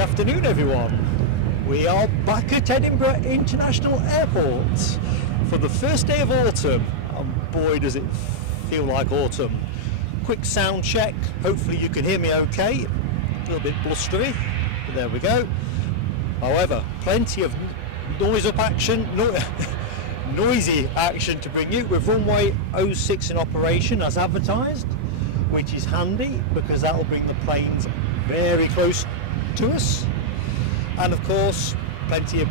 afternoon, everyone. We are back at Edinburgh International Airport for the first day of autumn, and boy does it feel like autumn. Quick sound check, hopefully you can hear me okay. A little bit blustery, but there we go. However, plenty of noisy action to bring you, with runway 06 in operation as advertised, which is handy because that will bring the planes very close to us, and of course plenty of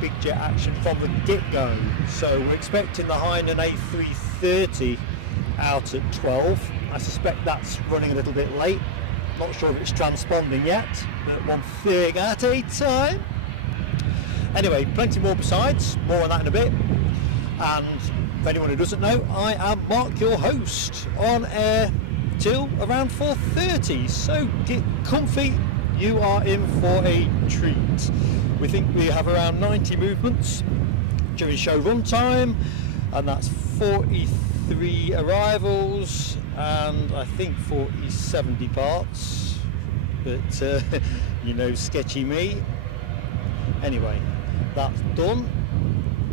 big jet action from the get-go. So we're expecting the Hainan A320 out at 12. I suspect that's running a little bit late, not sure if it's transponding yet, but one thing at a time. Anyway, plenty more besides, more on that in a bit. And for anyone who doesn't know, I am Mark, your host, on air till around 4:30, so get comfy, you are in for a treat. We think we have around 90 movements during show run time, and that's 43 arrivals and I think 47 departs, but you know, sketchy me. Anyway, that's done.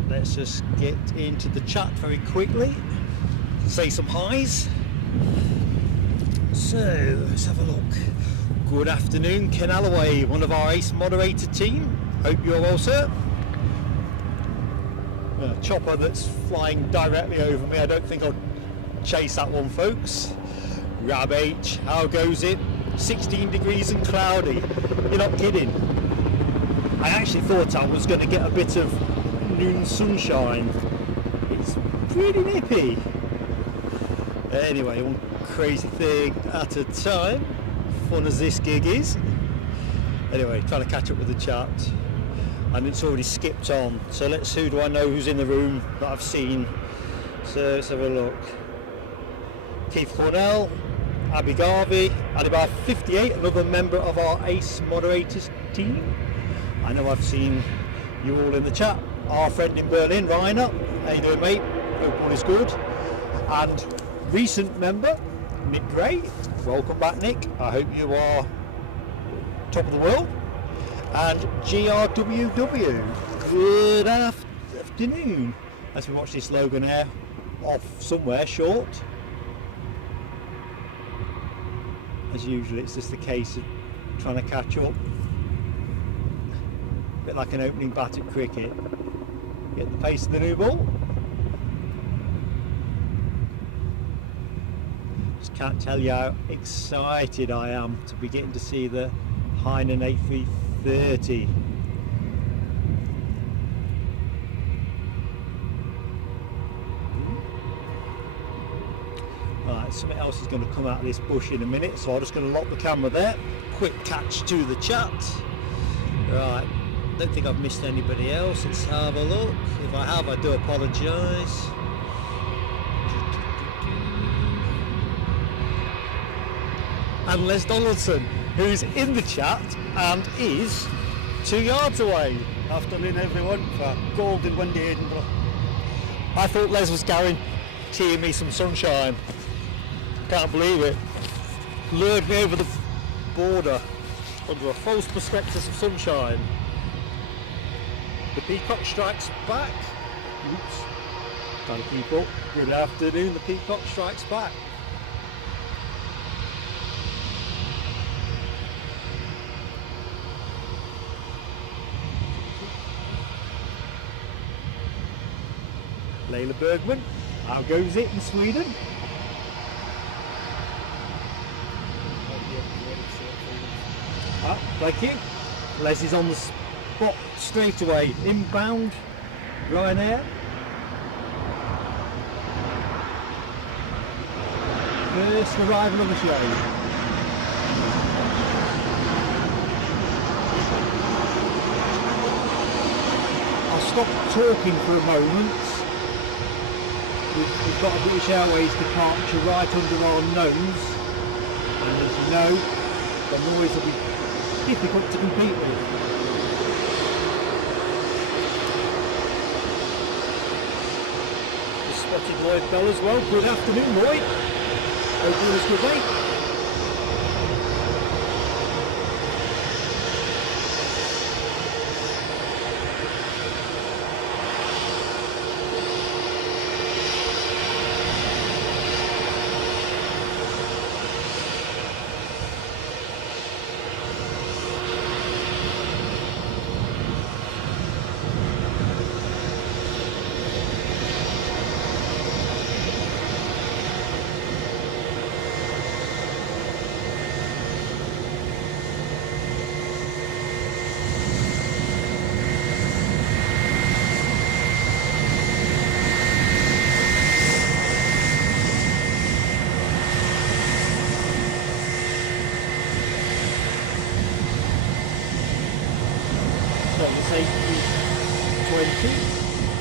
Let's just get into the chat very quickly, say some highs. So let's have a look. Good afternoon, Ken Alloway, one of our ACE moderator team. Hope you're well, sir. A chopper that's flying directly over me. I don't think I'll chase that one, folks. Rab H, how goes it? 16 degrees and cloudy. You're not kidding. I actually thought I was going to get a bit of noon sunshine. It's pretty nippy. Anyway, one crazy thing at a time, fun as this gig is. Anyway, trying to catch up with the chat, and it's already skipped on. So who do I know who's in the room that I've seen? So let's have a look. Keith Cornell, Abby Garvey, and about 58, another member of our ACE moderators team. I know I've seen you all in the chat. Our friend in Berlin, Rainer, how you doing, mate? Hope all is good. And recent member, Nick Gray, welcome back, Nick. I hope you are top of the world. And GRWW, good afternoon. As we watch this Logan Air off somewhere short. As usual, it's just a case of trying to catch up. A bit like an opening bat at cricket. Get the pace of the new ball. Just can't tell you how excited I am to be getting to see the Hainan A330. Right, something else is going to come out of this bush in a minute, so I'm just going to lock the camera there. Quick catch to the chat. Right, don't think I've missed anybody else. Let's have a look. If I have, I do apologise. And Les Donaldson, who's in the chat and is 2 yards away. Afternoon, everyone, for golden windy Edinburgh. I thought Les was guaranteeing me some sunshine. Can't believe it. Lured me over the border under a false prospectus of sunshine. The peacock strikes back. Oops. Trying to keep up. Good afternoon, the peacock strikes back. Layla Bergman, how goes it in Sweden? Thank you. Les is on the spot straight away. Inbound, Ryanair. First arrival of the show. I'll stop talking for a moment. We've got a British Airways departure right under our nose, and as you know, the noise will be difficult to compete with. We spotted Lloyd Bell as well. Good afternoon, Lloyd. Hope all is good, mate. A320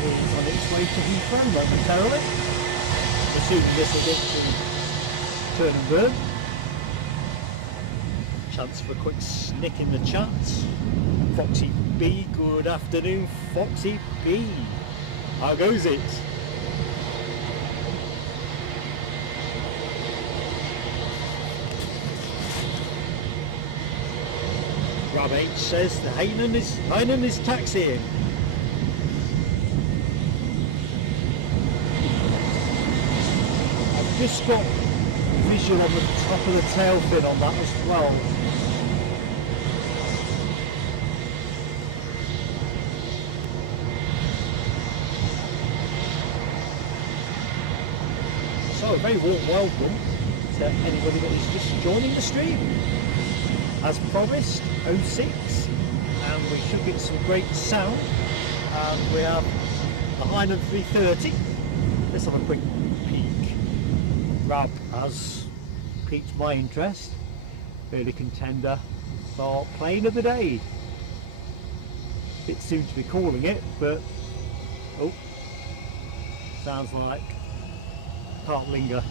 is on its way to Heathrow momentarily. Assuming this will get to turn and burn. Chance for a quick snick in the chat. Foxy B, good afternoon, Foxy B. How goes it? Rob H says the Hainan is taxiing. I've just got visual on the top of the tail fin on that as well. So a very warm welcome to anybody that is just joining the stream. As promised, 06, and we should get some great sound. And we have the Hainan 330. Let's have a quick peek. Rab has piqued my interest. Early contender for plane of the day. Bit soon to be calling it, but oh, sounds like can't linger.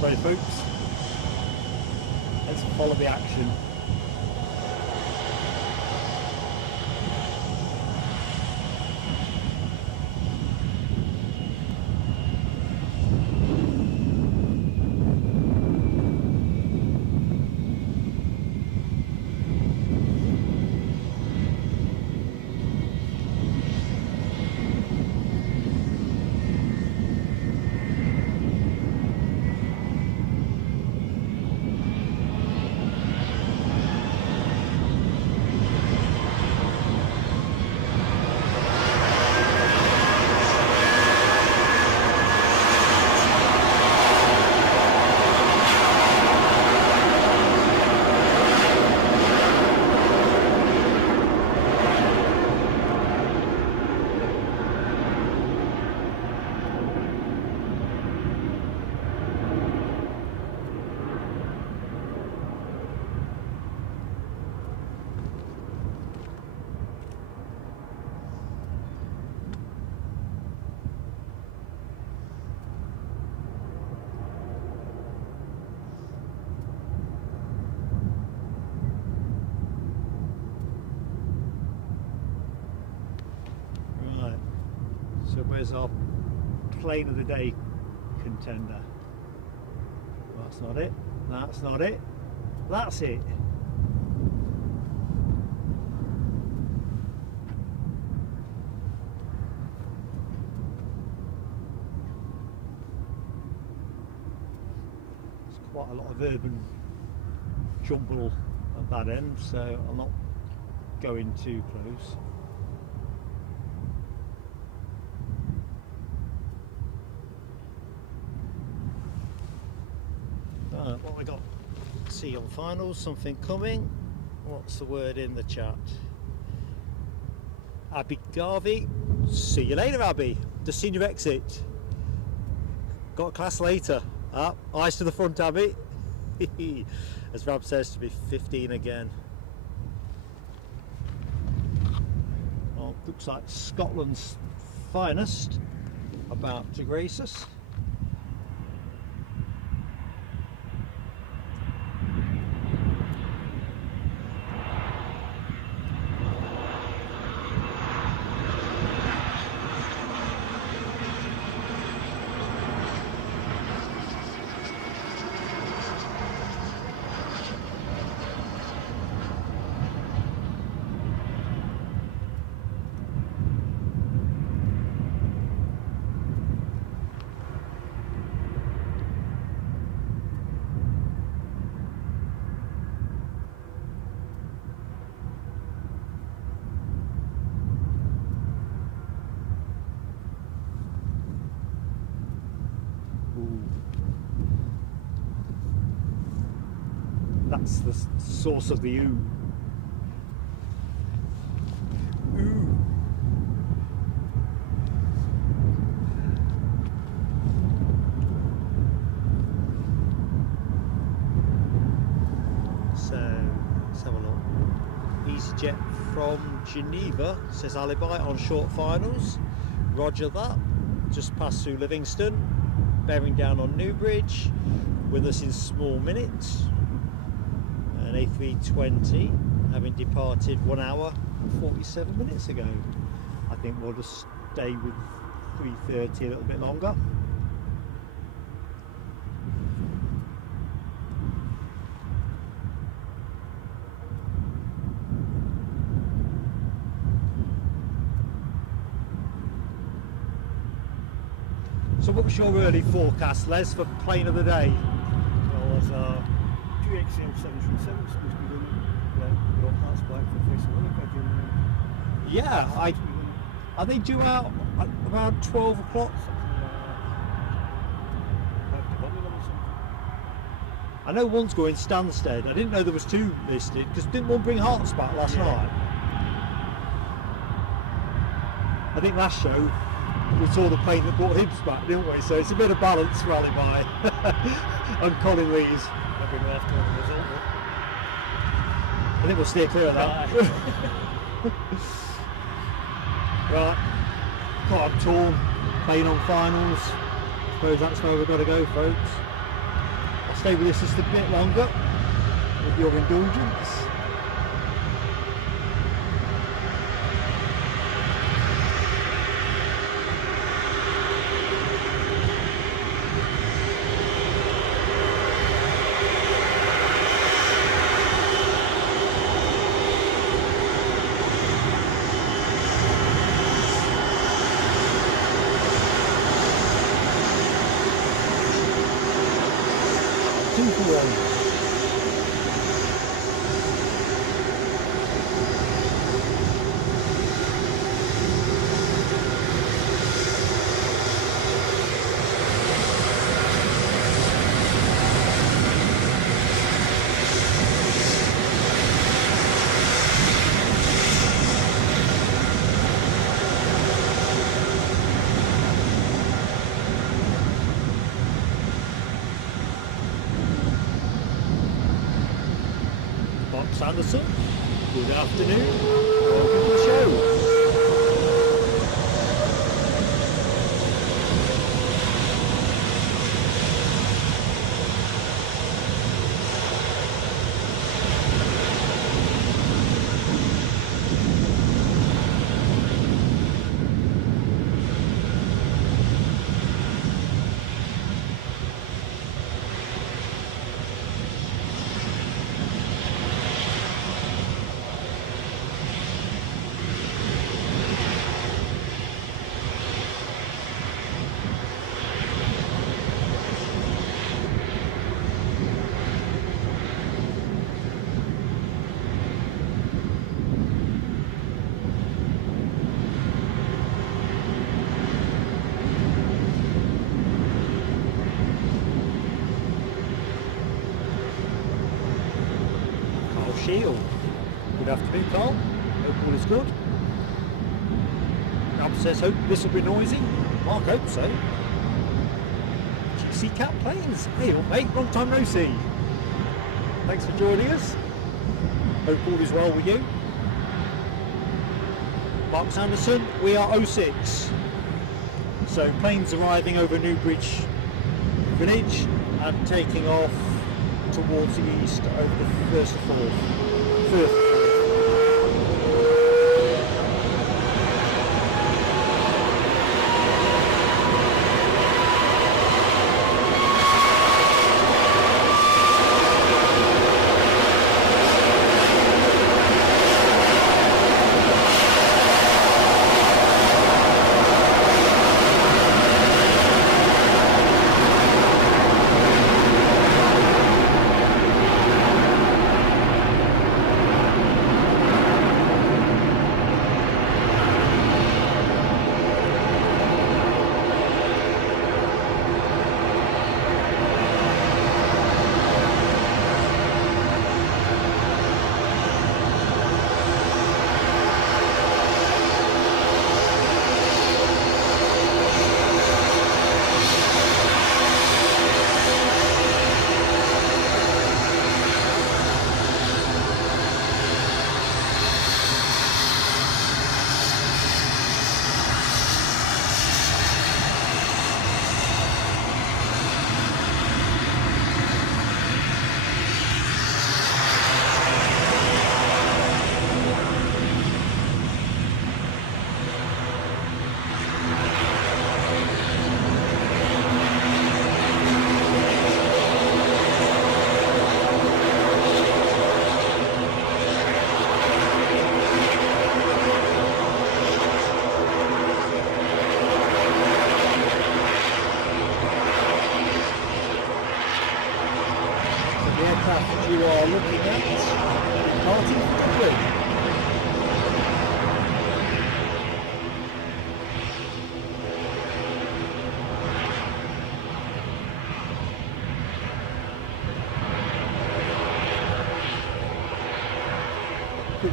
Sorry folks. Let's follow the action. So where's our plane of the day contender? That's not it. That's not it. That's it. There's quite a lot of urban jumble at that end, so I'm not going too close. What we got? See on finals, something coming. What's the word in the chat? Abby Garvey. See you later, Abby. Just seen your exit. Got a class later. Eyes to the front, Abby. As Rob says, to be 15 again. Well, looks like Scotland's finest about to grace us. That's the source of the ooh. Ooh. So let's have a look. EasyJet from Geneva, says alibi on short finals. Roger that. Just passed through Livingston, bearing down on Newbridge. With us in small minutes, an A320 having departed 1 hour and 47 minutes ago. I think we'll just stay with 3:30 a little bit longer. So what's your early forecast, Les, for plane of the day? Well, there's a 2XL 737 supposed to be running. Yeah, that's back for Thessalonica. Yeah, are they due out at around 12 o'clock? I know one's going Stansted. I didn't know there was two listed, because didn't one bring Hearts back last night? I think last show we saw the plane that brought Hibs back, didn't we? So it's a bit of balance for alibi on Colin Lees. Maybe we'll have to have a result. I think we'll steer clear of that. Right, caught up torn, playing on finals. I suppose that's where we've got to go, folks. I'll stay with this just a bit longer, with your indulgence. Anderson, good afternoon, welcome to the show. Shield. Good afternoon, Carl. Hope all is good. Rob says, hope this will be noisy. Mark hope so. GC Cat Planes. Hey, old mate, long time no see. Thanks for joining us. Hope all is well with you. Mark Sanderson, we are 06. So planes arriving over Newbridge Village and taking off towards the east over the 1st of 4th.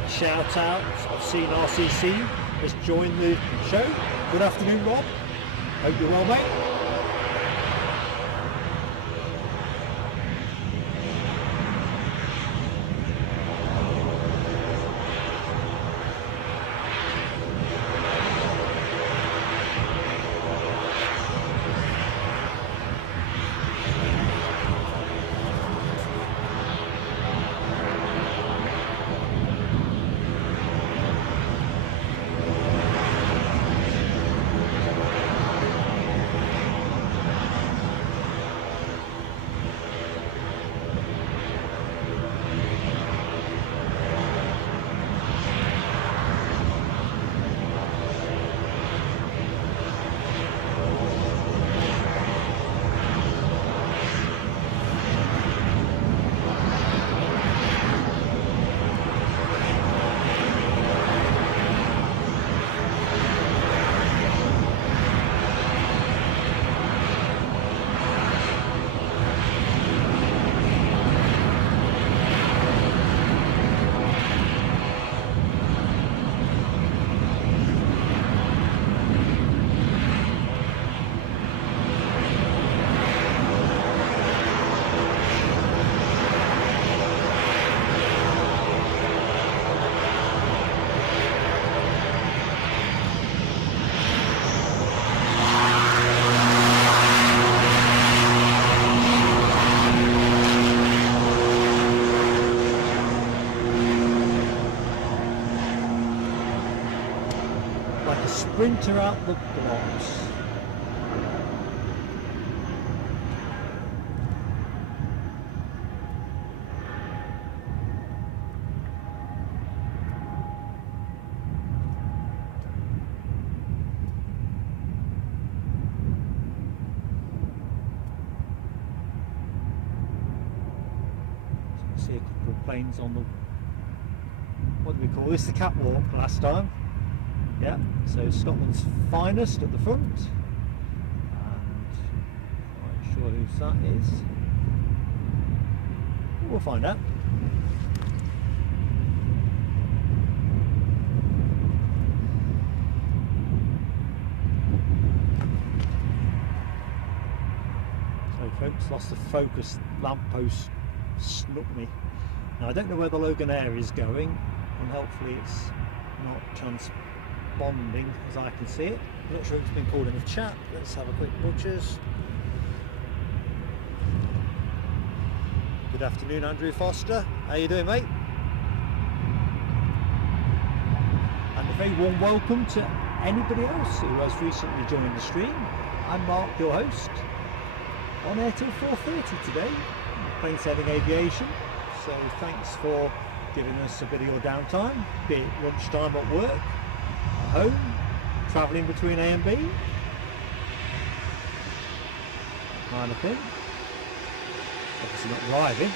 shout out. I've seen RCC has joined the show. Good afternoon, Rob. Hope you're well, mate. Sprinter out the blocks. See a couple of planes on the, what do we call this, the catwalk last time. Yeah, so Scotland's finest at the front, and I'm not sure whose that is. We'll find out. So folks, lost the focus, lamppost snuck me. Now I don't know where the Logan Air is going, and hopefully it's not transponding as I can see it. I'm not sure if it's been called in the chat. Let's have a quick butchers. Good afternoon, Andrew Foster. How you doing, mate? And a very warm welcome to anybody else who has recently joined the stream. I'm Mark, your host, on air till 4:30 today. Plainsailing Aviation. So thanks for giving us a bit of your downtime, be it lunchtime at work, at home, travelling between A and B, that kind of thing. Obviously not driving.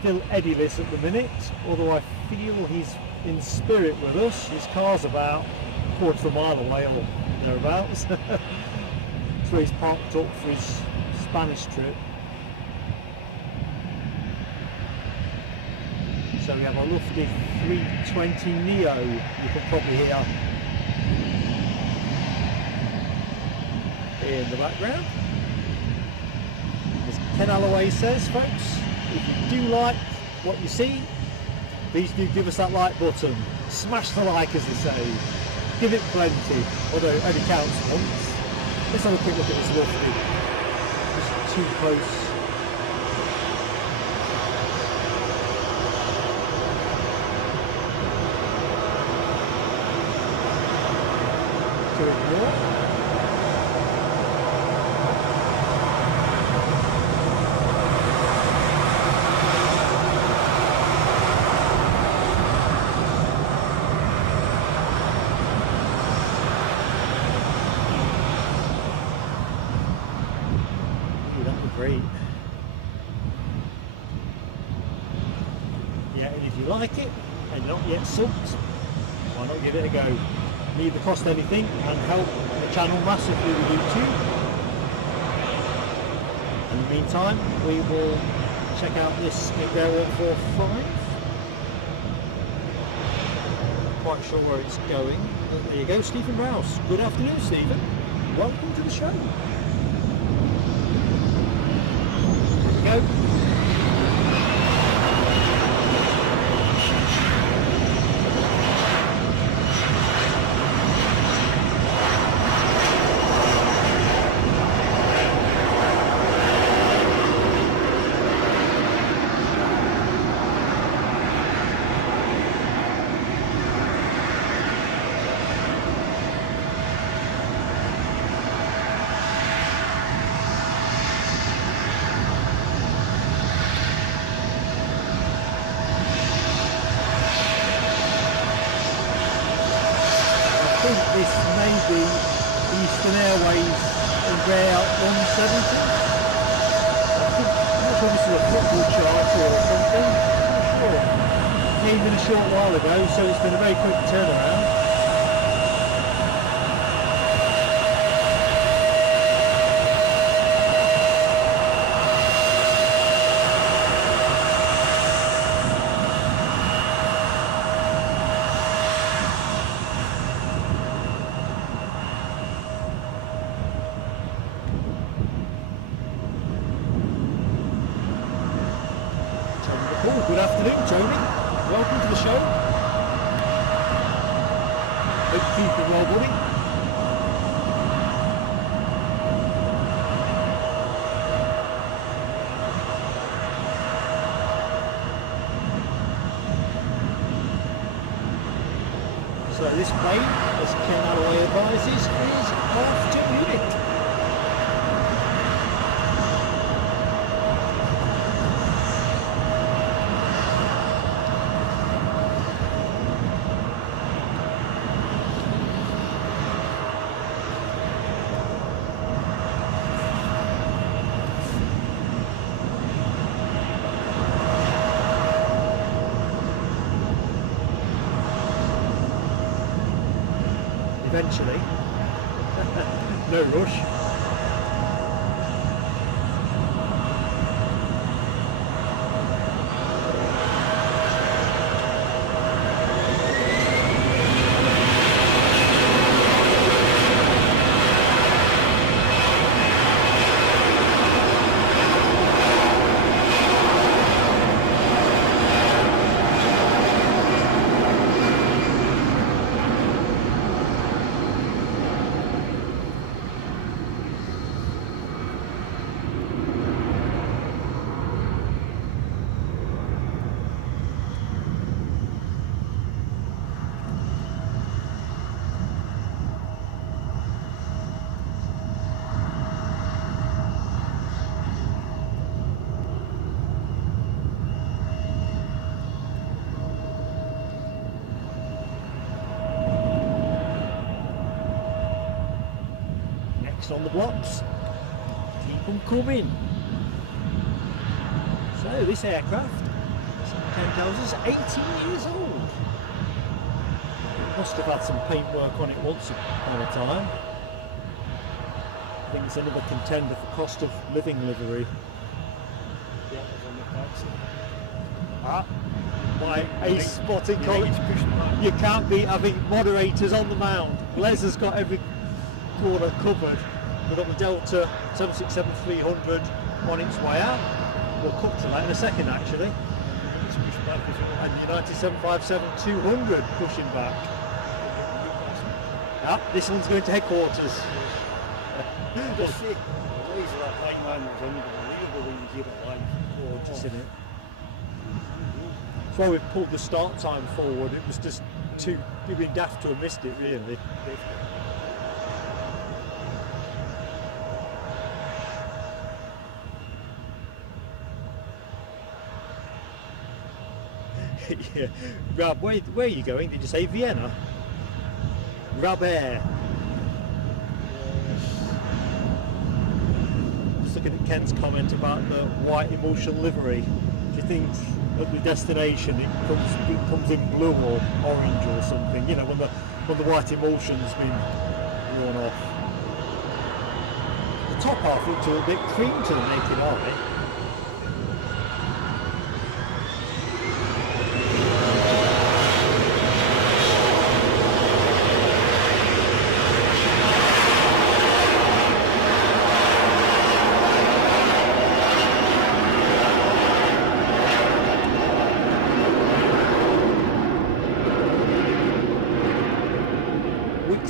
Still Eddie-less at the minute, although I feel he's in spirit with us. His car's about a quarter of a mile away or thereabouts. So he's parked up for his Spanish trip. So we have a lofty 320 Neo, you can probably hear here in the background. As Ken Alloway says, folks, if you do like what you see, please do give us that like button. Smash the like, as they say. Give it plenty, although it only counts once. Let's have a quick look at this lofty. Just too close. To ignore. you like it and you're not yet subbed, why not give it a go? Neither cost anything and help the channel massively with YouTube. In the meantime, we will check out this Embraer 145. Not quite sure where it's going, but there you go, Stephen Rouse. Good afternoon, Stephen. Welcome to the show. There we go. This may be Eastern Airways Embraer 170. I'm not sure this is a football chart or something. I'm not sure. Came in a short while ago, so it's been a very quick turnaround. Good afternoon, Tony. Welcome to the show. Hope you're keeping well, buddy. So this plane, as Ken Alloway advises, is off to Munich. Eventually. No rush. On the blocks, keep them coming. So this aircraft, Ken tells us, 18 years old. Must have had some paintwork on it once upon a time. I think it's another contender for cost of living livery. Yeah, it's on the taxi. Ah, my ace spotting column. You can't be having moderators on the mound. Les has got every corner covered. We've got the Delta 767-300 on its way out. We'll cut to that in a second actually. And the United 757-200 pushing back. Ah, this one's going to headquarters. Gorgeous, isn't it? That's why we pulled the start time forward. It was just too, you'd been daft to have missed it really. Yeah. Rob, where are you going? Did you say Vienna? Embraer. Just looking at Ken's comment about the white emulsion livery. Do you think at the destination it comes in blue or orange or something, you know, when the white emulsion's been worn off. The top half looked a little bit cream to the naked eye.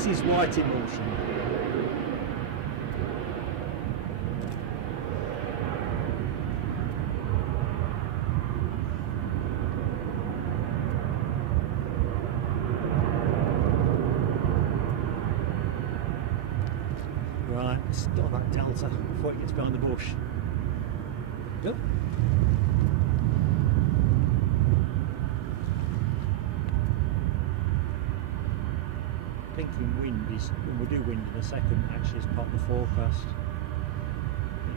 Is white emulsion. Right, let's get on that delta before it gets behind the bush. Go. Thinking wind is, and we'll do wind in a second, actually as part of the forecast.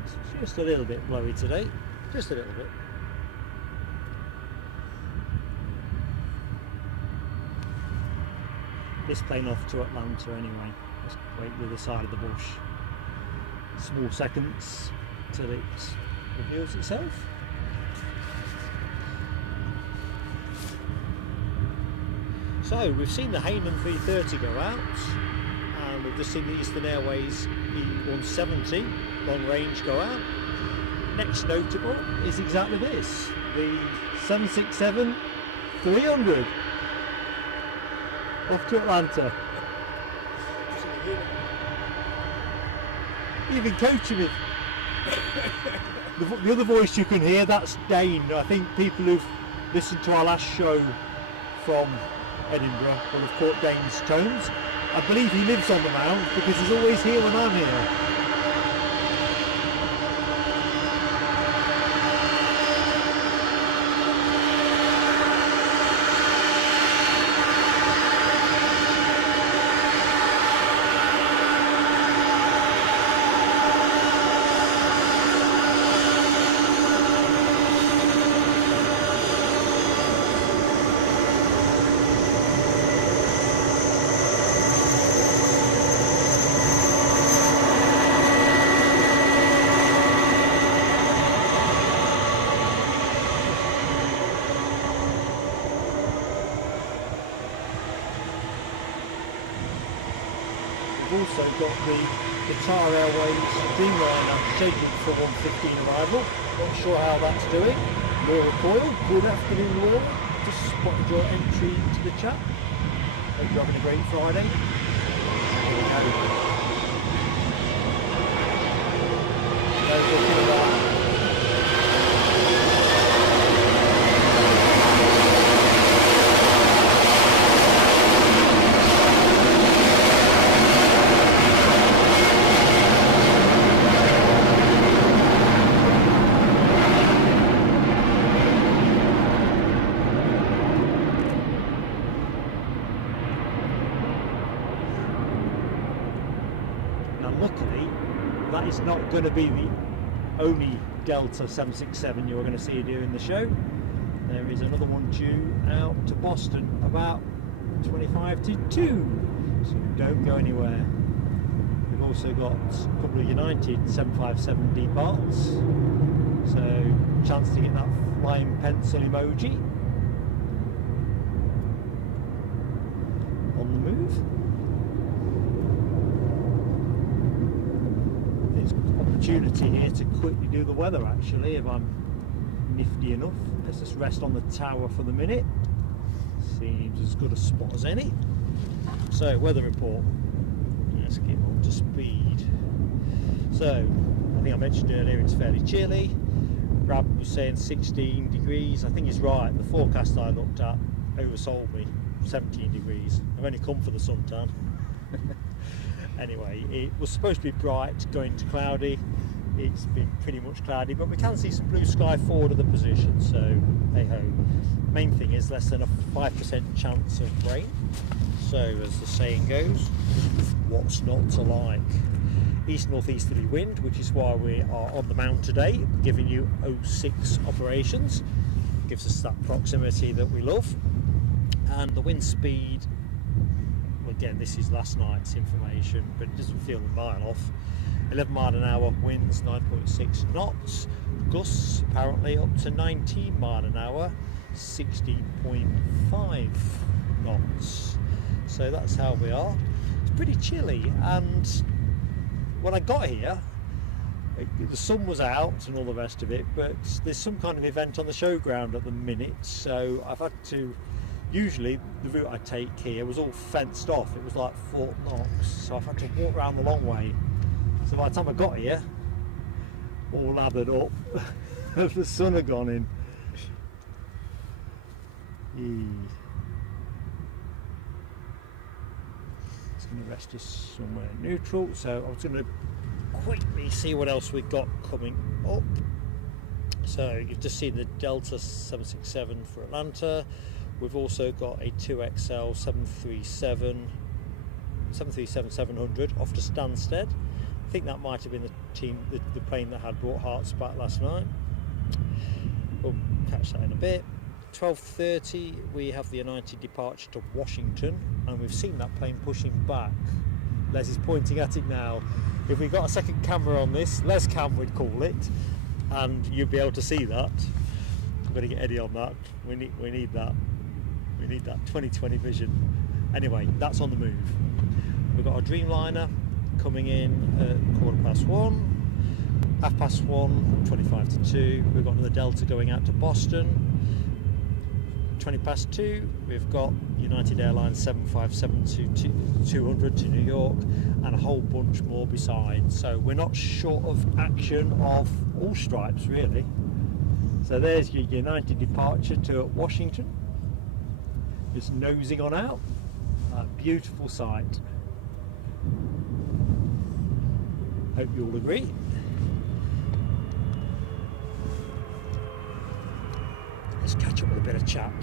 It's just a little bit blowy today, just a little bit. This plane off to Atlanta anyway, let's wait the other side of the bush. Small seconds till it reveals itself. So we've seen the Hainan 330 go out, and we've just seen the Eastern Airways E170 long range go out. Next notable is exactly this, the 767-300 off to Atlanta. Even coaching it. The other voice you can hear, that's Dane. I think people who've listened to our last show from Edinburgh will have caught Dane's tones. I believe he lives on the Mount because he's always here when I'm here. We've also got the Qatar Airways Dreamliner scheduled for 1:15 arrival. Not sure how that's doing. Laura Coyle, good afternoon Laura. Just spotted your entry into the chat. Hope you're having a great Friday. Here we go. It's not going to be the only Delta 767 you're going to see during the show. There is another one due out to Boston about 25 to 2, so don't go anywhere. We've also got a couple of United 757 departs, so chance to get that flying pencil emoji on the move. Opportunity here to quickly do the weather actually, if I'm nifty enough. Let's just rest on the tower for the minute. Seems as good a spot as any. So, weather report. Let's get up to speed. So, I think I mentioned earlier it's fairly chilly. Brad was saying 16 degrees. I think he's right. The forecast I looked at oversold me. 17 degrees. I've only come for the suntan. Anyway, it was supposed to be bright going to cloudy. It's been pretty much cloudy, but we can see some blue sky forward of the position, so hey ho. Main thing is less than a 5% chance of rain. So as the saying goes, what's not to like? East northeasterly wind, which is why we are on the Mount today, giving you 06 operations. gives us that proximity that we love. And the wind speed, well, again, this is last night's information, but it doesn't feel a mile off. 11 mile an hour, winds 9.6 knots, gusts apparently up to 19 mile an hour, 16.5 knots. So that's how we are. It's pretty chilly, and when I got here, the sun was out and all the rest of it, but there's some kind of event on the showground at the minute, so I've had to, usually the route I take here was all fenced off, it was like Fort Knox, so I've had to walk around the long way. So by the time I got here, all lathered up, the sun had gone in. It's going to rest us somewhere neutral, so I was going to quickly see what else we've got coming up. So you've just seen the Delta 767 for Atlanta. We've also got a 2XL 737-700 off to Stansted. I think that might have been the plane that had brought Hearts back last night. We'll catch that in a bit. 12:30 we have the United departure to Washington, and we've seen that plane pushing back. Les is pointing at it now. If we got a second camera on this, Les Cam we'd call it, and you'd be able to see that. We've got to get Eddie on that. We need that. We need that 2020 vision. Anyway, that's on the move. We've got our Dreamliner coming in at 1:15, 1:30, 25 to 2. We've got another Delta going out to Boston. 2:20, we've got United Airlines 757-200 to New York, and a whole bunch more besides. So we're not short of action of all stripes, really. So there's your United departure to Washington. Just nosing on out. A beautiful sight. Hope you all agree. Let's catch up with a bit of chat.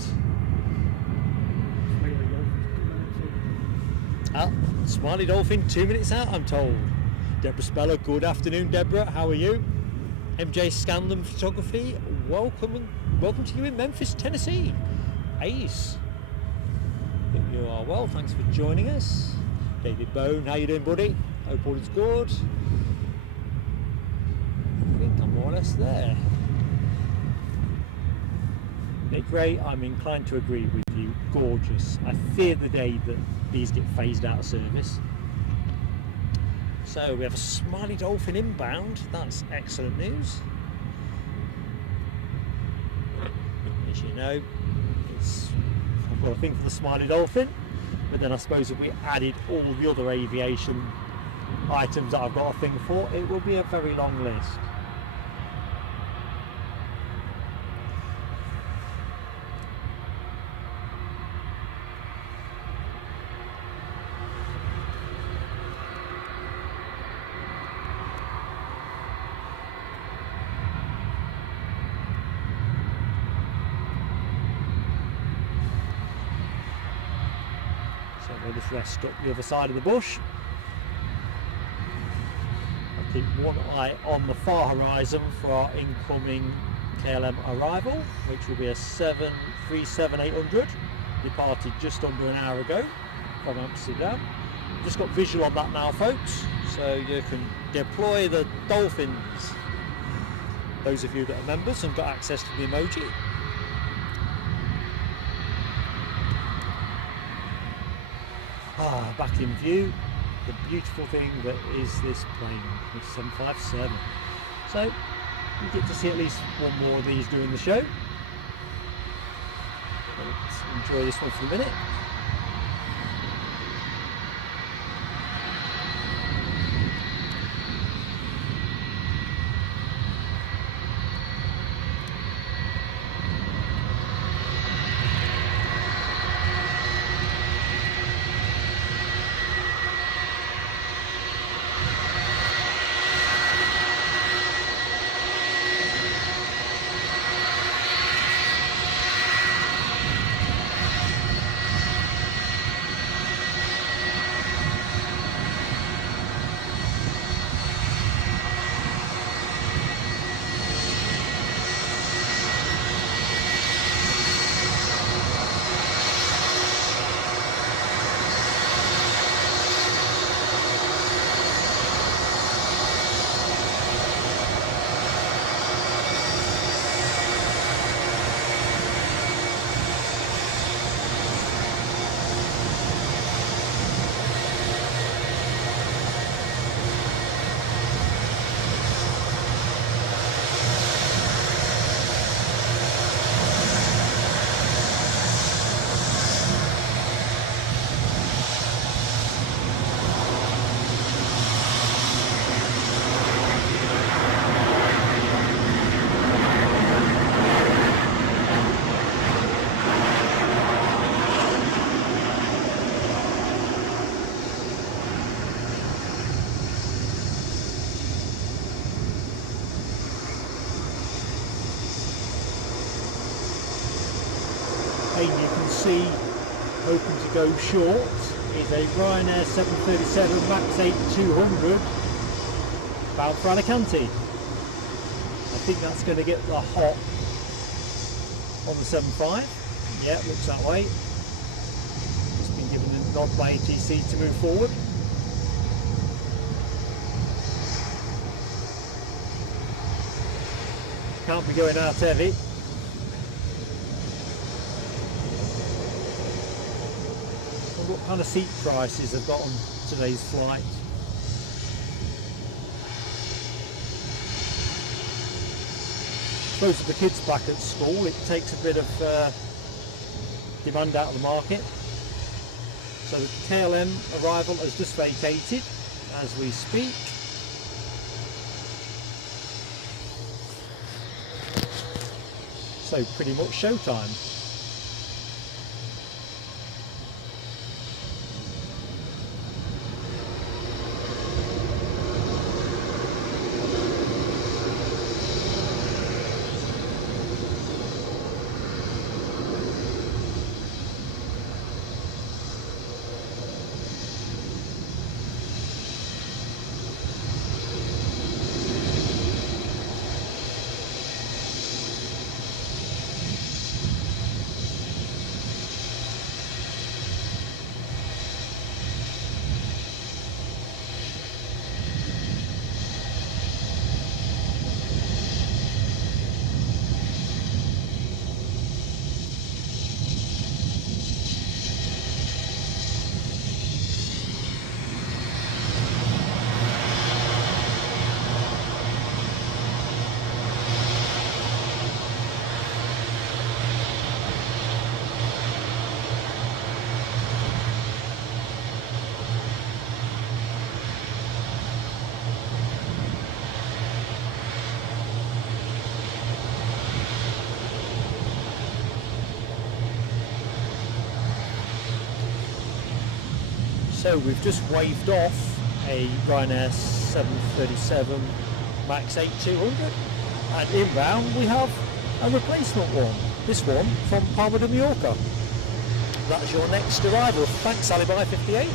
Smiley Dolphin 2 minutes out, I'm told. Deborah Speller, good afternoon, Deborah. How are you? MJ Scanlon Photography, welcome to you in Memphis, Tennessee. Ace, hope you are well. Thanks for joining us. David Bone, how you doing, buddy? Hope all is good. I think I'm more or less there. Nick Ray, I'm inclined to agree with you. Gorgeous. I fear the day that these get phased out of service. So we have a Smiley Dolphin inbound. That's excellent news. As you know, I've got a thing for the Smiley Dolphin, but then I suppose if we added all the other aviation items that I've got a thing for, it will be a very long list. Just rest up the other side of the bush. I'll keep one eye on the far horizon for our incoming KLM arrival, which will be a 737-800, departed just under an hour ago from Amsterdam. Just got visual on that now, folks, so you can deploy the dolphins. Those of you that are members and got access to the emoji. Back in view, the beautiful thing that is this plane, this 757. So you get to see at least one more of these during the show. Let's enjoy this one for a minute. see hoping to go short is a Ryanair 737 MAX 8-200 bound for Alicante. I think that's going to get the hop on the 75. Yeah, looks that way. Just been given a nod by ATC to move forward. Can't be going out heavy. What kind of seat prices have got on today's flight? Most of the kids back at school, it takes a bit of demand out of the market. So the KLM arrival has just vacated as we speak. So pretty much showtime. So we've just waved off a Ryanair 737 MAX 8-200, and inbound we have a replacement one, this one from Palma de Mallorca. That's your next arrival. Thanks Alibi 58.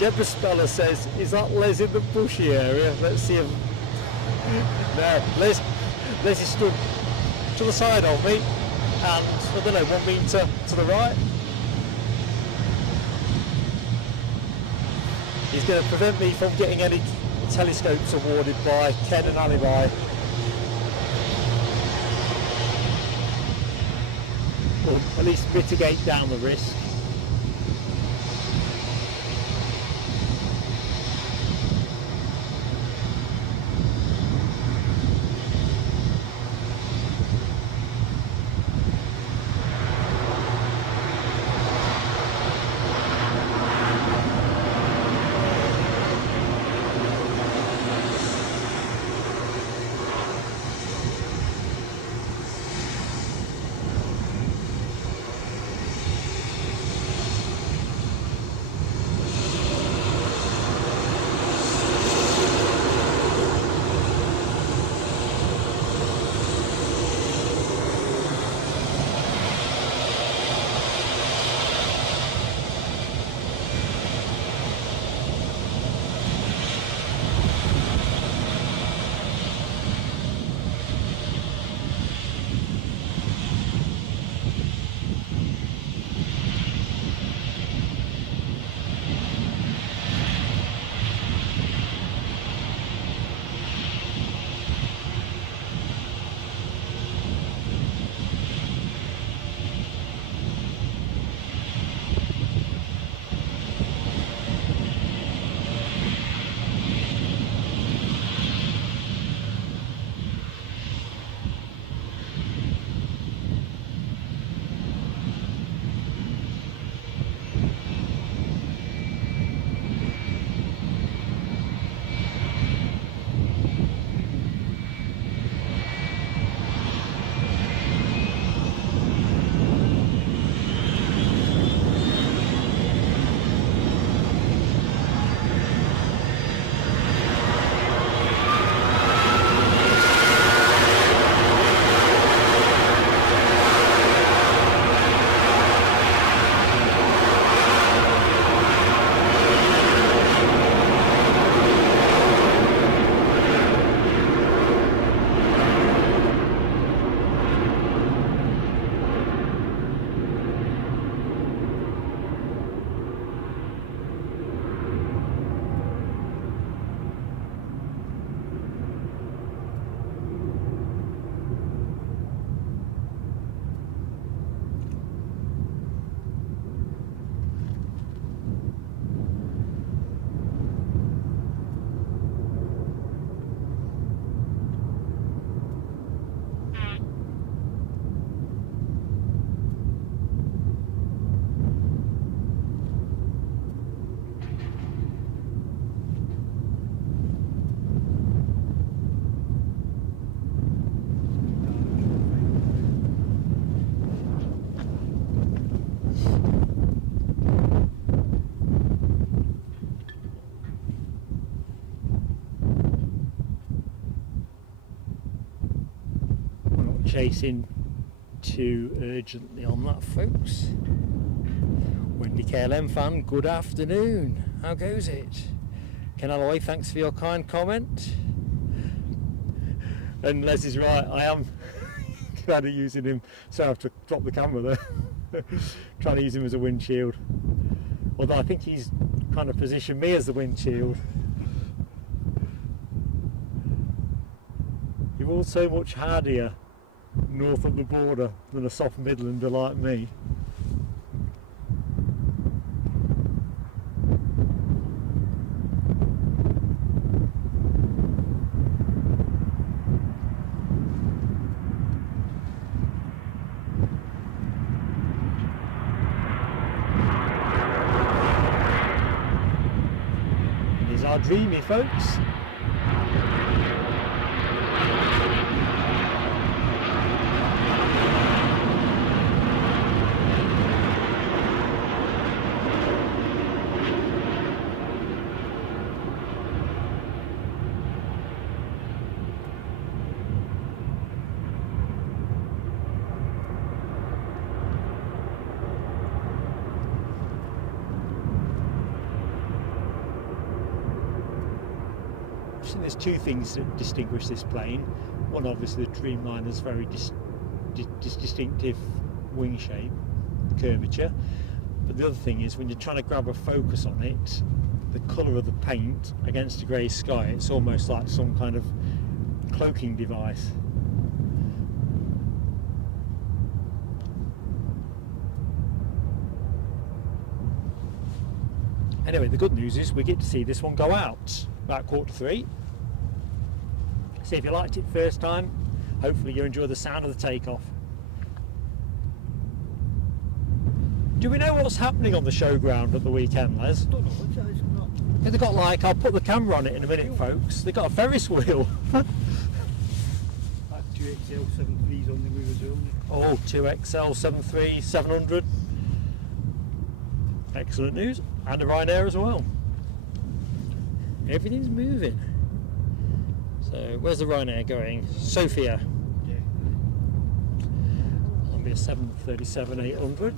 Deborah Speller says, is that Les in the bushy area? Let's see him. No, Les is stood to the side of me, and I don't know, 1 metre to the right. He's going to prevent me from getting any telescopes awarded by Ken and Alibi. Or at least mitigate down the risk. chasing too urgently on that, folks. Wendy KLM fan, good afternoon. How goes it? Ken Alloway, thanks for your kind comment. And Les is right, I am kind of using him, so I have to drop the camera there. Trying to use him as a windshield. Although I think he's kind of positioned me as the windshield. You're all so much hardier north of the border than a soft Midlander like me. Here's our Dreamy, folks. There's two things that distinguish this plane. One, obviously, the Dreamliner's very distinctive wing shape, curvature. But the other thing is, when you're trying to grab a focus on it, the colour of the paint against a grey sky, it's almost like some kind of cloaking device. Anyway, the good news is we get to see this one go out about 2:45. See if you liked it first time. Hopefully you enjoy the sound of the takeoff. Do we know what's happening on the showground at the weekend, Les? Don't know what's that is not. They've got, like, I'll put the camera on it in a minute, folks. They've got a Ferris wheel. That 2XL73's on the move as well. Oh, 2XL 73 700. Excellent news. And a Ryanair as well. Everything's moving. So where's the Ryanair going? Sofia. Yeah. That'll be a 737-800.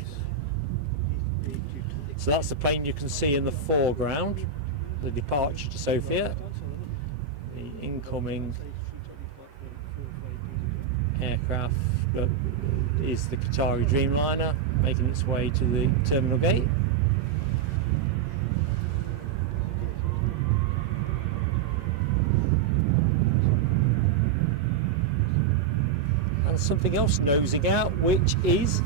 So that's the plane you can see in the foreground. The departure to Sofia. The incoming aircraft that is the Qatari Dreamliner making its way to the terminal gate. Something else nosing out, which is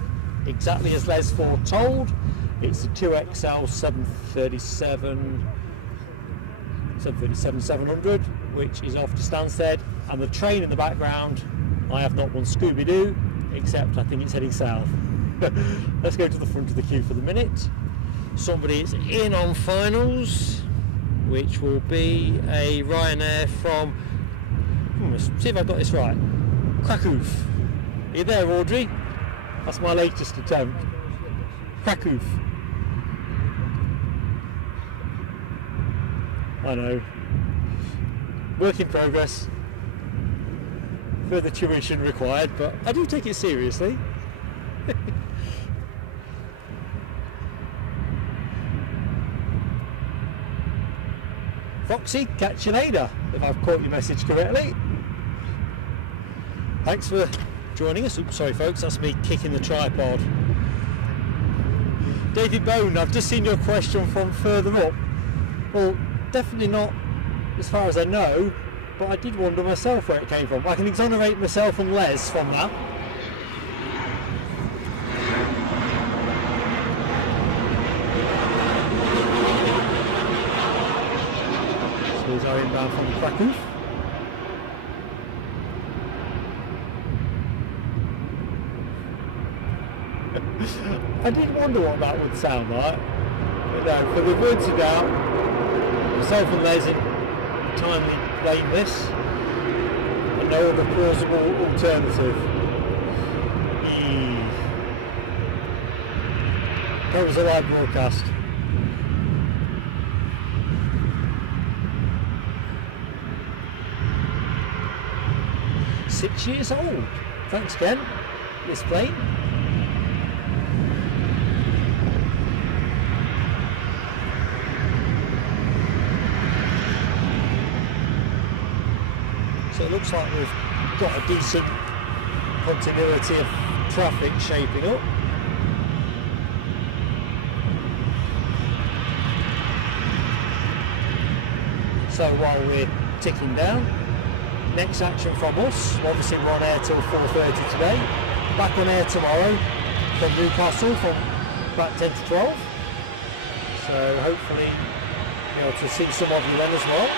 exactly as Les foretold. It's the 2XL 700, which is off to Stansted, and the train in the background, I have not one Scooby-Doo, except I think it's heading south. Let's go to the front of the queue for the minute. Somebody is in on finals, which will be a Ryanair from, let's see if I've got this right, Krakow. Are you there, Audrey? That's my latest attempt. Krakow. I know. Work in progress. Further tuition required, but I do take it seriously. Foxy, catch you later, if I've caught your message correctly. Thanks for joining us. Oops, sorry folks, that's me kicking the tripod. David Bone, I've just seen your question from further up. Well, definitely not as far as I know, but I did wonder myself where it came from. I can exonerate myself and Les from that. So here's our inbound from Krakow. I did wonder what that would sound like. But no, for the words of doubt, myself and Les timely blame this, and no other plausible alternative. That was a live broadcast. 6 years old. Thanks, Ken. This plane. So it looks like we've got a decent continuity of traffic shaping up. So while we're ticking down, next action from us, obviously we're on air till 4:30 today, back on air tomorrow from Newcastle from about 10 to 12, so hopefully be able to see some of you then as well.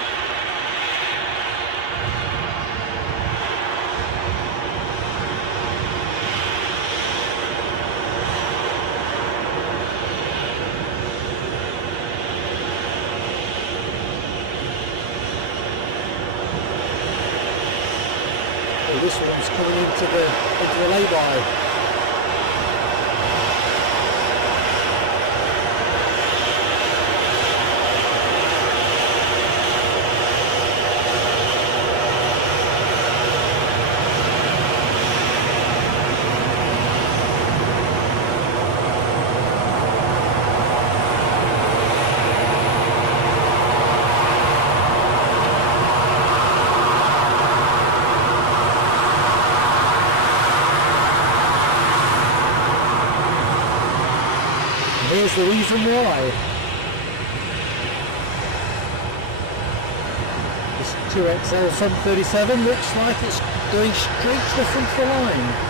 This one's coming into the lay-by. Here's the reason why. This 2XL 737 looks like it's going straight to the front of the line.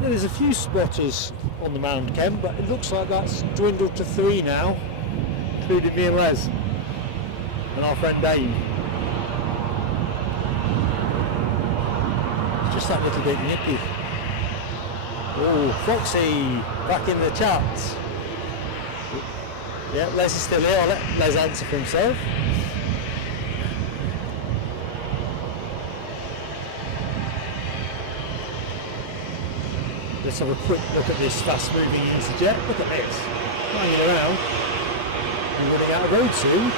There's a few spotters on the mound, Ken, but it looks like that's dwindled to 3 now, including me and Les, and our friend Dane. It's just that little bit nippy. Oh, Foxy, back in the chat. Yeah, Les is still here. I'll let Les answer for himself. Let's have a quick look at this fast moving easyJet. Look at this, hanging around and running out of road soon.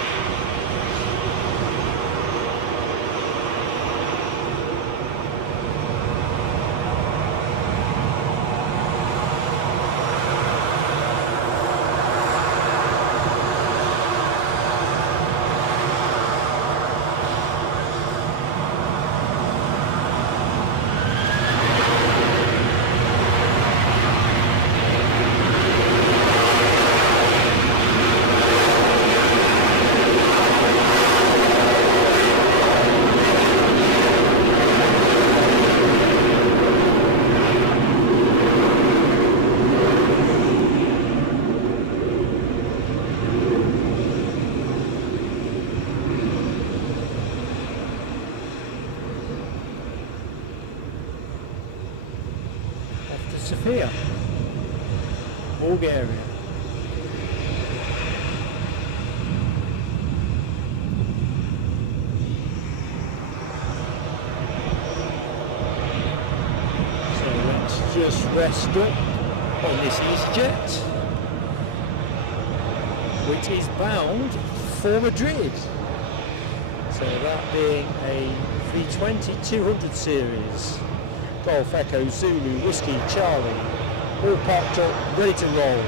Sofia, Bulgaria. So let's just rest up on this easyJet, which is bound for Madrid. So that being a 320-200 series. Golf Echo Zulu Whiskey Charlie, all parked up, ready to roll.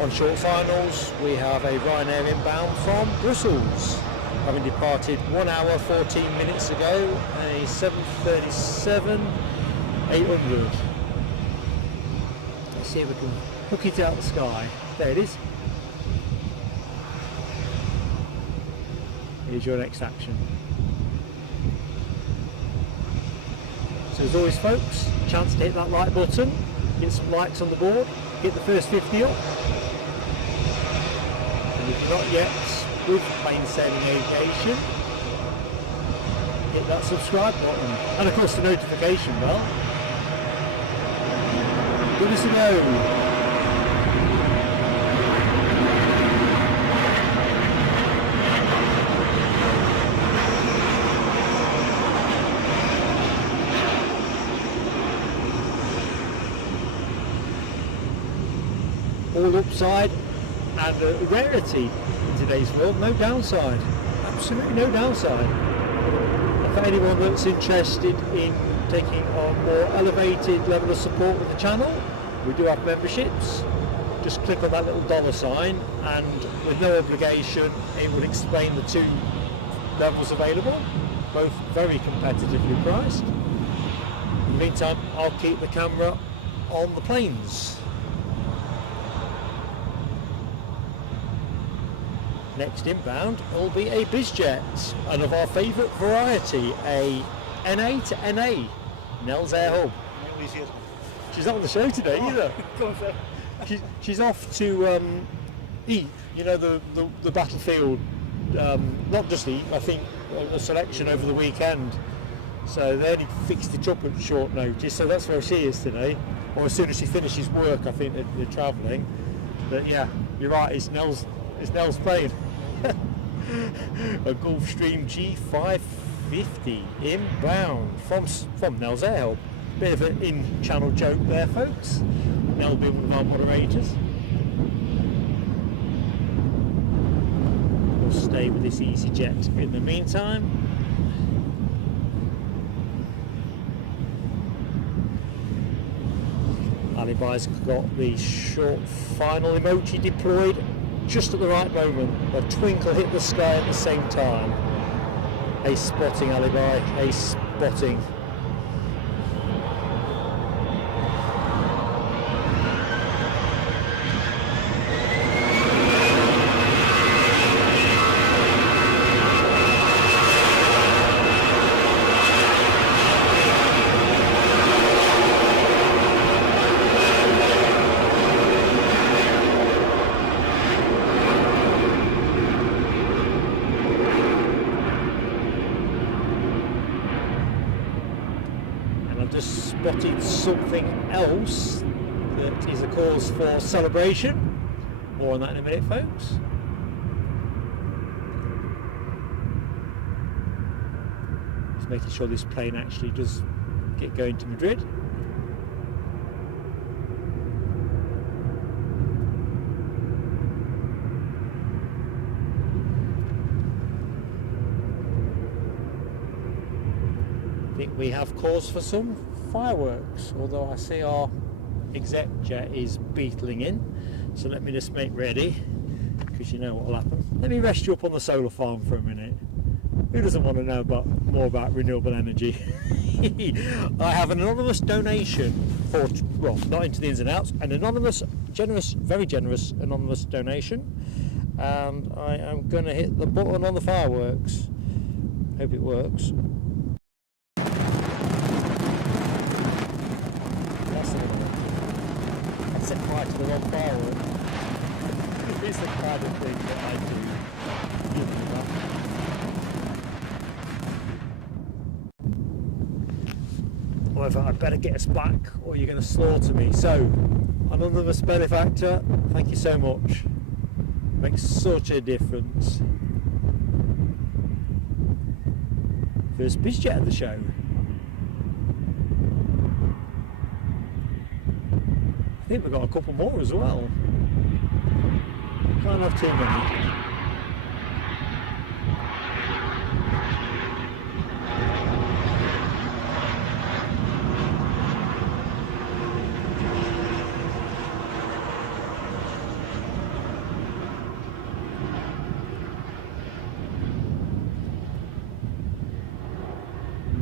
On short finals we have a Ryanair inbound from Brussels, having departed 1 hour 14 minutes ago, a 737-800. Let's see if we can hook it out of the sky. There it is. Here's your next action. So as always folks, chance to hit that like button, get some likes on the board, get the first 50 up. And if you're not yet with Plain Sailing Aviation, hit that subscribe button. And of course the notification bell. Give us a go. All upside and a rarity in today's world, no downside, absolutely no downside. And for anyone that's interested in taking a more elevated level of support with the channel, we do have memberships. Just click on that little $sign and with no obligation it will explain the two levels available, both very competitively priced. In the meantime, I'll keep the camera on the planes. Next inbound will be a BizJet, and of our favourite variety, a NA to NA, Nels Air Hub. She's not on the show today either. She's off to eat, you know, the battlefield, not just eat, I think a selection over the weekend. So they only fixed it up at short notice, so that's where she is today. Or as soon as she finishes work, I think they're travelling. But yeah, you're right, it's Nels plane. A Gulfstream G550 inbound from Nels Air Hub. Bit of an in-channel joke there, folks. Nell being one of our moderators. We'll stay with this easyJet in the meantime. Alibi's got the short final emoji deployed just at the right moment. A twinkle hit the sky at the same time. Ace spotting, Alibi, ace spotting. Spotted something else that is a cause for celebration. More on that in a minute, folks. Just making sure this plane actually does get going to Madrid. I think we have cause for some fireworks, although I see our exec jet is beetling in, so let me just make ready, because you know what will happen. Let me rest you up on the solar farm for a minute. Who doesn't want to know more about renewable energy? I have an anonymous donation for, well, not into the ins and outs, an anonymous, generous, very generous anonymous donation, and I am going to hit the button on the fireworks. Hope it works. Set fire to the wrong firework. It's the kind of thing that I do. Give me that. whether I better get us back or you're going to slaughter me. So, another spelling factor, thank you so much. Makes such a difference. First BizJet of the show. I think we've got a couple more as well. Can't have too many.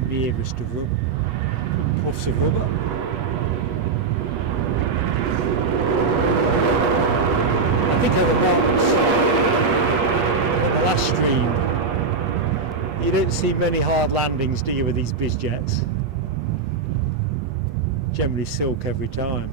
Nearest of rubber, puffs of rubber. I think on the last stream, you don't see many hard landings, do you, with these BizJets? Generally silk every time.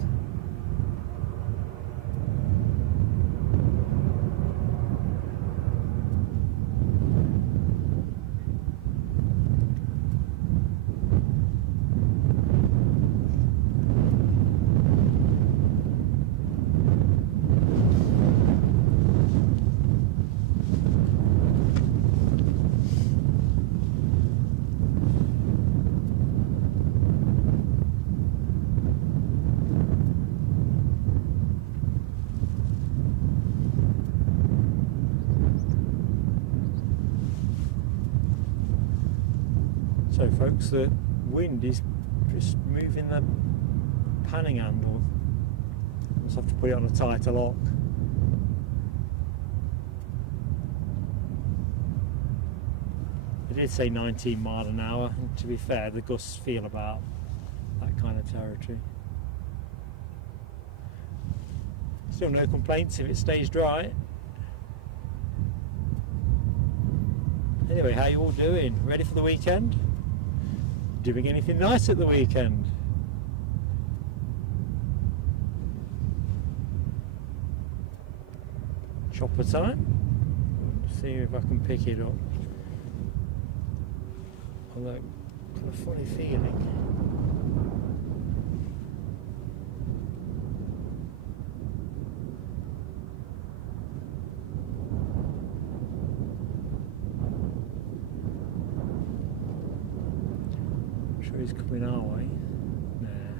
So folks, the wind is just moving the panning handle. Just have to put it on a tighter lock. It did say 19 mile an hour, and to be fair, the gusts feel about that kind of territory. Still no complaints if it stays dry. Anyway, how you all doing? Ready for the weekend? Doing anything nice at the weekend? Chopper time? See if I can pick it up. Although, kind of funny feeling. He's coming our way. There.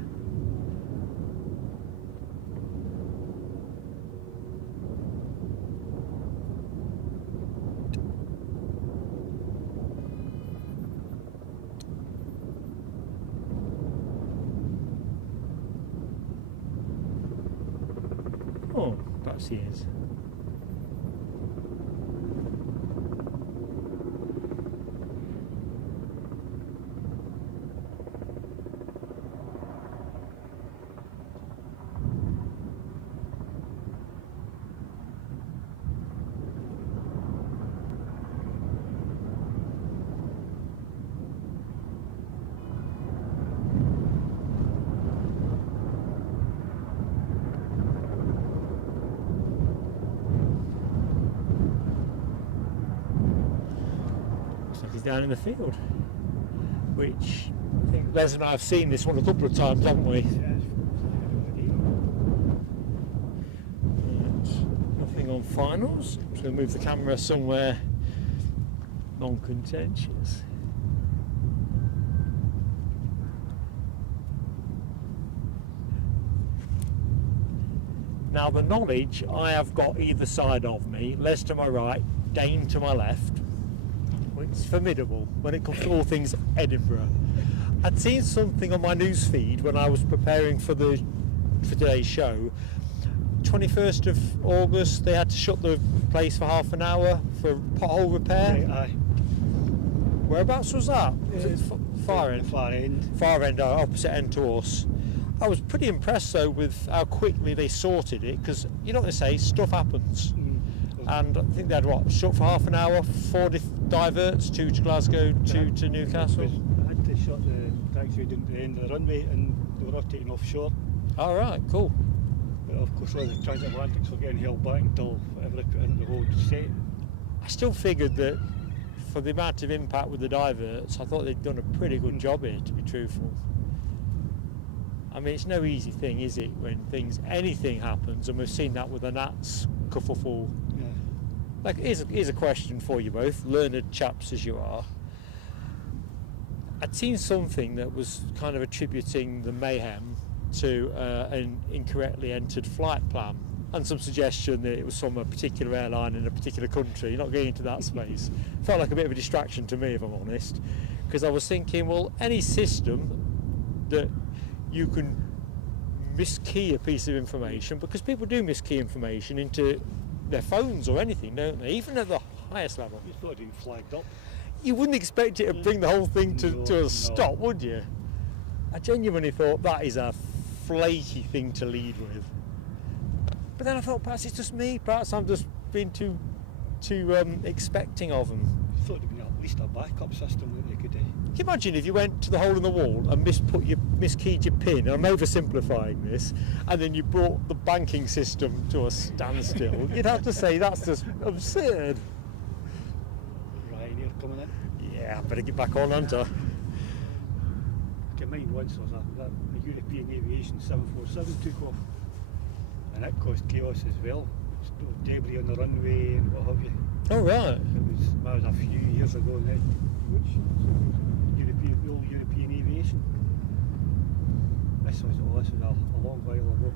Oh, perhaps he is. Down in the field, which I think Les and I have seen this one a couple of times, haven't we? Right. Nothing on finals. I'm just going to move the camera somewhere non-contentious. Now the knowledge I have got either side of me, Les to my right, Dane to my left. It's formidable when it comes to all things Edinburgh. I'd seen something on my news feed when I was preparing for today's show. 21st of August they had to shut the place for half an hour for pothole repair. Right, aye. Whereabouts was that? Was it far end? Far end. Far end, opposite end to us. I was pretty impressed though with how quickly they sorted it, because you know what they say, stuff happens. And I think they had shut for half an hour, 4 diverts, 2 to Glasgow, 2 to Newcastle. I had to shut the taxi down to the end of the runway and they were not taking offshore. Alright, cool. But of course all the transatlantics were getting held back until whatever they put in the road set. I still figured that for the amount of impact with the diverts, I thought they'd done a pretty good job here, to be truthful. I mean, it's no easy thing, is it, when anything happens, and we've seen that with the Nats kerfuffle. Yeah. Like, here's a question for you both, learned chaps as you are. I'd seen something that was kind of attributing the mayhem to an incorrectly entered flight plan, and some suggestion that it was from a particular airline in a particular country. You're not getting into that space. Felt like a bit of a distraction to me, if I'm honest, because I was thinking, well, any system that you can miskey a piece of information, because people do miskey information into their phones or anything, don't they? Even at the highest level. You thought it'd been flagged up. You wouldn't expect it to bring the whole thing to a stop, would you? I genuinely thought that is a flaky thing to lead with. But then I thought, perhaps it's just me. Perhaps I'm just being too expecting of them. You thought it'd been at least a backup system that they could do. Can you imagine if you went to the hole in the wall and miskeyed your pin? I'm oversimplifying this, and then you brought the banking system to a standstill. You'd have to say that's just absurd. Ryanair coming in. Yeah, I better get back on, hunter. I can mind once was a European Aviation 747 took off, and it caused chaos as well. Debris on the runway and what have you. Oh right. That was a few years ago now. Which European Aviation. This was a long while ago,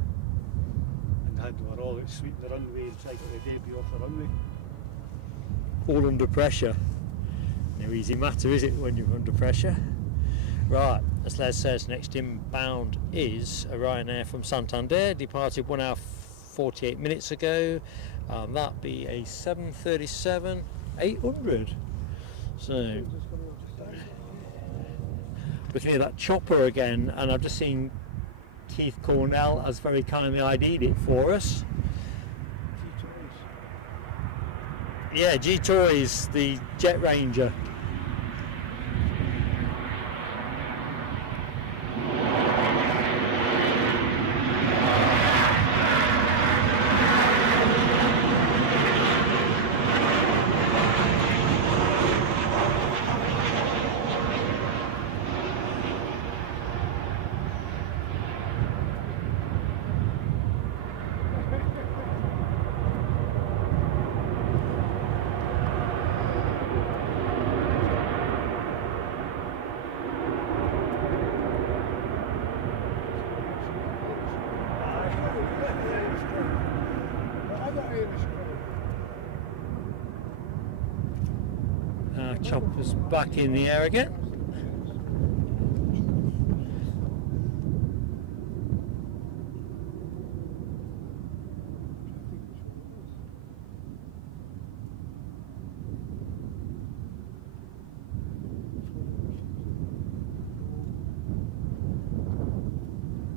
and they were all out sweeping the runway and trying to get the debris off the runway. All under pressure. No easy matter, is it, when you're under pressure? Right, as Les says, next inbound is a Ryanair from Santander, departed 1 hour 48 minutes ago. That be a 737-800. So, looking at that chopper again, and I've just seen Keith Cornell has very kindly ID'd it for us. Yeah, G-Toys, the Jet Ranger. Chopper's back in the air again.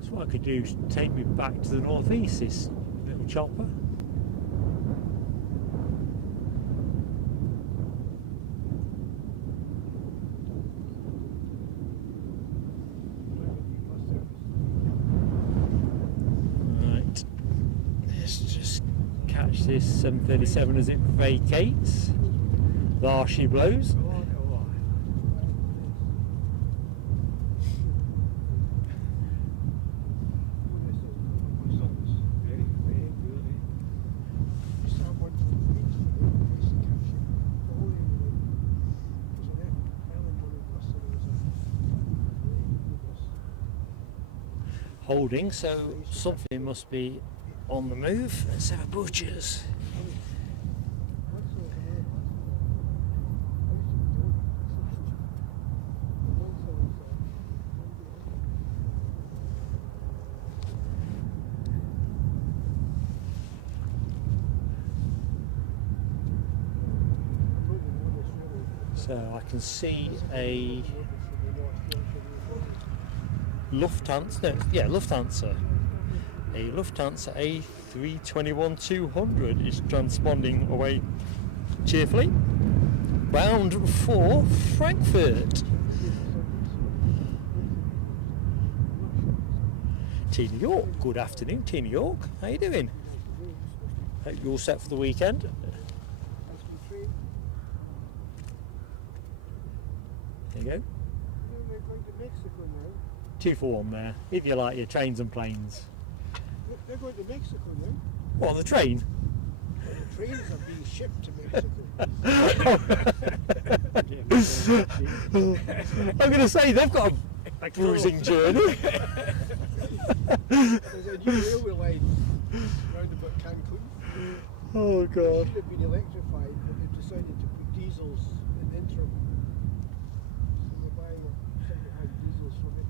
So what I could do is take me back to the northeast, this little chopper. This 737 as it vacates. There she blows. Holding, so something must be on the move. Let's have a butcher's. So I can see a Lufthansa, Lufthansa. A Lufthansa A320-200 is transponding away cheerfully, bound for Frankfurt. Tina York, good afternoon, Tina York. How you doing? Hope you're all set for the weekend. There you go. 2 for 1 there, if you like your trains and planes. Look, they're going to Mexico now. What, the train? Well, the trains are being shipped to Mexico. I'm going to say they've got a cruising journey. There's a new railway line round about Cancun. Oh It God. should have been electrified, but they've decided to put diesels in the interim. So they're buying 75 diesels from it.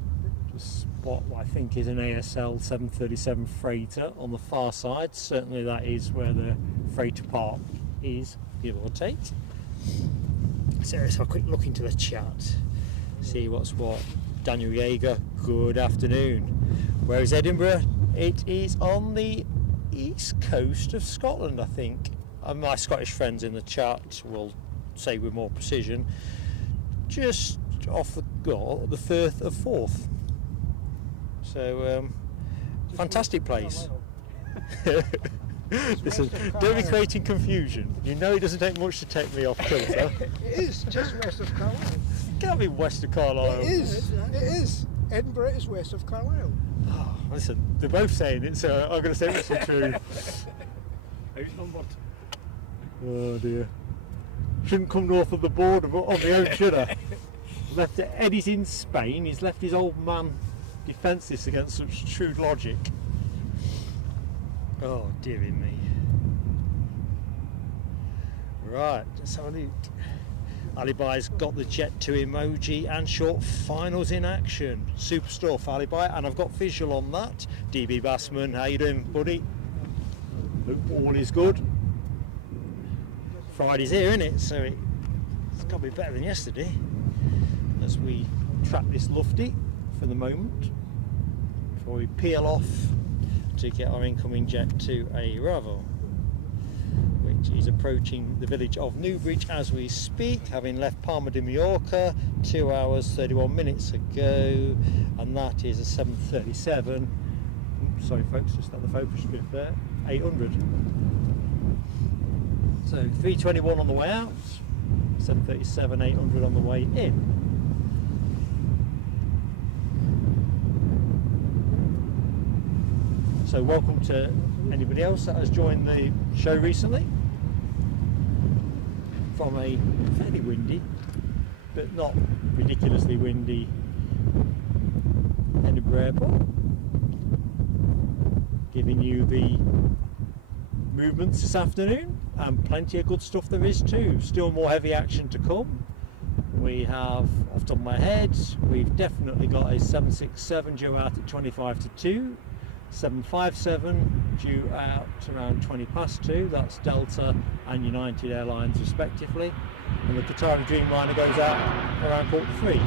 To spot what I think is an ASL 737 freighter on the far side. Certainly that is where the freighter park is, give or take. So let's have a quick look into the chat, see what's what. Daniel Yeager, good afternoon. Where is Edinburgh? It is on the east coast of Scotland, I think. My Scottish friends in the chat will say with more precision, just off the Firth of Forth. So, fantastic place. Listen, don't be creating confusion. You know it doesn't take much to take me off kilter. It is just west of Carlisle. It can't be west of Carlisle. It is. It is. Edinburgh is west of Carlisle. Oh, listen, they're both saying it, so I'm going to say it's the truth. Outnumbered. Oh dear. Shouldn't come north of the border on my own, should I? Left it. Eddie's in Spain. He's left his old man defenceless against such shrewd logic. Oh dearie me. Right, let's have a look. Alibi's got the Jet 2 emoji and short finals in action. Super stuff, Alibi, and I've got visual on that. DB Bassman, how you doing, buddy? Hope all is good. Friday's here, isn't it? So it's got to be better than yesterday. As we track this lufty for the moment, before we peel off to get our incoming jet to a Ravo, which is approaching the village of Newbridge as we speak, having left Palma de Mallorca 2 hours 31 minutes ago, and that is a 737. Oops, sorry folks, just had the focus drift there. 800. So 321 on the way out, 737 800 on the way in. So welcome to anybody else that has joined the show recently from a fairly windy but not ridiculously windy Edinburgh Airport, giving you the movements this afternoon, and plenty of good stuff there is too. Still more heavy action to come. We have, off the top of my head, we've definitely got a 767 due out at 25 to 2, 757 due out around 20 past 2, that's Delta and United Airlines respectively, and the Qatar Dreamliner goes out around 43.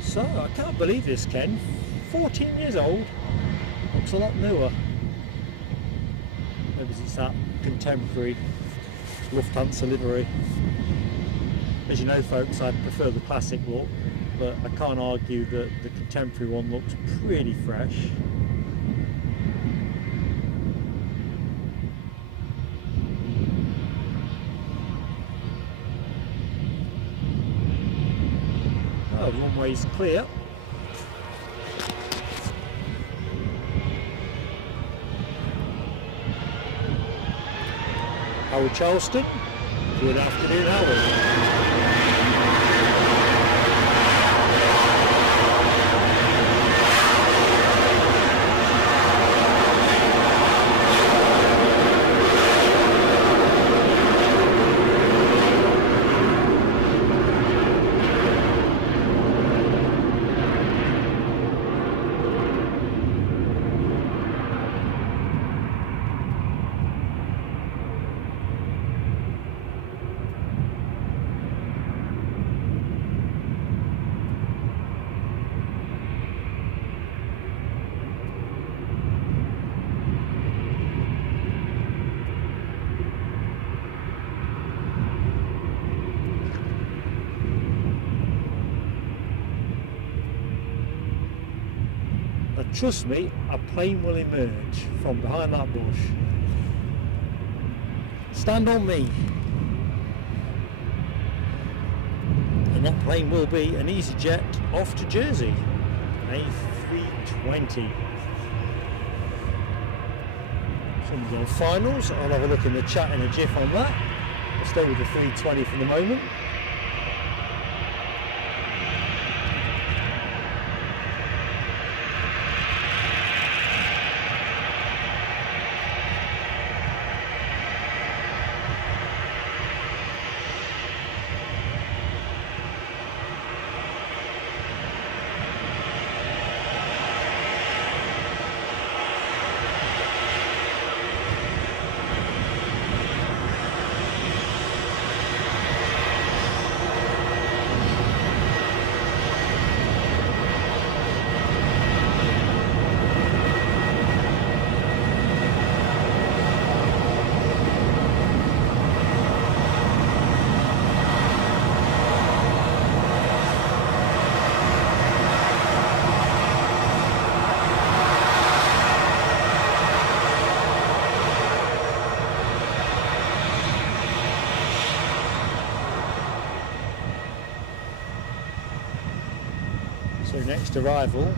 So, I can't believe this, Ken. 14 years old. Looks a lot newer. Maybe it's that contemporary Lufthansa livery. As you know, folks, I prefer the classic look, but I can't argue that the contemporary one looks pretty fresh. runways clear. Howard Charleston, good afternoon Howard. Trust me, a plane will emerge from behind that bush. Stand on me. And that plane will be an easyJet off to Jersey, an A320. Someone's on finals. I'll have a look in the chat in a jiff on that. I'll stay with the 320 for the moment. So next arrival,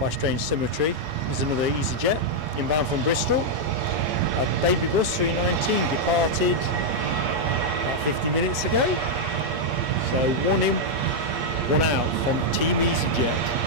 by strange symmetry, is another easyJet inbound from Bristol. A baby bus 319 departed about 50 minutes ago. So one in, one out from Team easyJet.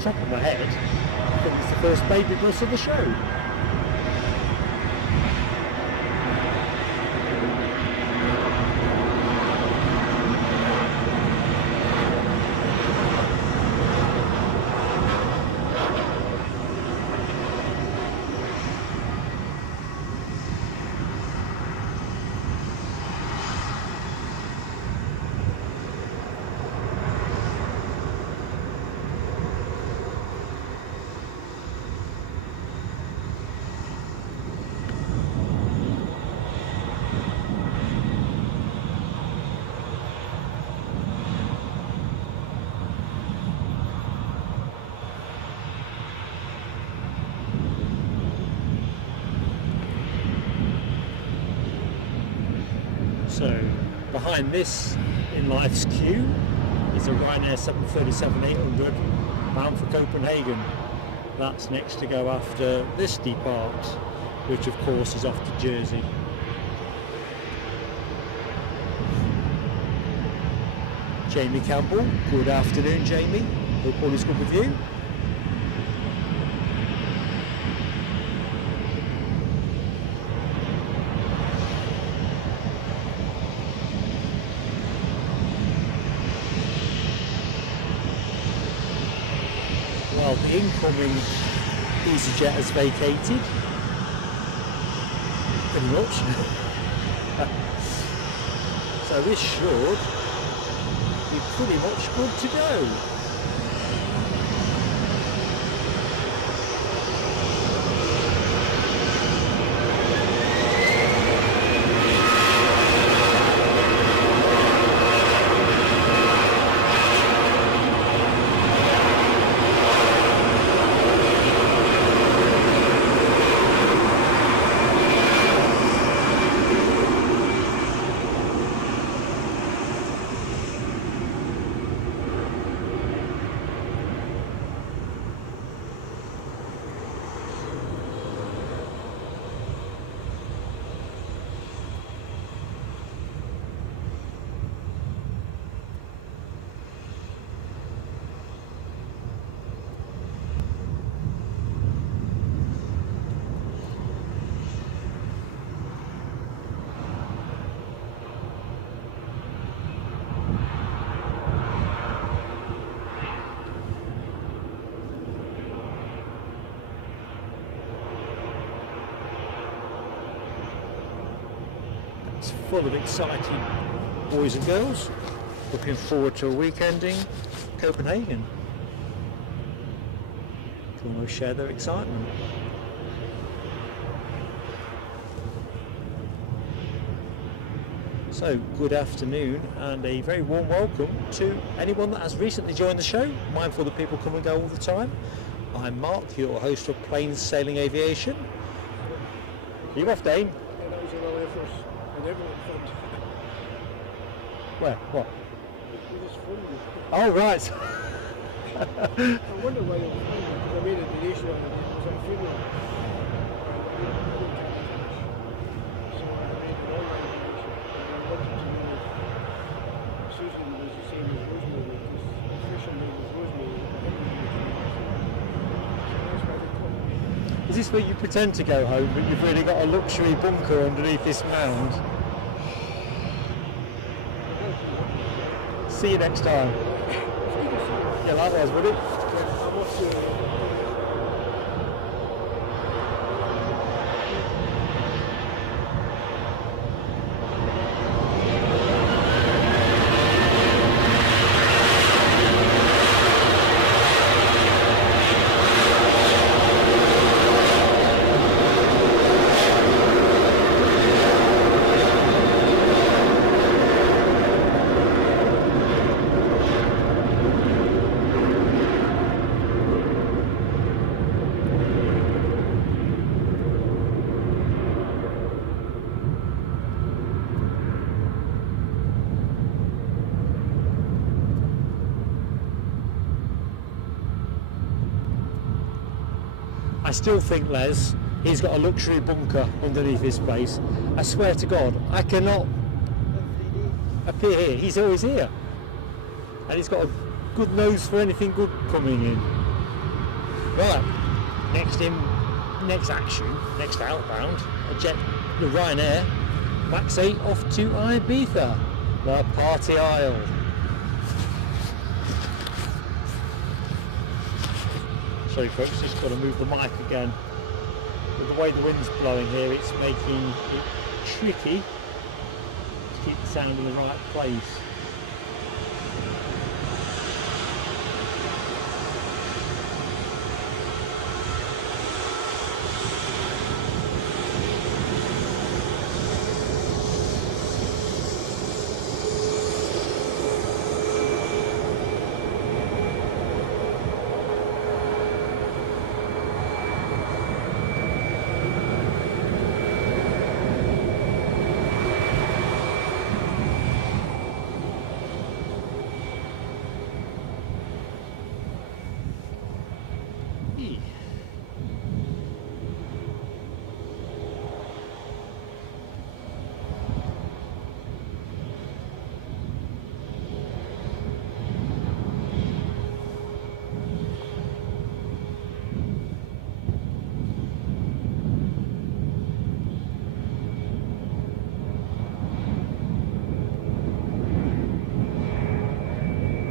Top of my head, I think it's the first baby bus of the show. So behind this in life's queue is a Ryanair 737-800 bound for Copenhagen. That's next to go after this depart, which of course is off to Jersey. Jamie Campbell, good afternoon Jamie, hope all is good with you. Well, the incoming easyJet has vacated, pretty much. So this should be pretty much good to go. It's full of exciting boys and girls looking forward to a weekend in Copenhagen. Can almost share their excitement. So, good afternoon and a very warm welcome to anyone that has recently joined the show. Mindful that people come and go all the time. I'm Mark, your host of Planes Sailing Aviation. Are you off, Dane? Yeah, that was another effort. I never fund. Where? What? You just phoned me. Oh, right. I wonder why they phoned me, because I made a donation on it. It was a funeral. And I didn't take cash. So I made an online donation. And I wanted to know if Susan was the same as Rosemary, because the official name was Rosemary. So that's why they called me. Is this where you pretend to go home, but you've really got a luxury bunker underneath this mound? See you next time. Yeah, likewise, would it? I must say, I still think, Les, he's got a luxury bunker underneath his place. I swear to God, I cannot appear here. He's always here. And he's got a good nose for anything good coming in. Right, next action, next outbound, a jet, the Ryanair, Max 8 off to Ibiza, the Party Isle. Sorry folks, just got to move the mic again. With the way the wind's blowing here, it's making it tricky to keep the sound in the right place.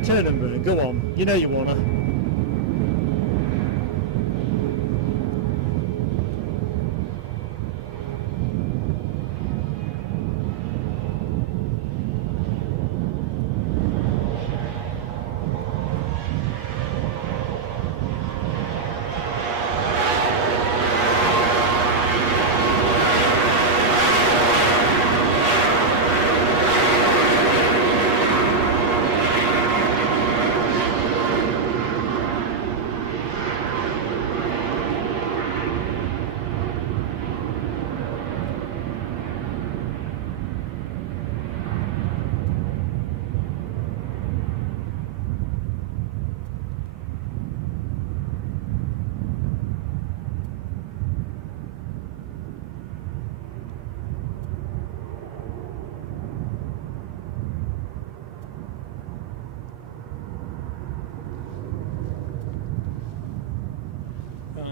Turnenberg, go on, you know you wanna.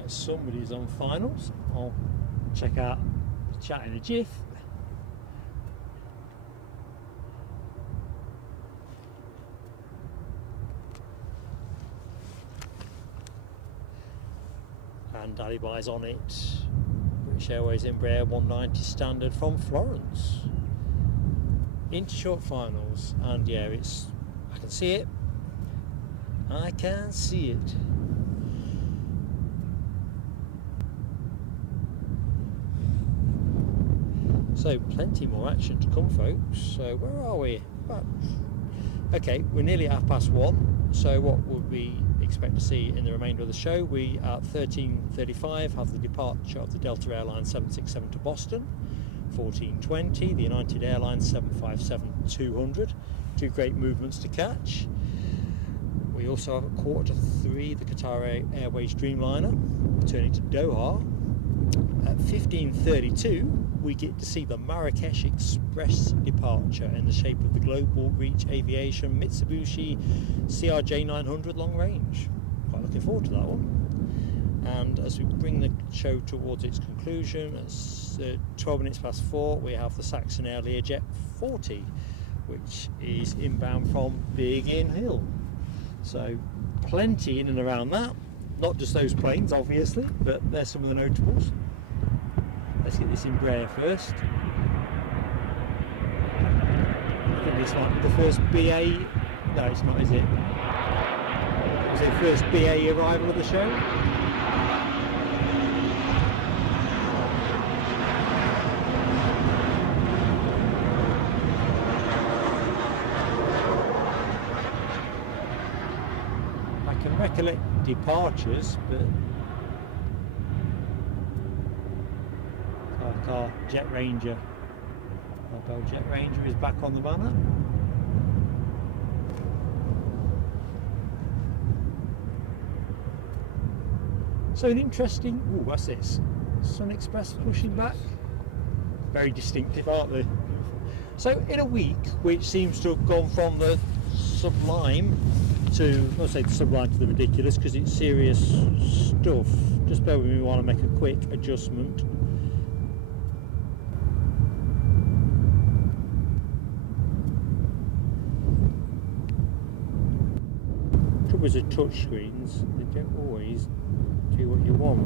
Somebody's on finals. I'll check out the chat in a jiff. And Alibi's on it. British Airways Embraer 190 standard from Florence. into short finals, and yeah, it's, I can see it. I can see it. So plenty more action to come, folks. So where are we? Okay, we're nearly at 1:30. So what would we expect to see in the remainder of the show? We at 13:35 have the departure of the Delta Airlines 767 to Boston. 14:20 the United Airlines 757-200. Two great movements to catch. We also have at 2:45 the Qatar Airways Dreamliner returning to Doha. At 15:32 we get to see the Marrakesh Express departure in the shape of the Global Reach Aviation Mitsubishi CRJ 900 long range. Quite looking forward to that one. And as we bring the show towards its conclusion, at 4:12 we have the Saxon Air Learjet 40, which is inbound from Biggin Hill. So plenty in and around that. Not just those planes, obviously, but there's some of the notables. Let's get this Embraer first. I think this might be the first BA. No, it's not, is it? Was it first BA arrival of the show? I can recollect departures, but our Jet Ranger, our Bell Jet Ranger is back on the banner. So an interesting, ooh, what's this? Sun Express pushing back. Very distinctive, aren't they? So in a week, which seems to have gone from the sublime to, I'll say the sublime to the ridiculous, because it's serious stuff. Just bear with me while I make a quick adjustment. Trouble is with touch screens, they don't always do what you want.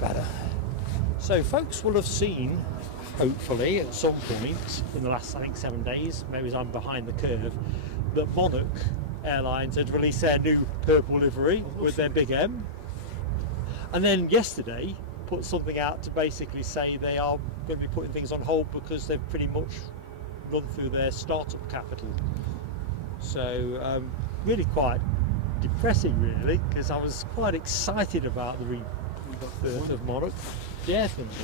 Better. So folks will have seen, hopefully at some point in the last, I think, 7 days, maybe I'm behind the curve, that Monarch Airlines had released their new purple livery with their big M, and then yesterday put something out to basically say they are going to be putting things on hold because they've pretty much run through their startup capital. So really quite depressing, really, because I was quite excited about the rebirth of Monarch. Definitely.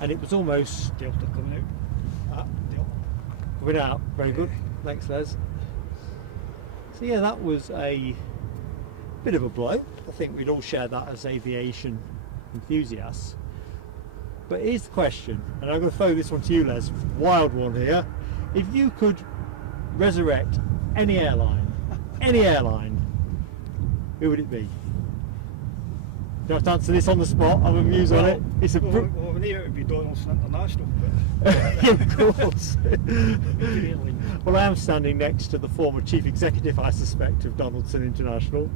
And it was almost Delta coming out. Delta. Coming out. Very good. Thanks, Les. So yeah, that was a bit of a blow. I think we'd all share that as aviation enthusiasts. But here's the question, and I'm going to throw this one to you, Les. Wild one here. If you could resurrect any airline, who would it be? You don't have to answer this on the spot. I'm amused on it. It's a well, we knew it would be Donaldson International, but yeah, of course. Well, I am standing next to the former chief executive, I suspect, of Donaldson International.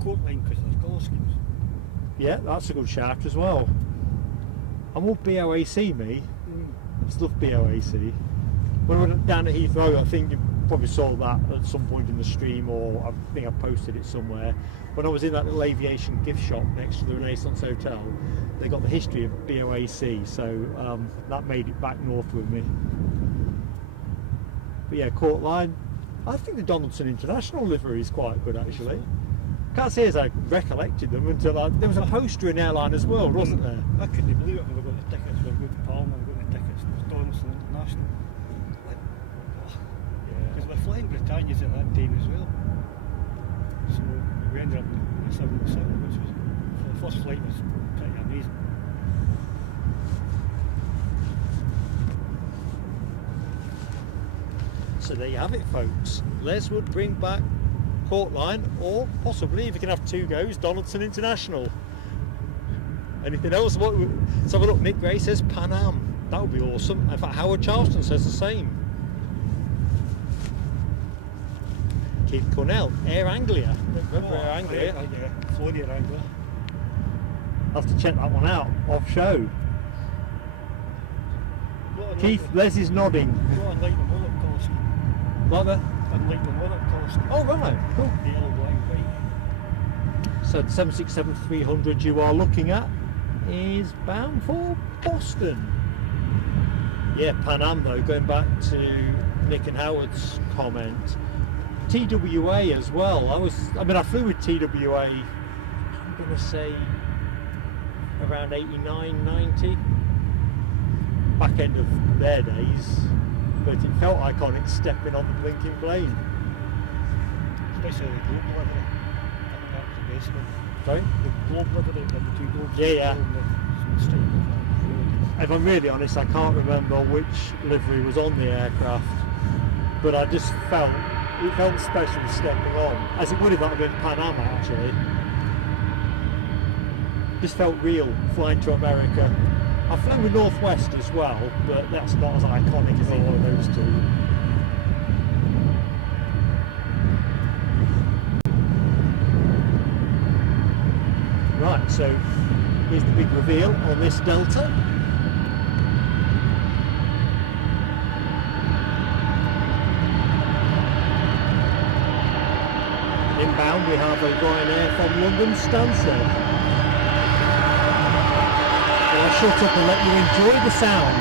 Courtline, because there's colour schemes. Yeah, that's a good shout as well. I'm all BOAC, me. I just love BOAC. When I went down at Heathrow, I think you probably saw that at some point in the stream, or I think I posted it somewhere. When I was in that little aviation gift shop next to the Renaissance Hotel, they got the history of BOAC, so that made it back north with me. But yeah, Courtline, I think the Donaldson International livery is quite good actually. Can't say as I recollected them until there was a poster in Airliners World, wasn't there? I couldn't believe it when we got the tickets. We were going to Palma, we got the tickets. It was Donaldson International. Because we're flying Britannias at that time as well. So we ended up in 707, which was for the first flight was pretty amazing. So there you have it, folks. Les would bring back Courtline, or possibly, if you can have two goes, Donaldson International. Anything else? Let's have a look. Nick Gray says Pan Am. That would be awesome. In fact, Howard Charleston says the same. Keith Cornell, Air Anglia. Remember Air Anglia? Yeah, flown Air Anglia. I'll have to check that one out off show. Keith, Les is nodding. Not unlike the one at Kolsky. Like that? Unlike the one at Kolsky. Oh right, cool. The yellow, black and white. So the 767-300 you are looking at is bound for Boston. Yeah, Pan Am though, going back to Nick and Howard's comment. TWA as well. I flew with TWA, I'm going to say around 89, 90. Back end of their days. But it felt iconic stepping on the blinking plane. Especially the globe livery. I think that was the best one. Sorry? The globe livery, the two globes. Yeah. The stripe of that. Really good. If I'm really honest, I can't remember which livery was on the aircraft, but I just felt, it felt special stepping on, as it would have been Pan Am actually. Just felt real, flying to America. I flew with Northwest as well, but that's not as iconic as either of those two. Right, so here's the big reveal on this Delta. Inbound we have a Ryanair from London Stansted. Well, I'll shut up and let you enjoy the sound.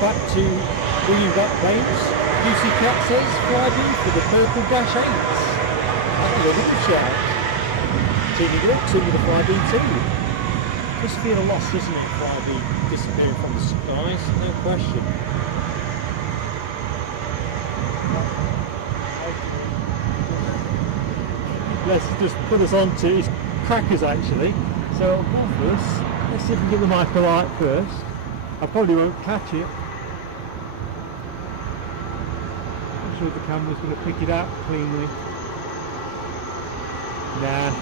Back to bringing back planes. UC Cat says Flyby for the purple Dash 8s. That's a really good shout. Teaming it up to with the Flyby too. Just feel a loss, doesn't it? Flyby disappearing from the skies, no question. Let's just put us on to his crackers actually. So above us, let's see if we can get the mic alight first. I probably won't catch it. I'm sure the camera's going to pick it out cleanly. Nah.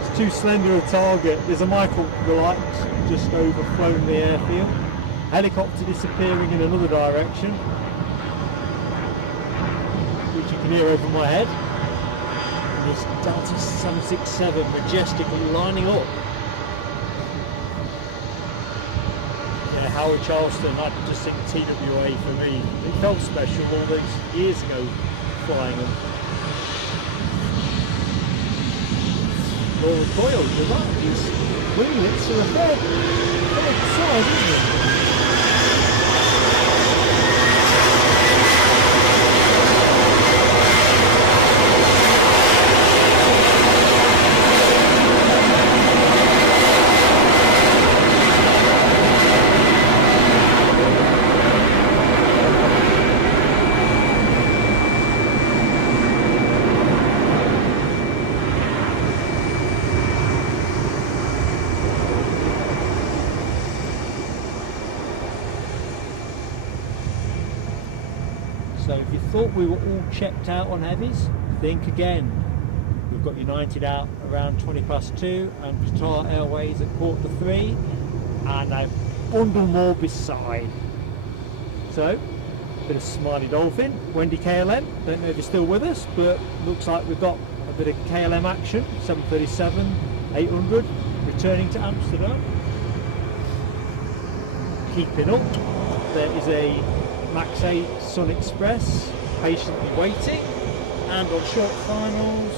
It's too slender a target. There's a Michael light just overflown the airfield. Helicopter disappearing in another direction, which you can hear over my head. And this Delta 767 majestically lining up. Howard Charleston, I just think TWA for me. It felt special all those years ago flying them. More recoiled, the back is winglets are a fair size, isn't it? So if you thought we were all checked out on heavies, think again. We've got United out around 2:20 and Qatar Airways at 2:45 and a bundle more beside. So, bit of Smiley Dolphin, Wendy KLM, don't know if you're still with us, but looks like we've got a bit of KLM action, 737, 800, returning to Amsterdam. Keeping up, there is a Max 8 Sun Express, patiently waiting, and on short finals,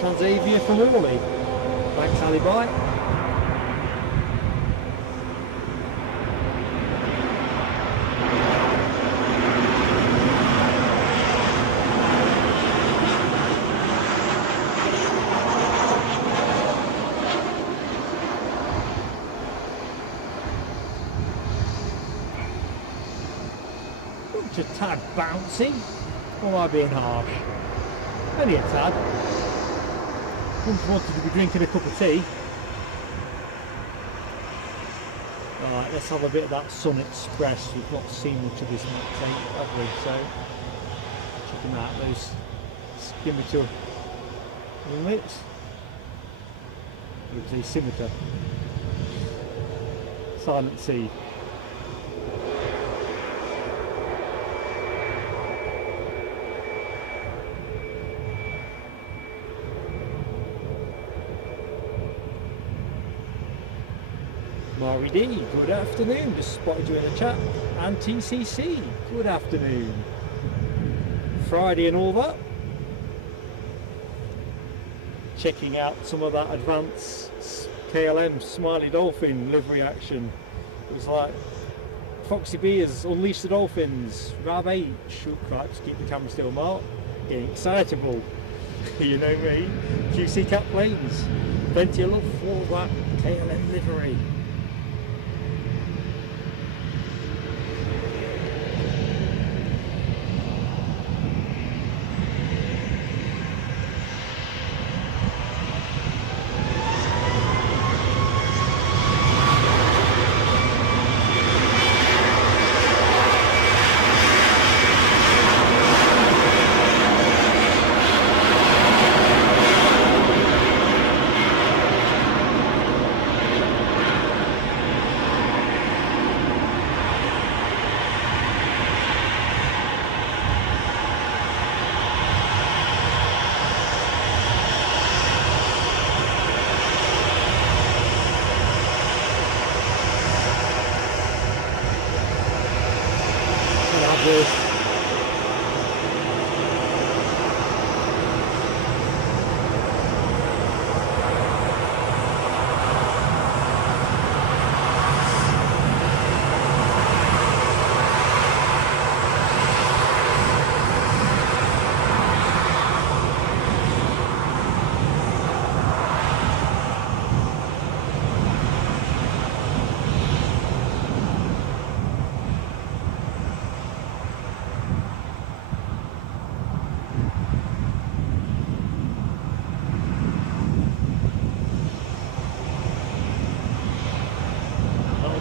Transavia for Morley. Thanks, Alibi. Looked a tad bouncy. Or am I being harsh? Only a tad. Once wanted to be drinking a cup of tea. Right, let's have a bit of that Sun Express. We've not seen much of this Max 8, have we? So, check them out, those scimitar limits. It was a scimitar. Silent Sea. Mari D, good afternoon, just spotted you in the chat. And TCC, good afternoon. Friday and all that. Checking out some of that advanced KLM Smiley Dolphin livery action. It was like Foxy Beers, Unleash the Dolphins, Rab H, oh crap, just keep the camera still, Mark. Getting excitable. You know me. QC Cat Planes. Plenty of love for that KLM livery.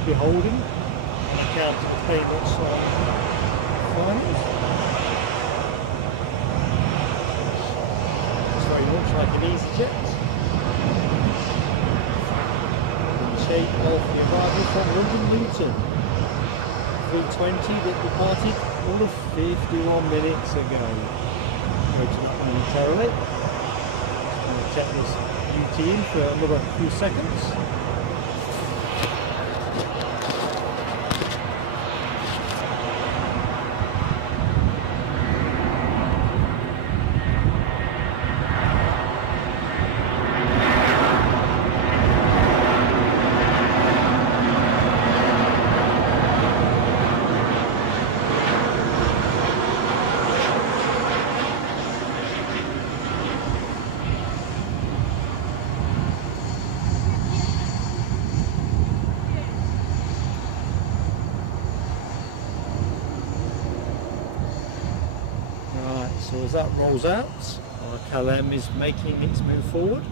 Holding back out to the payments finals. It's very much like an easyJet. In the shape of the arrival from London Luton. 320 that departed all of 51 minutes ago. Go to that momentarily. I'm going to check this beauty in for another few seconds. So as that rolls out, our KLM is making its move forward.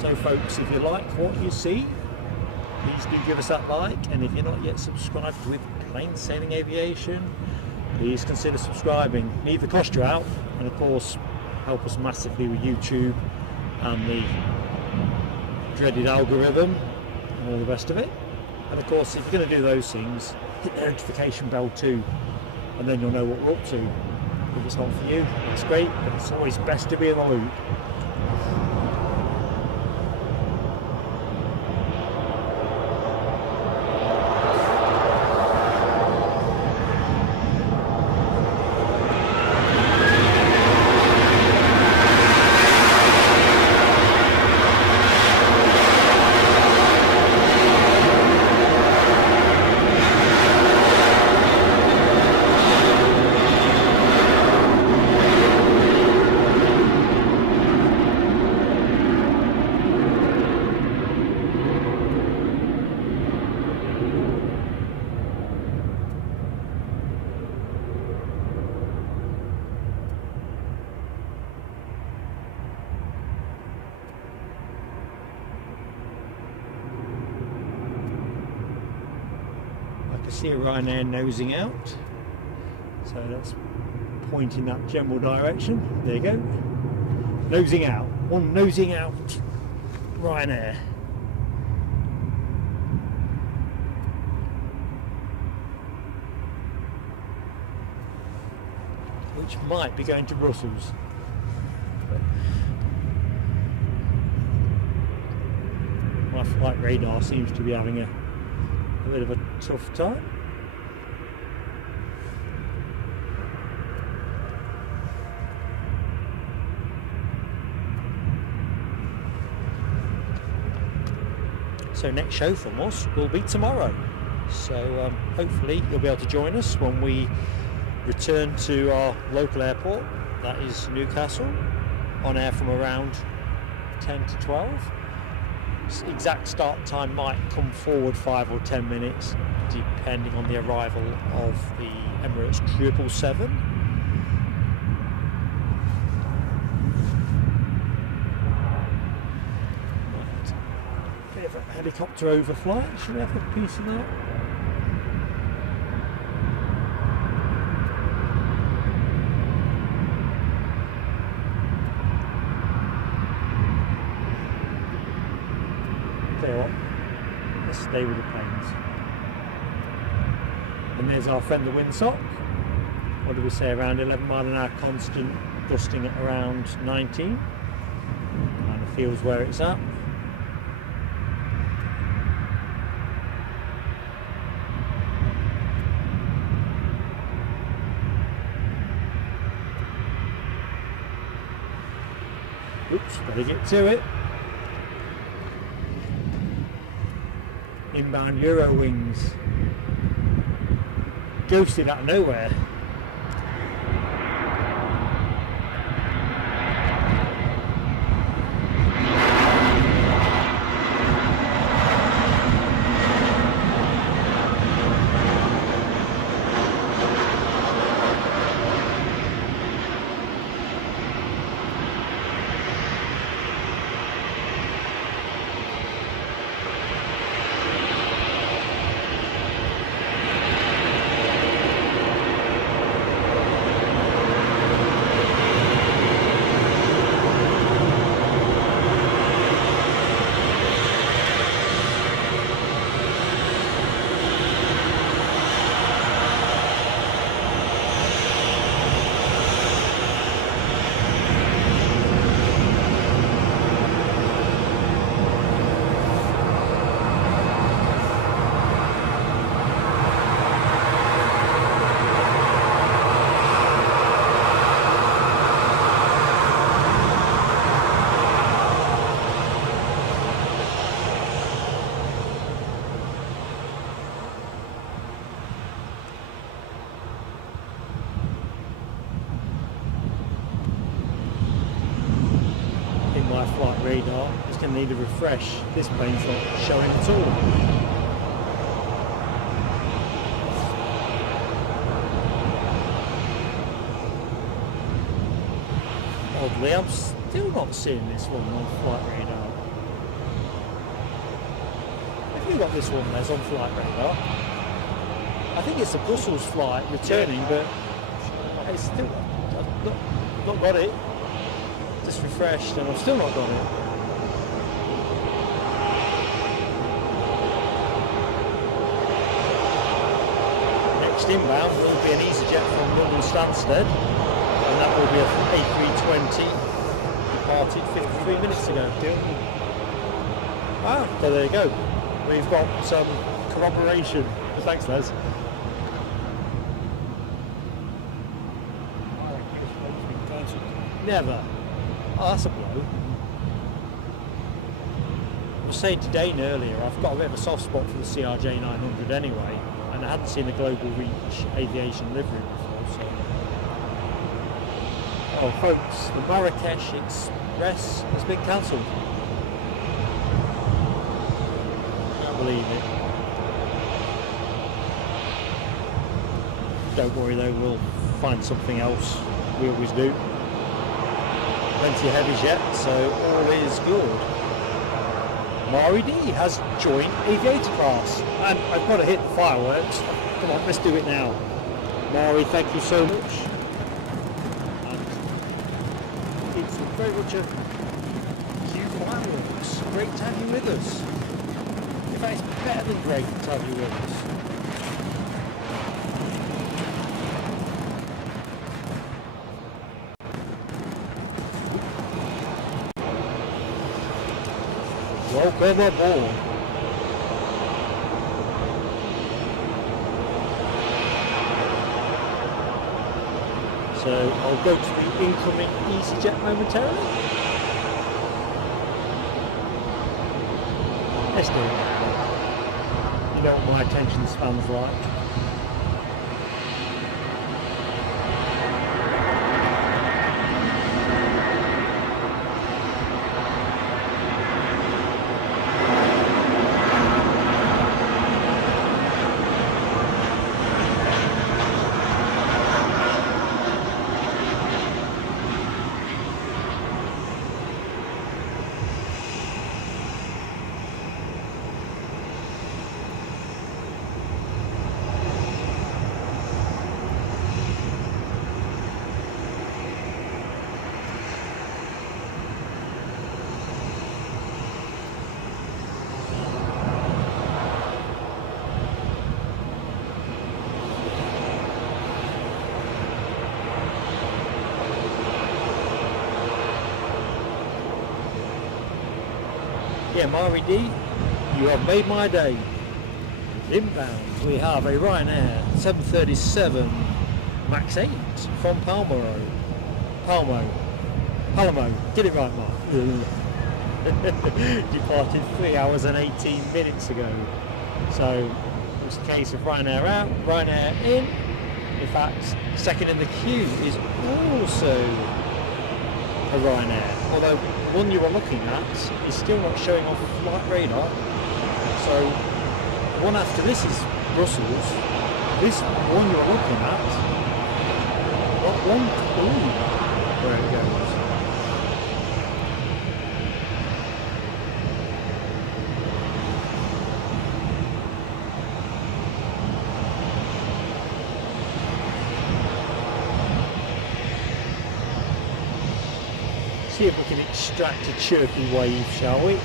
So folks, if you like what you see, please do give us that like, and if you're not yet subscribed with Plain Sailing Aviation, please consider subscribing. Neither cost you out, and of course help us massively with YouTube and the dreaded algorithm and all the rest of it. And of course, if you're going to do those things, hit the notification bell too, and then you'll know what we're up to. If it's not for you, it's great, but it's always best to be in the loop. See a Ryanair nosing out, so that's pointing that general direction. There you go, nosing out, one nosing out Ryanair. Which might be going to Brussels. My flight radar seems to be having a bit of a tough time. So next show from us will be tomorrow. So hopefully you'll be able to join us when we return to our local airport, that is Newcastle, on air from around 10 to 12. Exact start time might come forward 5 or 10 minutes depending on the arrival of the Emirates 777. Right. Bit of a helicopter overflight, should we have a piece of that? Let's stay with the planes. And there's our friend the windsock. What do we say, around 11 mile an hour constant, gusting at around 19. Kind of feels where it's at. Oops, better get to it. Inbound Euro wings. Ghosted out of nowhere. flight radar. It's going to need a refresh. This plane's not showing at all. Oddly, I'm still not seeing this one on flight radar. we got this one, Les, on flight radar? I think it's a Brussels flight returning, but it's still, I've not got it. Just refreshed and I've still not got it. Next inbound will be an easyJet from London Stansted, and that will be a A320 departed 53 minutes ago. Ah, so there you go. We've got some corroboration. Thanks, Les. Never. Oh, that's a blow. I was saying to Dane earlier, I've got a bit of a soft spot for the CRJ 900 anyway, and I hadn't seen a Global Reach Aviation livery before, so... Oh folks, the Marrakesh Express has been cancelled. Can't believe it. Don't worry though, we'll find something else. We always do. Plenty of heavies yet, so all is good. Mari D has joined aviator class, and I've got to hit the fireworks. Come on, let's do it now. Mari, thank you so much. And it's very much a cute fireworks. Great to have you with us. In fact, it's better than great to have you with us. Welcome aboard. So I'll go to the incoming easyJet momentarily. Let's do it. You know what my attention span's like. Yeah, Mari D, you have made my day. Inbound, we have a Ryanair 737 MAX 8 from Palmo, get it right, Mark. Departed 3 hours and 18 minutes ago. So, it's a case of Ryanair out, Ryanair in. In fact, second in the queue is also a Ryanair, although one you are looking at is still not showing on flight radar. So one after this is Brussels. This one you're looking at, not one clue where it goes. See if we can extract a chirpy wave, shall we?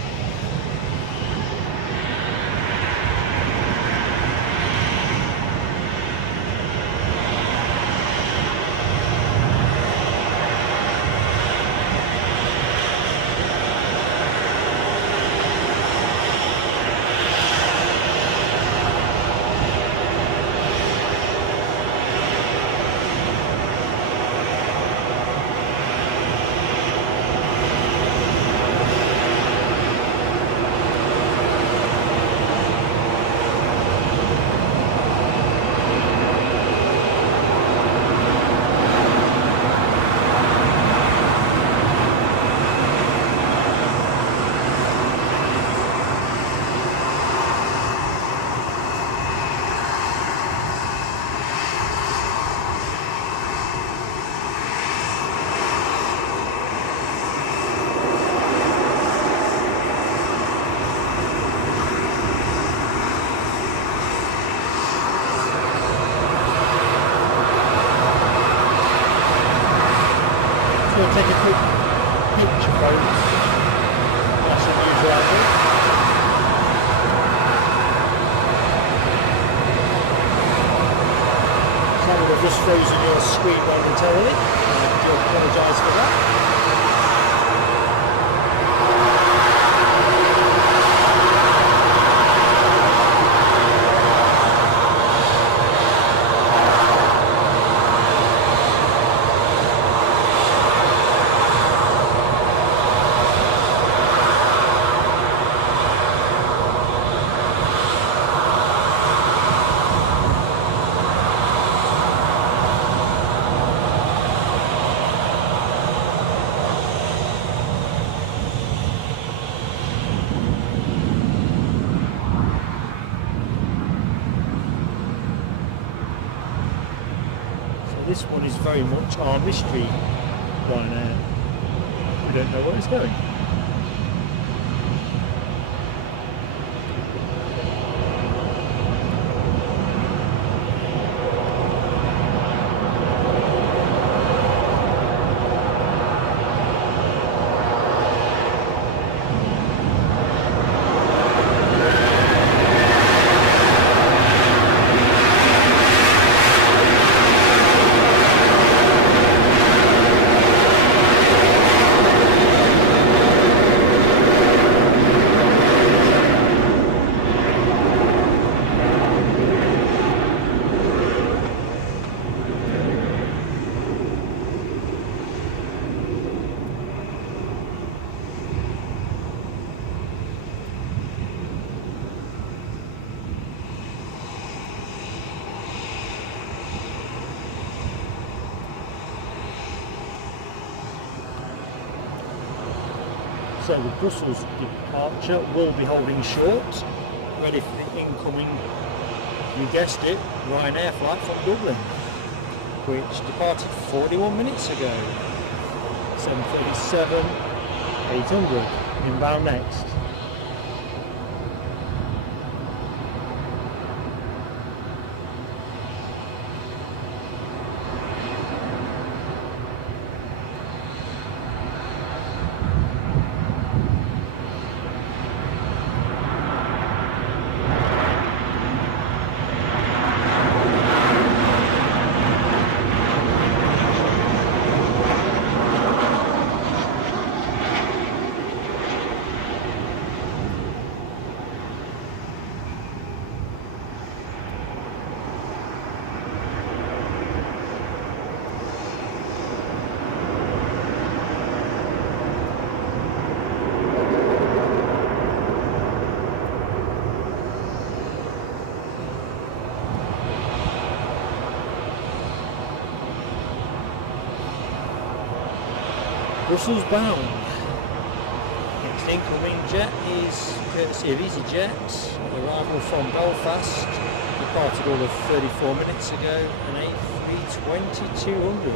just going to take a quick picture, folks. That's a neutral angle. So I would have just frozen your screen momentarily. I do apologise for that. This one is very much our mystery Ryanair. We don't know where it's going. So the Brussels departure will be holding short, ready for the incoming, you guessed it, Ryanair flight from Dublin, which departed 41 minutes ago. 737, 800, inbound next. Brussels bound. Next incoming jet is courtesy of easyJet, arrival from Belfast, departed all of 34 minutes ago, an A320-200.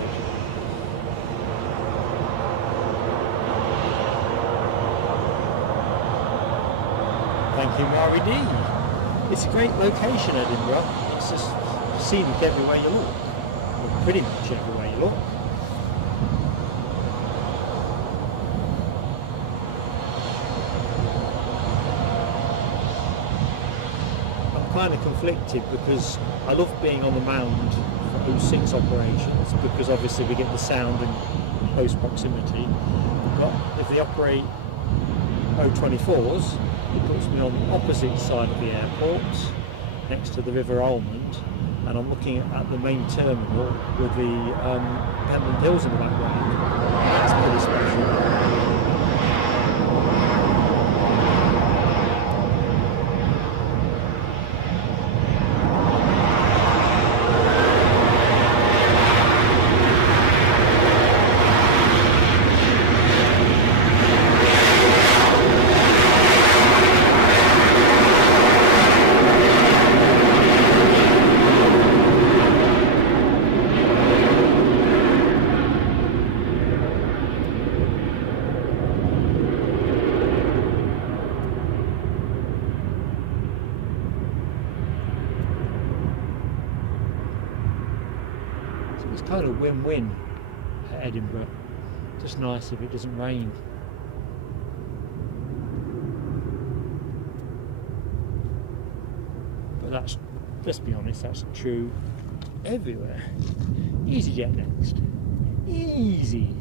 Thank you, Mari D. It's a great location, Edinburgh. It's just scenic everywhere you look, or pretty much everywhere you look. Kind of conflicted because I love being on the mound for 06 operations because obviously we get the sound and close proximity, but if they operate 024s it puts me on the opposite side of the airport next to the River Almond, and I'm looking at the main terminal with the Pentland Hills in the background. That's pretty special. Kind of win-win at Edinburgh. Just nice if it doesn't rain. But that's, let's be honest, that's true everywhere. easyJet next. Easy.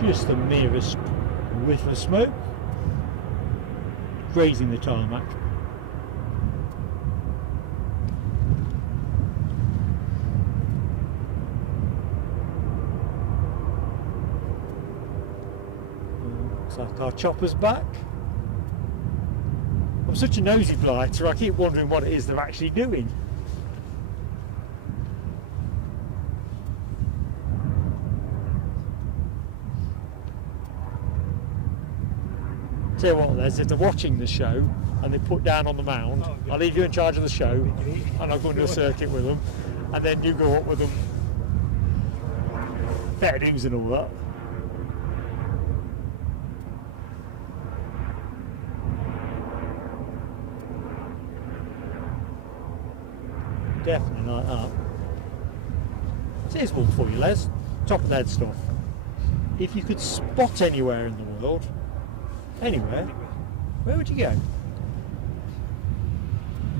Just the merest whiff of smoke grazing the tarmac. Looks like our chopper's back. I'm such a nosy blighter, I keep wondering what it is they're actually doing. Tell you what, Les, if they're watching the show and they put down on the mound, I'll leave you in charge of the show and I'll go into a circuit with them and then you go up with them. Fair dues and all that. Definitely like that. So here's one for you, Les. Top of the head stuff. If you could spot anywhere in the world, anywhere, where would you go?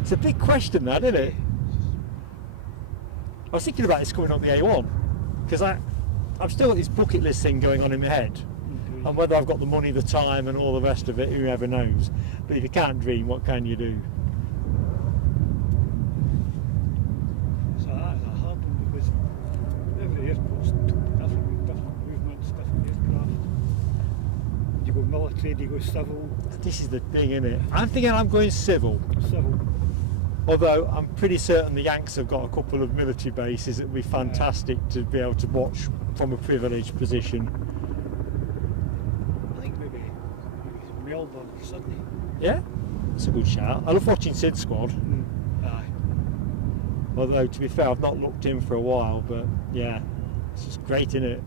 It's a big question, that, isn't it? I was thinking about this coming up the A1 because I've still got this bucket list thing going on in my head, and whether I've got the money, the time, and all the rest of it, whoever knows. But if you can't dream, what can you do? So that's a hard one because every airport's different movements, different aircraft. You go military, you go civil. This is the thing, isn't it? I'm thinking I'm going civil. Civil. Although I'm pretty certain the Yanks have got a couple of military bases. It would be fantastic to be able to watch from a privileged position. I think maybe Melbourne or Sydney. Yeah, that's a good shout. I love watching Sid Squad. Aye. Although, to be fair, I've not looked in for a while, but yeah, it's just great, isn't it?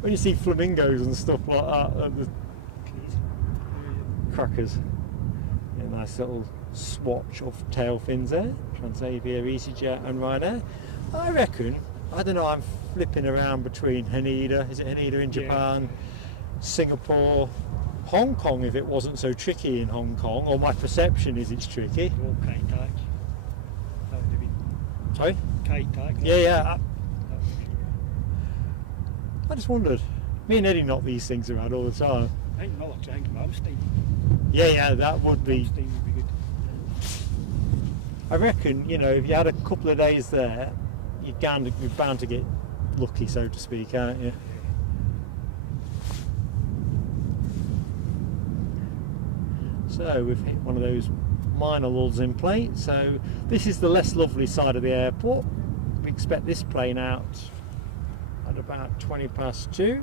When you see flamingos and stuff like that, and the crackers. Yeah, nice little swatch of tail fins there. Transavia, easyJet and Ryanair. I reckon, I don't know, I'm flipping around between Haneda, is it Haneda in Japan, Singapore, Hong Kong if it wasn't so tricky in Hong Kong, or my perception is it's tricky. Well, Kai Tak. That would be. Sorry? Kai Tak. Yeah. I just wondered. Me and Eddie knock these things around all the time. I think military, I think Ramstein. Yeah, that would be. Ramstein would be good. I reckon, you know, if you had a couple of days there, you're bound to get lucky, so to speak, aren't you? So we've hit one of those minor lulls in plate. So this is the less lovely side of the airport. We expect this plane out at about 2:20.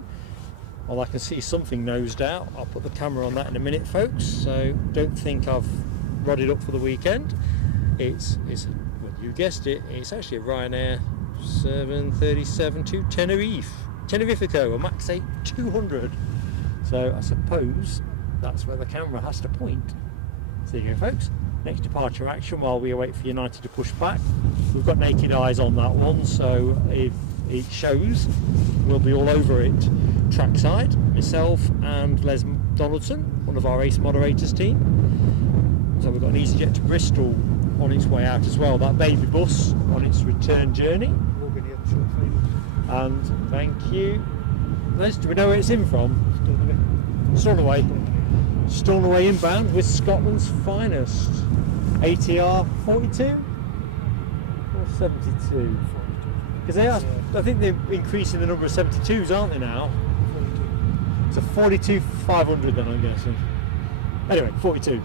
Well, I can see something nosed out. I'll put the camera on that in a minute, folks. So don't think I've rodded up for the weekend. It's well, you guessed it, it's actually a Ryanair 737 to Tenerifico, a Max 8 200. So I suppose that's where the camera has to point. So there you go, folks. Next departure action while we await for United to push back. We've got naked eyes on that one, so if it shows, we'll be all over it. Trackside, myself and Les Donaldson, one of our ace moderators team. So we've got an easyJet to Bristol on its way out as well, that baby bus on its return journey. Logan here, short final. And thank you. Les, do we know where it's in from? Stornoway. Stornoway inbound with Scotland's finest. ATR 42 or 72? Because they are I think they're increasing the number of 72s, aren't they now? 42. So 42 500 then, I'm guessing. Anyway, 42.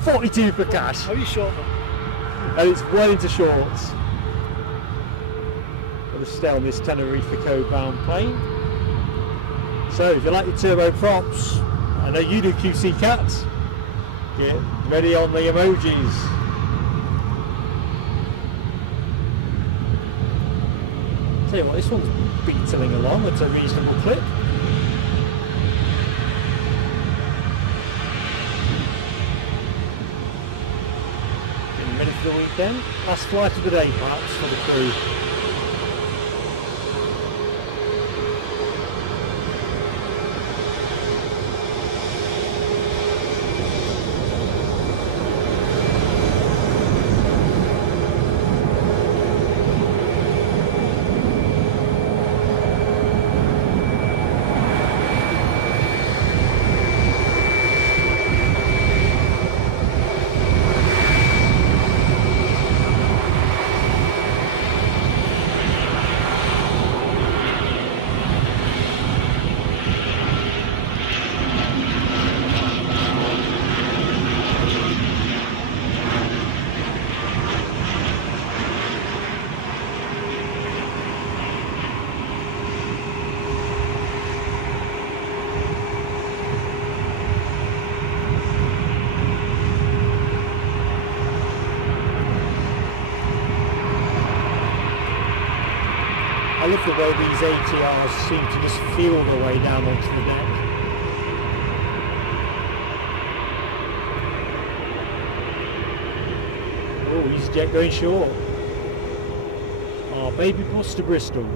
42 for cash. How are you short them? And it's well into shorts. Got to stay on this Tenerife bound plane. So if you like your turbo props, I know you do QC cats, get ready on the emojis. Tell you what, this one's beetling along at a reasonable clip. Getting ready for the weekend. Last flight of the day perhaps for the crew. I love the way these ATRs seem to just feel their way down onto the deck. Oh, easyJet going short. Our baby bus to Bristol.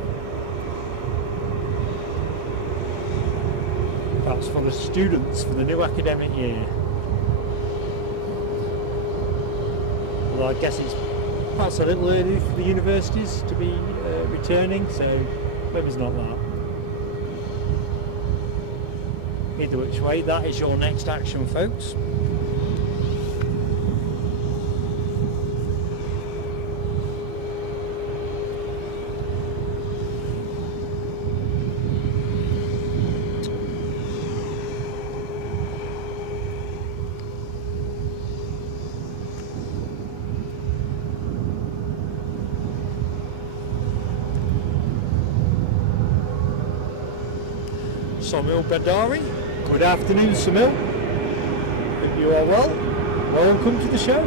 That's for the students for the new academic year. Well, I guess it's perhaps a little early for the universities to be returning, so maybe it's not that. Either which way, that is your next action, folks. Samil Badari. Good afternoon, Samil. Hope you are well. Welcome to the show.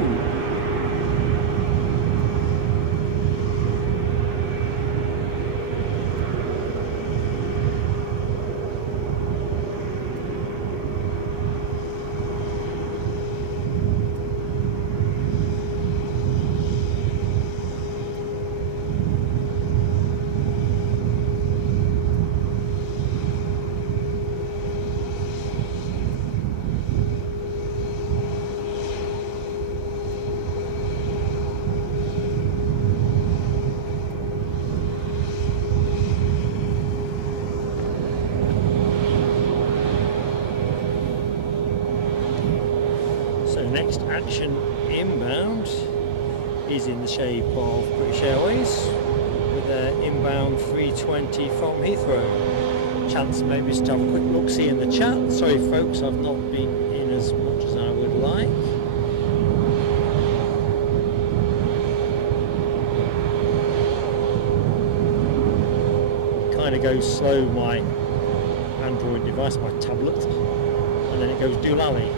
Next action inbound is in the shape of British Airways with their inbound 320 from Heathrow. Chance maybe just to have a quick look see in the chat. Sorry folks, I've not been in as much as I would like. Kind of goes slow, my Android device, my tablet, and then it goes doolally.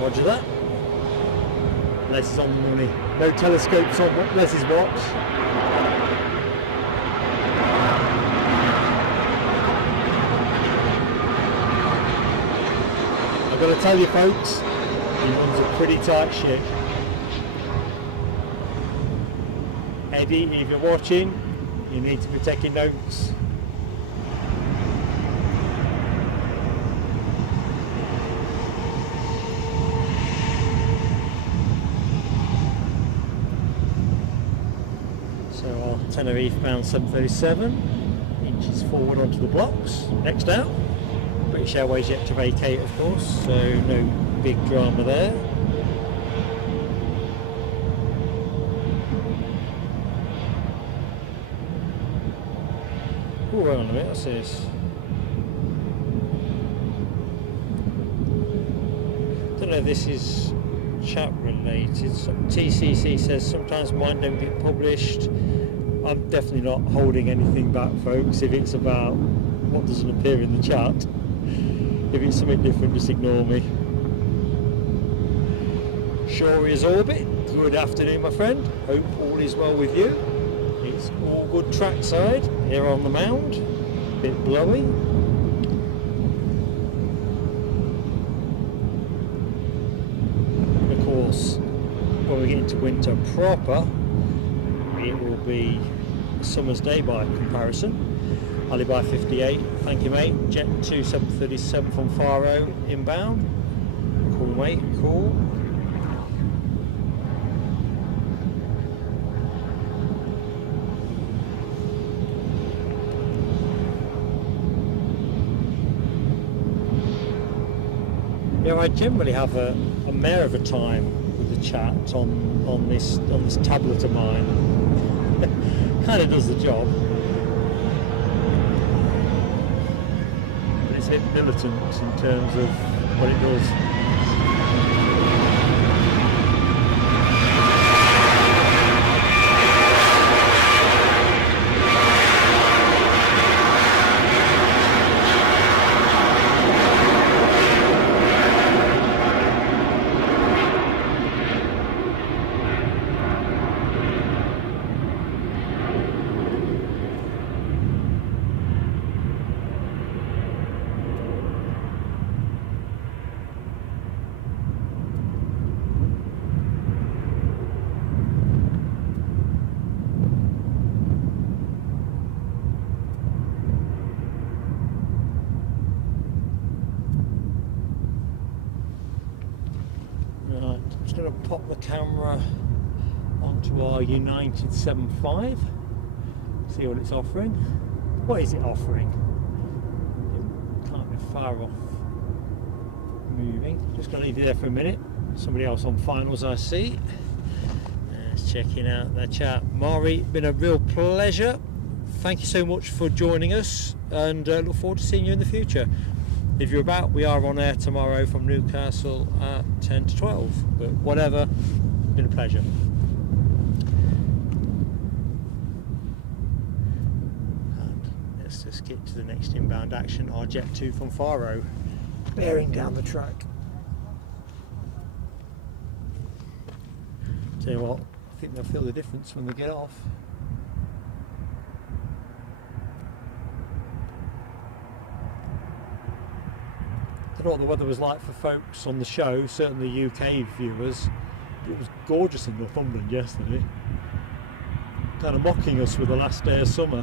Roger that. Les is on the money. No telescopes on Les's watch. I've got to tell you folks, he runs a pretty tight ship. Eddie, if you're watching, you need to be taking notes. Tenerife bound 737 inches forward onto the blocks. Next out, British Airways yet to vacate, of course, so no big drama there. Oh, hang on a minute, what's this? Don't know if this is chat related. TCC says sometimes mine don't get published. I'm definitely not holding anything back, folks, if it's about what doesn't appear in the chat. If it's something different, just ignore me. Sure is Orbit. Good afternoon, my friend. Hope all is well with you. It's all good trackside here on the mound. Bit blowy. Of course, when we get into winter proper, it will be a summer's day by comparison. Alibi 58, thank you mate. Jet 2737 from Faro inbound. Cool mate, cool. Yeah, I generally have a mare of a time with the chat on this tablet of mine. Kind of does the job. But it's a bit militant in terms of what it does. Pop the camera onto our United 7.5, see what it's offering. What is it offering? It can't be far off moving. Just going to leave you there for a minute. Somebody else on finals I see. Just checking out the chat. Mari, been a real pleasure. Thank you so much for joining us, and look forward to seeing you in the future. If you're about, we are on air tomorrow from Newcastle at 10 to 12, but whatever, been a pleasure. And let's just get to the next inbound action, our Jet 2 from Faro, bearing down the track. Tell you what, I think they'll feel the difference when they get off. I don't know what the weather was like for folks on the show, certainly UK viewers. It was gorgeous in Northumberland yesterday. Kind of mocking us with the last day of summer.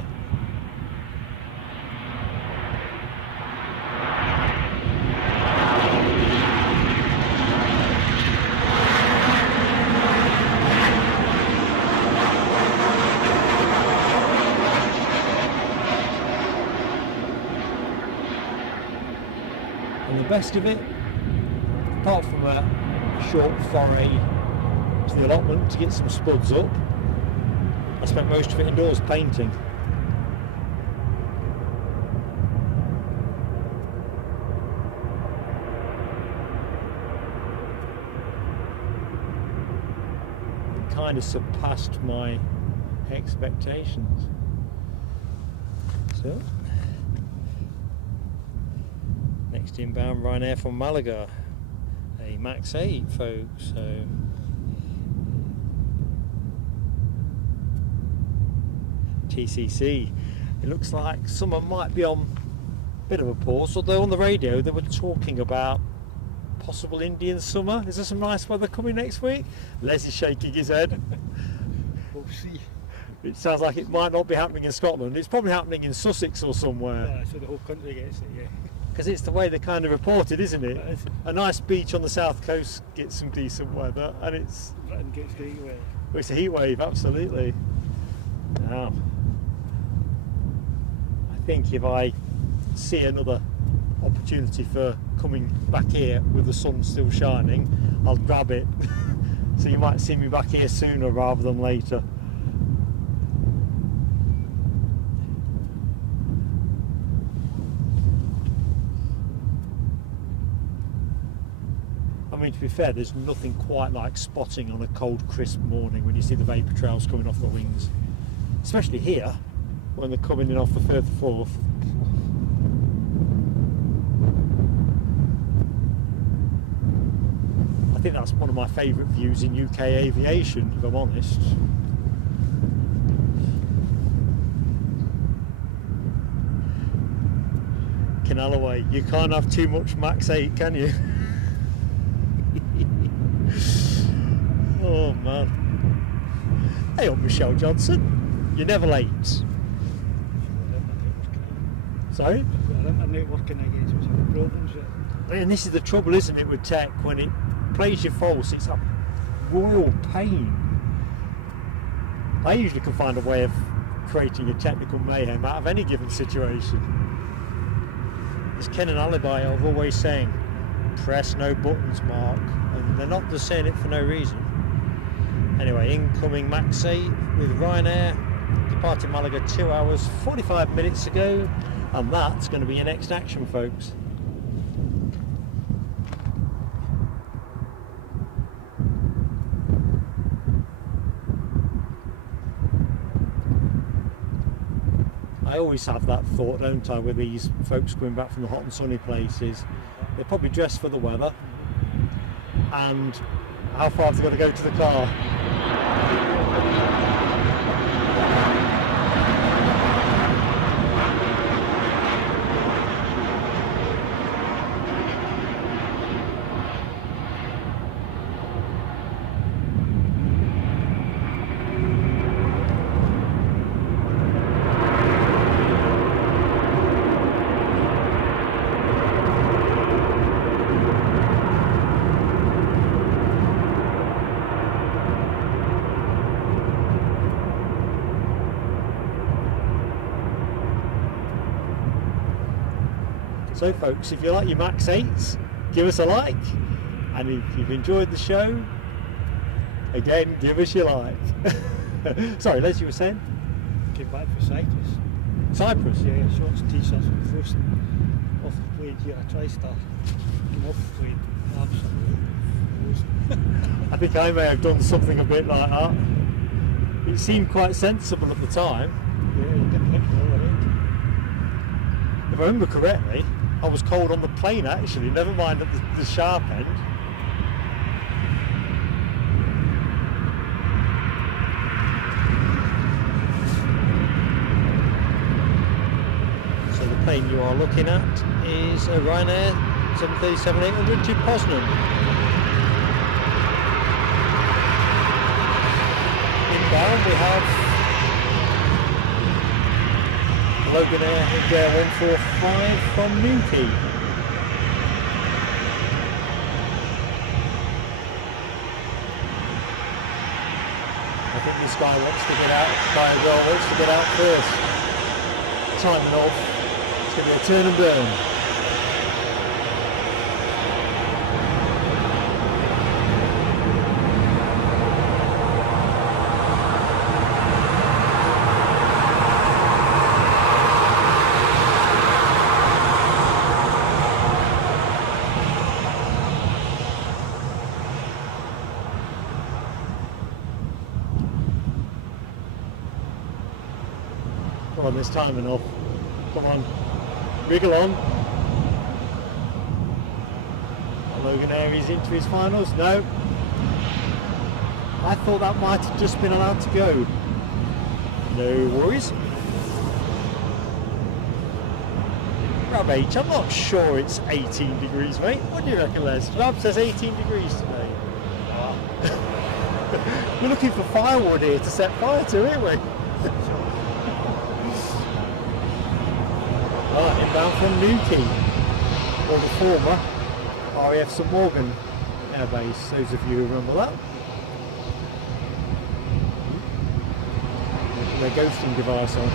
Best of it, apart from a short foray to the allotment to get some spuds up, I spent most of it indoors painting. It kind of surpassed my expectations. So next inbound Ryanair from Malaga, a Max 8 folks, so TCC, it looks like summer might be on a bit of a pause, although on the radio they were talking about possible Indian summer. Is there some nice weather coming next week? Les is shaking his head. We'll see. It sounds like it might not be happening in Scotland. It's probably happening in Sussex or somewhere. Yeah, so the whole country gets it, yeah. Because it's the way they kind of report it, isn't it? A nice beach on the south coast gets some decent weather, and it's... Britain gets the heat wave. Well, it's a heat wave, absolutely. Now, I think if I see another opportunity for coming back here with the sun still shining, I'll grab it. So you might see me back here sooner rather than later. mean, to be fair, there's nothing quite like spotting on a cold, crisp morning when you see the vapour trails coming off the wings. Especially here, when they're coming in off the 3rd to 4th. I think that's one of my favourite views in UK aviation, if I'm honest. Canalaway, you can't have too much Max 8, can you? Oh man. Hey up, Michelle Johnson. You're never late. Sorry? Internet working against was having problems with it. And this is the trouble, isn't it, with tech? When it plays you false, it's a royal pain. I usually can find a way of creating a technical mayhem out of any given situation. It's Ken and Alibi of always saying, press no buttons, Mark. And they're not just saying it for no reason. Anyway, incoming Max 8 with Ryanair, departing Malaga 2 hours 45 minutes ago, and that's going to be your next action, folks. I always have that thought, don't I, with these folks coming back from the hot and sunny places. They're probably dressed for the weather, and how far have they got to go to the car? So folks, if you like your Max 8s, give us a like, and if you've enjoyed the show, again, give us your like. Sorry, Les, you were saying? Came back for Cyprus. Cyprus? Yeah, shorts, t-shirts and frozen off the plane here at TriStar. Came off the plane, absolutely frozen. I think I may have done something a bit like that. It seemed quite sensible at the time. Yeah, you didn't hit the other end. If I remember correctly, I was cold on the plane actually, never mind at the sharp end. So the plane you are looking at is a Ryanair 737-800 to Poznan. Inbound we have Logan Air Embraer 145 from Newquay. I think this guy wants to get out, wants to get out first. Timing off. It's going to be a turn and burn. Come on, there's time enough. Come on, wriggle on. Logan Air is into his finals. No. I thought that might have just been allowed to go. No worries. Rab H, I'm not sure it's 18 degrees, mate. What do you reckon, Les? Rab says 18 degrees today. We're looking for firewood here to set fire to, aren't we? Inbound from Newquay, or the former RAF St Morgan Air Base, those of you who remember that. Their ghosting device on.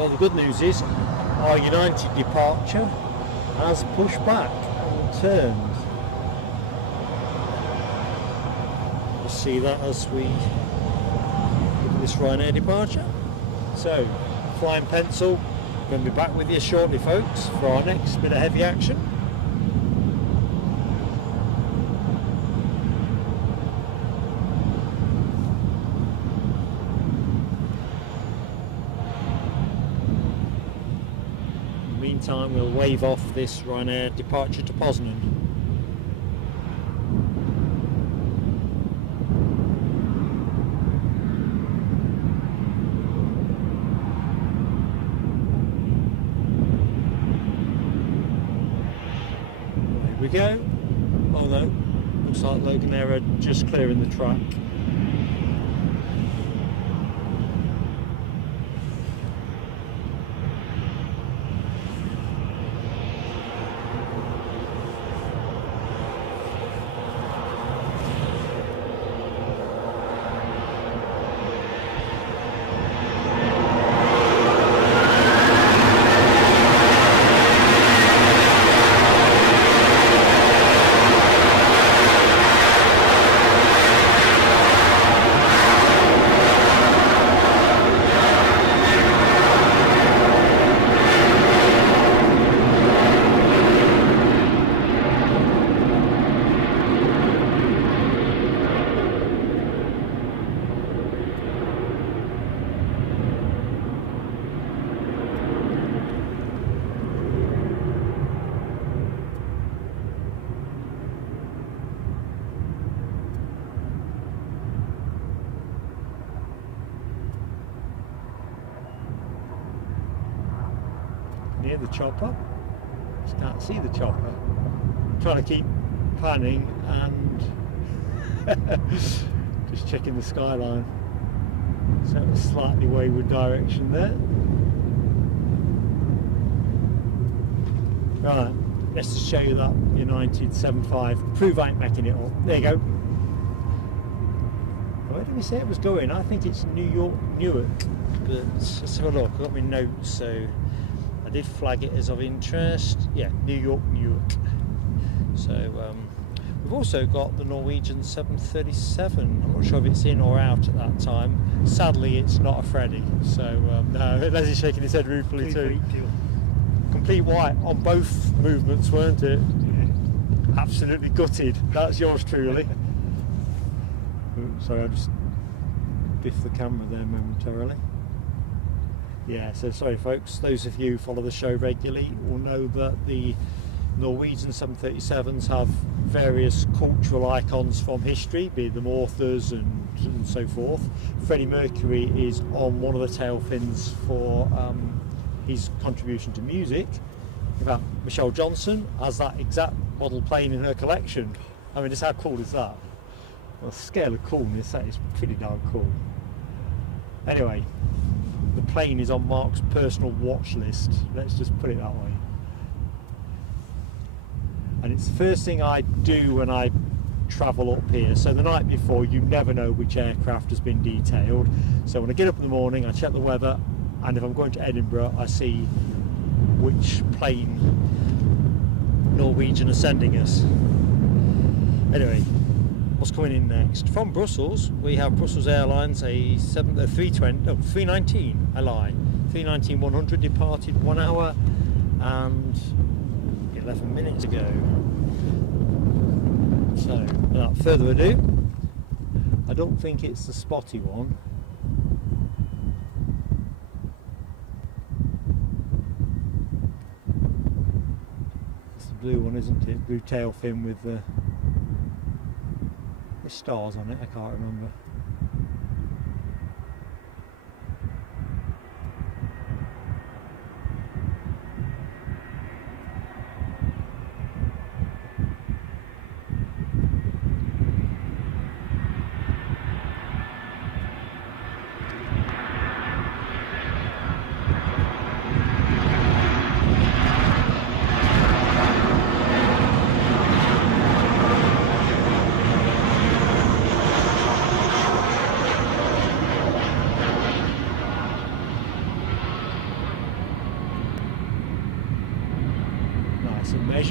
Well, the good news is our United departure has pushed back and turned. We'll see that as we look at this Ryanair departure. So, flying pencil, going to be back with you shortly, folks, for our next bit of heavy action. Meantime, we'll wave off this Ryanair departure to Poznan. There we go. Oh no, looks like Logan Air are just clearing the track. Near the chopper, just can't see the chopper. I'm trying to keep panning and just checking the skyline. So a slightly wayward direction there. Right, let's just show you that United 75. Prove I ain't making it up. There you go. Where did we say it was going? I think it's Newark, but let's have a look. I've got my notes, so I did flag it as of interest. Yeah, Newark. So we've also got the Norwegian 737. I'm not sure if it's in or out at that time. Sadly, it's not a Freddy. So no, Leslie's shaking his head ruefully too. Complete white on both movements, weren't it? Yeah. Absolutely gutted. That's yours truly. Oops, sorry, I just biffed the camera there momentarily. Yeah, so sorry folks, those of you who follow the show regularly will know that the Norwegian 737s have various cultural icons from history, be them authors and so forth. Freddie Mercury is on one of the tail fins for his contribution to music. In fact, Michelle Johnson has that exact model plane in her collection. I mean, just how cool is that? Well, the scale of coolness, that is pretty darn cool. Anyway, the plane is on Mark's personal watch list, let's just put it that way. And it's the first thing I do when I travel up here. So the night before, you never know which aircraft has been detailed. So when I get up in the morning, I check the weather, and if I'm going to Edinburgh, I see which plane Norwegian are sending us. Anyway, what's coming in next? From Brussels, we have Brussels Airlines, a 319, I lie, 319-100 departed 1 hour and 11 minutes ago. So, without further ado, I don't think it's the spotty one. It's the blue one, isn't it? Blue tail fin with the stars on it, I can't remember.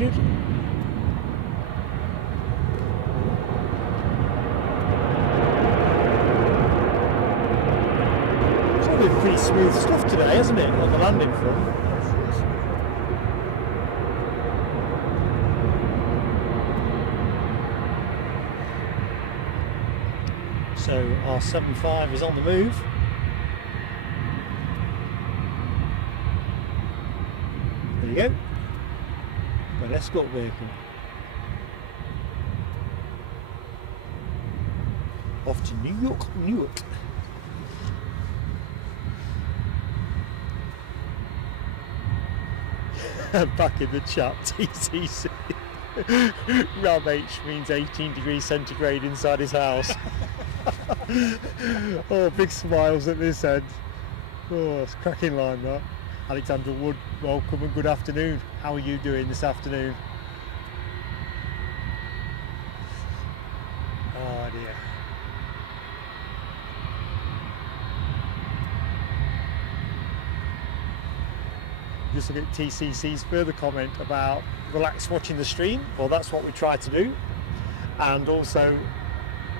altitude. It's all been pretty smooth stuff today, hasn't it, on the landing front? So our 75 is on the move. There you go. An escort vehicle. Off to Newark. Back in the chat, TCC. Ram H means 18 degrees centigrade inside his house. Oh, big smiles at this end. Oh, it's cracking line that. Alexander Wood, welcome and good afternoon. How are you doing this afternoon? Oh dear. Just look at TCC's further comment about relax watching the stream. Well, that's what we try to do. And also,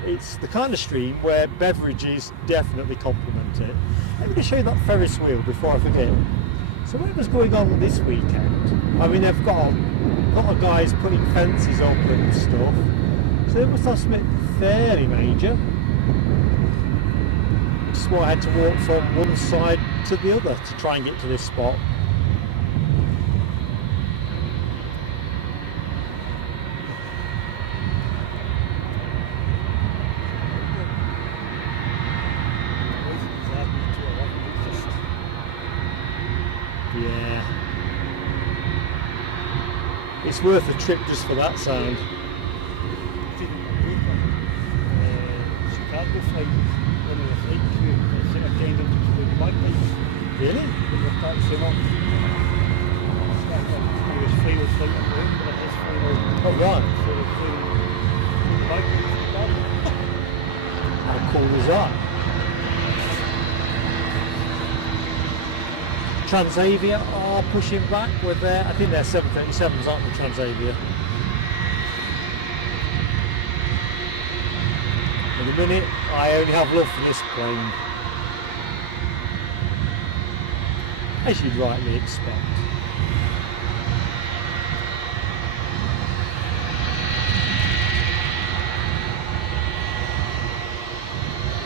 it's the kind of stream where beverages definitely complement it. Let me just show you that Ferris wheel before I forget. So whatever's going on this weekend, I mean, they've got a lot of guys putting fences up and stuff, so they must have something fairly major. Just why I had to walk from one side to the other to try and get to this spot. Yeah, it's worth a trip just for that sound. Chicago flight, one of the flight crew, the attendant was doing bagpipes. Really? They were taxiing up. He was final flight at home, but his final. Oh right. So they flew bagpipes to Chicago. How cool is that? Transavia are pushing back with their, I think they're 737s, aren't they, Transavia? In a minute, I only have love for this plane. As you'd rightly expect.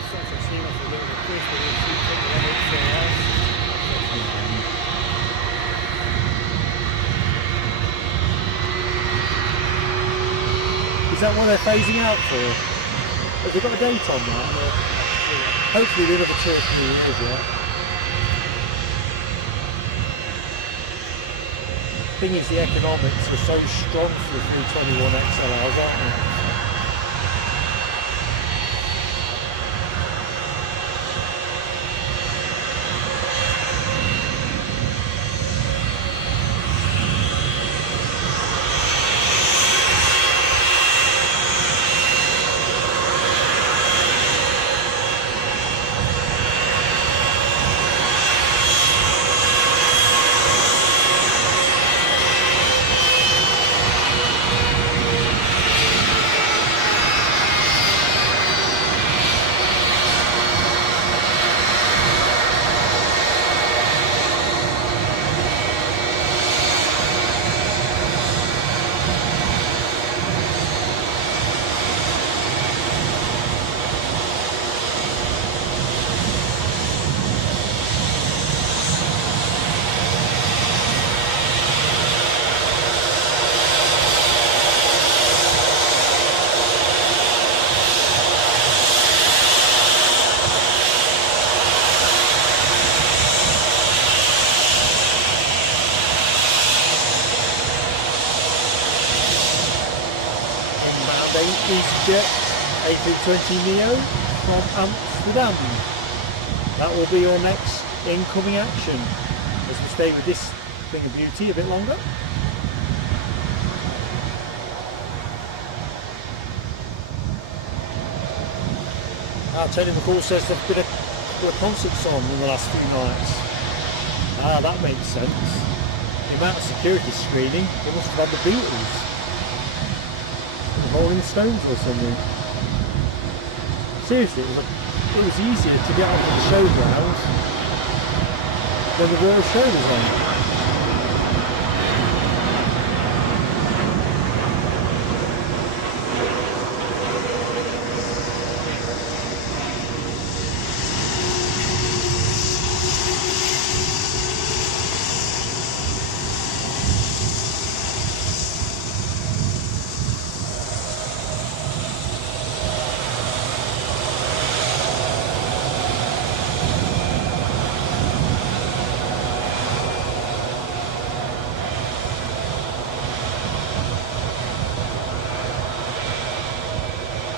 It's such a shame if they get a place where they shoot take the XLRs. Is that what they're phasing out for? Have they got a date on that? Or hopefully another 2 or 3 years yet. The thing is, the economics are so strong for the 321 XLRs, aren't they? EasyJet A320neo from Amsterdam. That will be your next incoming action as we stay with this thing of beauty a bit longer. Tony McCall says there've been a couple of concerts on in the last few nights. Ah, that makes sense. the amount of security screening, they must have had the Beatles, the Rolling Stones or something. Seriously, it was easier to get onto the showground when the Royal Show was on.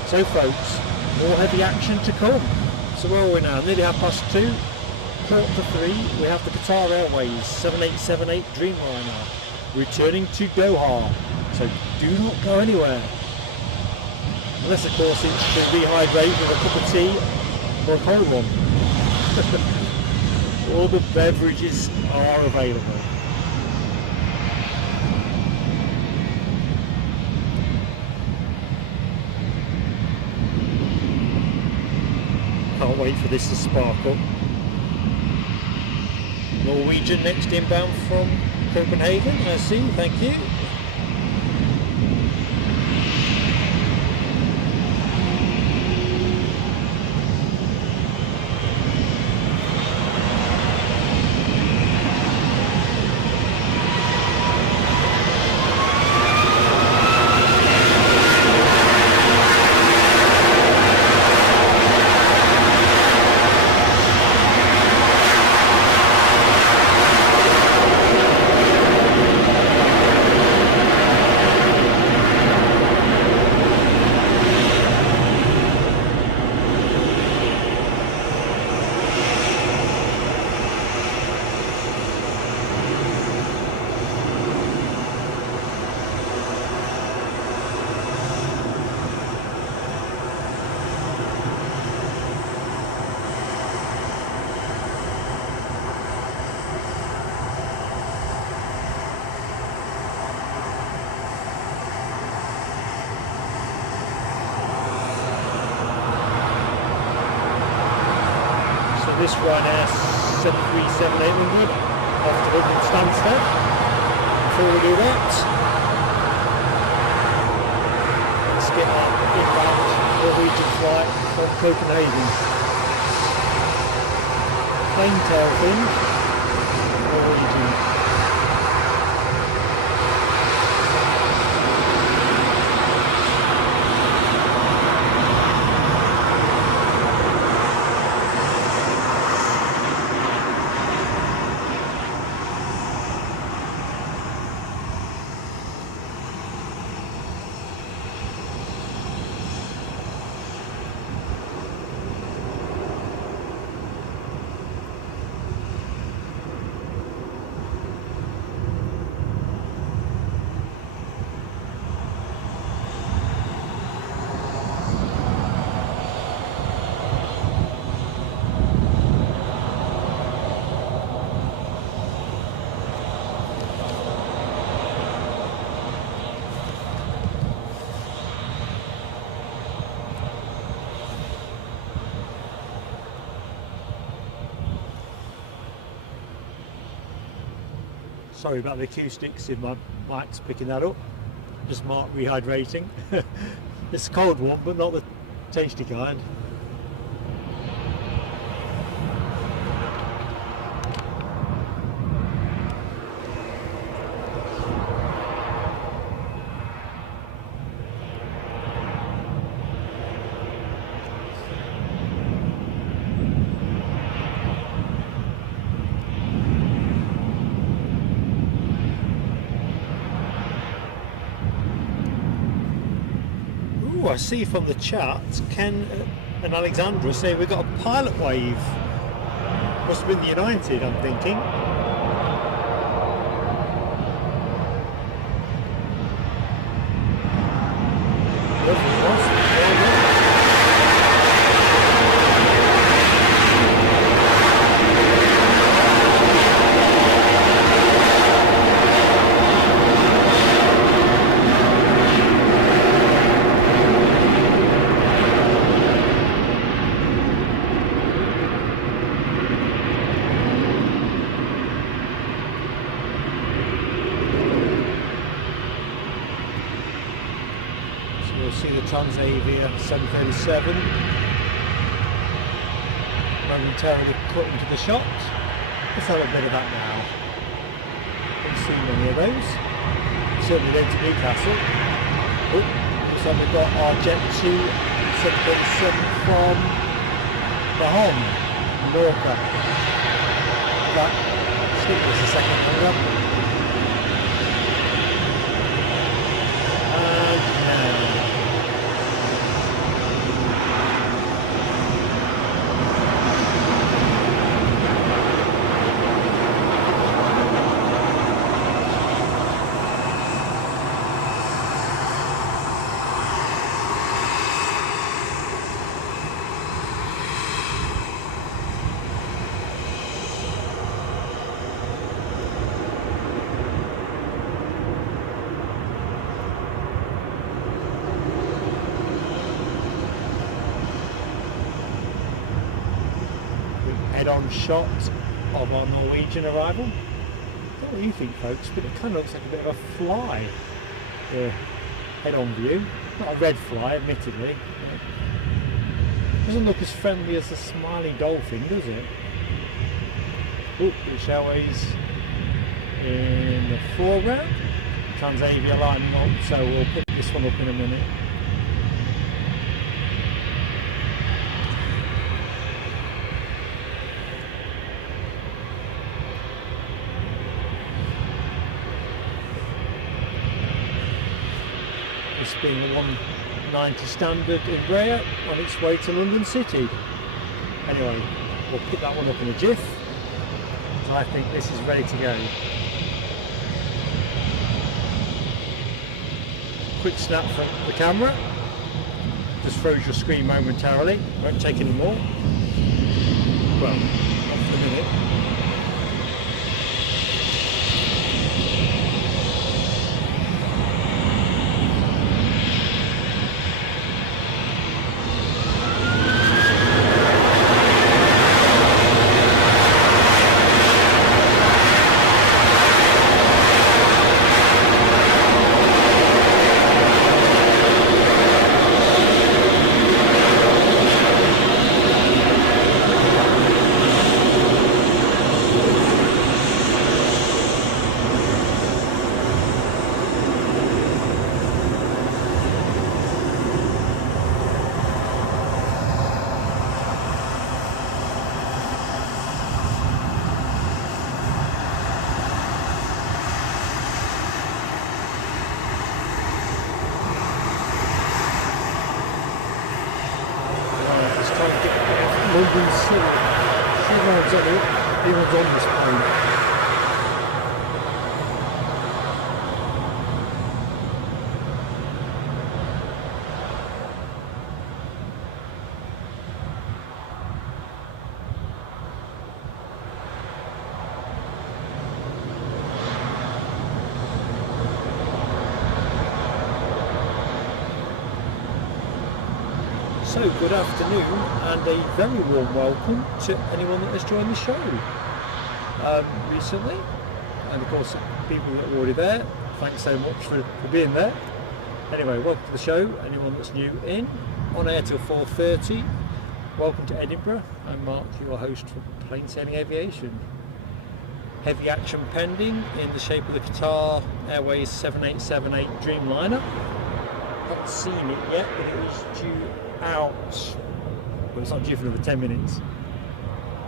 So folks, more heavy action to come. So where are we now? Nearly 2:30. Quarter to 3, we have the Qatar Airways 7878 Dreamliner returning to Doha. So do not go anywhere. Unless of course it's to rehydrate with a cup of tea or a cold one. All the beverages are available. Can't wait for this to spark up. Norwegian next inbound from Copenhagen, I see, thank you. This Ryanair 737-800 off to London Stansted. Before we do that, let's get our inbound Norwegian flight from Copenhagen. Plain tail fin, Norwegian. Sorry about the acoustics if my mic's picking that up. Just marked rehydrating. It's a cold one, but not the tasty kind. I see from the chat, Ken and Alexandra say we've got a pilot wave. Must have been the United, I'm thinking. we'll see the Transavia 737 momentarily cut into the shot. Let's have a bit of that now. Haven't seen many of those. Certainly then to Newcastle. Oh, looks like we've got our Jet 2 737 from Baham, Newark. That stick was a second longer. And now. Head-on shot of our Norwegian arrival. I don't know what you think, folks, but it kind of looks like a bit of a fly. The head-on view. Not a red fly, admittedly. Doesn't look as friendly as the smiley dolphin, does it? Oh, British Airways in the foreground. Transavia lining up, so we'll pick this one up in a minute. This being the 190 standard Embraer on its way to London City. Anyway, we'll pick that one up in a jiff. I think this is ready to go. Quick snap from the camera. Just froze your screen momentarily. Won't take any more. Well, not for a minute. London City. Everyone's on this plane. So, good afternoon and a very warm welcome to anyone that has joined the show recently, and of course people that are already there, thanks so much for being there. Anyway, welcome to the show, anyone that's new in, on air till 4:30, welcome to Edinburgh. I'm Mark, your host for Plain Sailing Aviation. Heavy action pending in the shape of the Qatar Airways 787-8 Dreamliner. Not seen it yet, but it was due out, well, it's not due for another 10 minutes,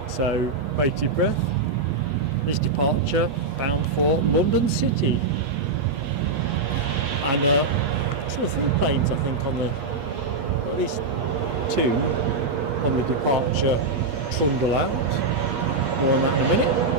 so bated breath. This departure bound for London City, and two or three planes I think on the, at least two on the departure trundle out. More on that in a minute.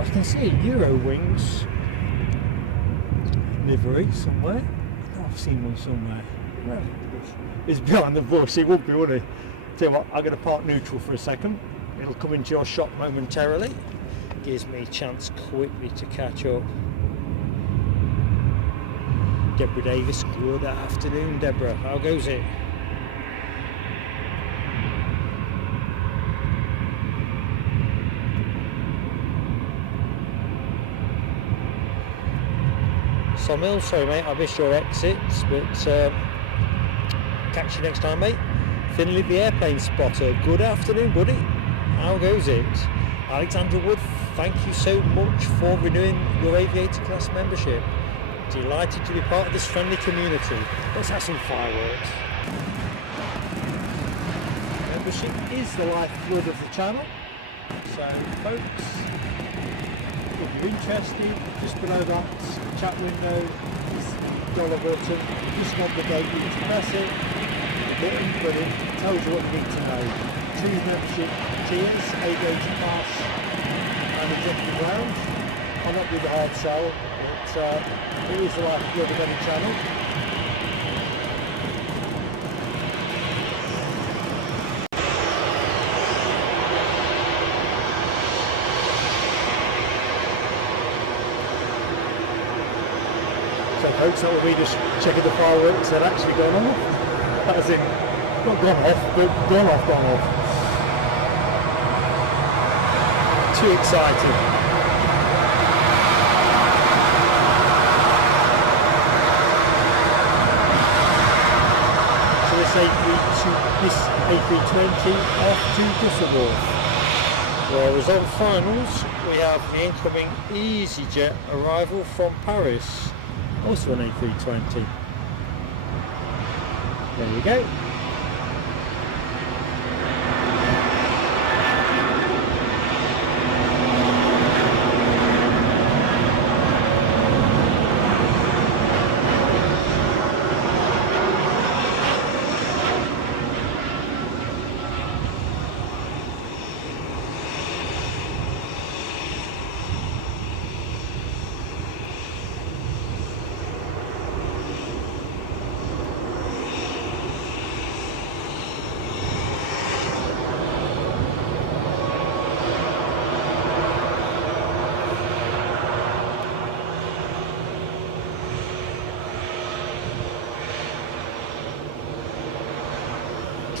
I can see a Eurowings livery somewhere. I know I've seen one somewhere. Where? It's behind the bush, it would be, wouldn't it? Tell you what, I'm going to park neutral for a second. It'll come into your shot momentarily. Gives me a chance quickly to catch up. Deborah Davis, good afternoon, Deborah. How goes it? Somil, sorry mate, I missed your exits, but catch you next time, mate. Finley the airplane spotter, good afternoon, buddy. How goes it? Alexander Wood, thank you so much for renewing your aviator class membership. Delighted to be part of this friendly community. Let's have some fireworks. Membership is the lifeblood of the channel. So folks, if you're interested, just below that chat window is the dollar button. Just obligate you to press it. The button, but it tells you what you need to know. 2 membership tiers, aviation class and executive lounge. I'll not do the hard sell, but it is the lifeblood of any channel. So folks, that will be just checking the fireworks that actually gone off. As in, not gone off, but gone off. Too excited. This A320 off to Düsseldorf. For our result finals, we have the incoming easyJet arrival from Paris, also an A320. There we go.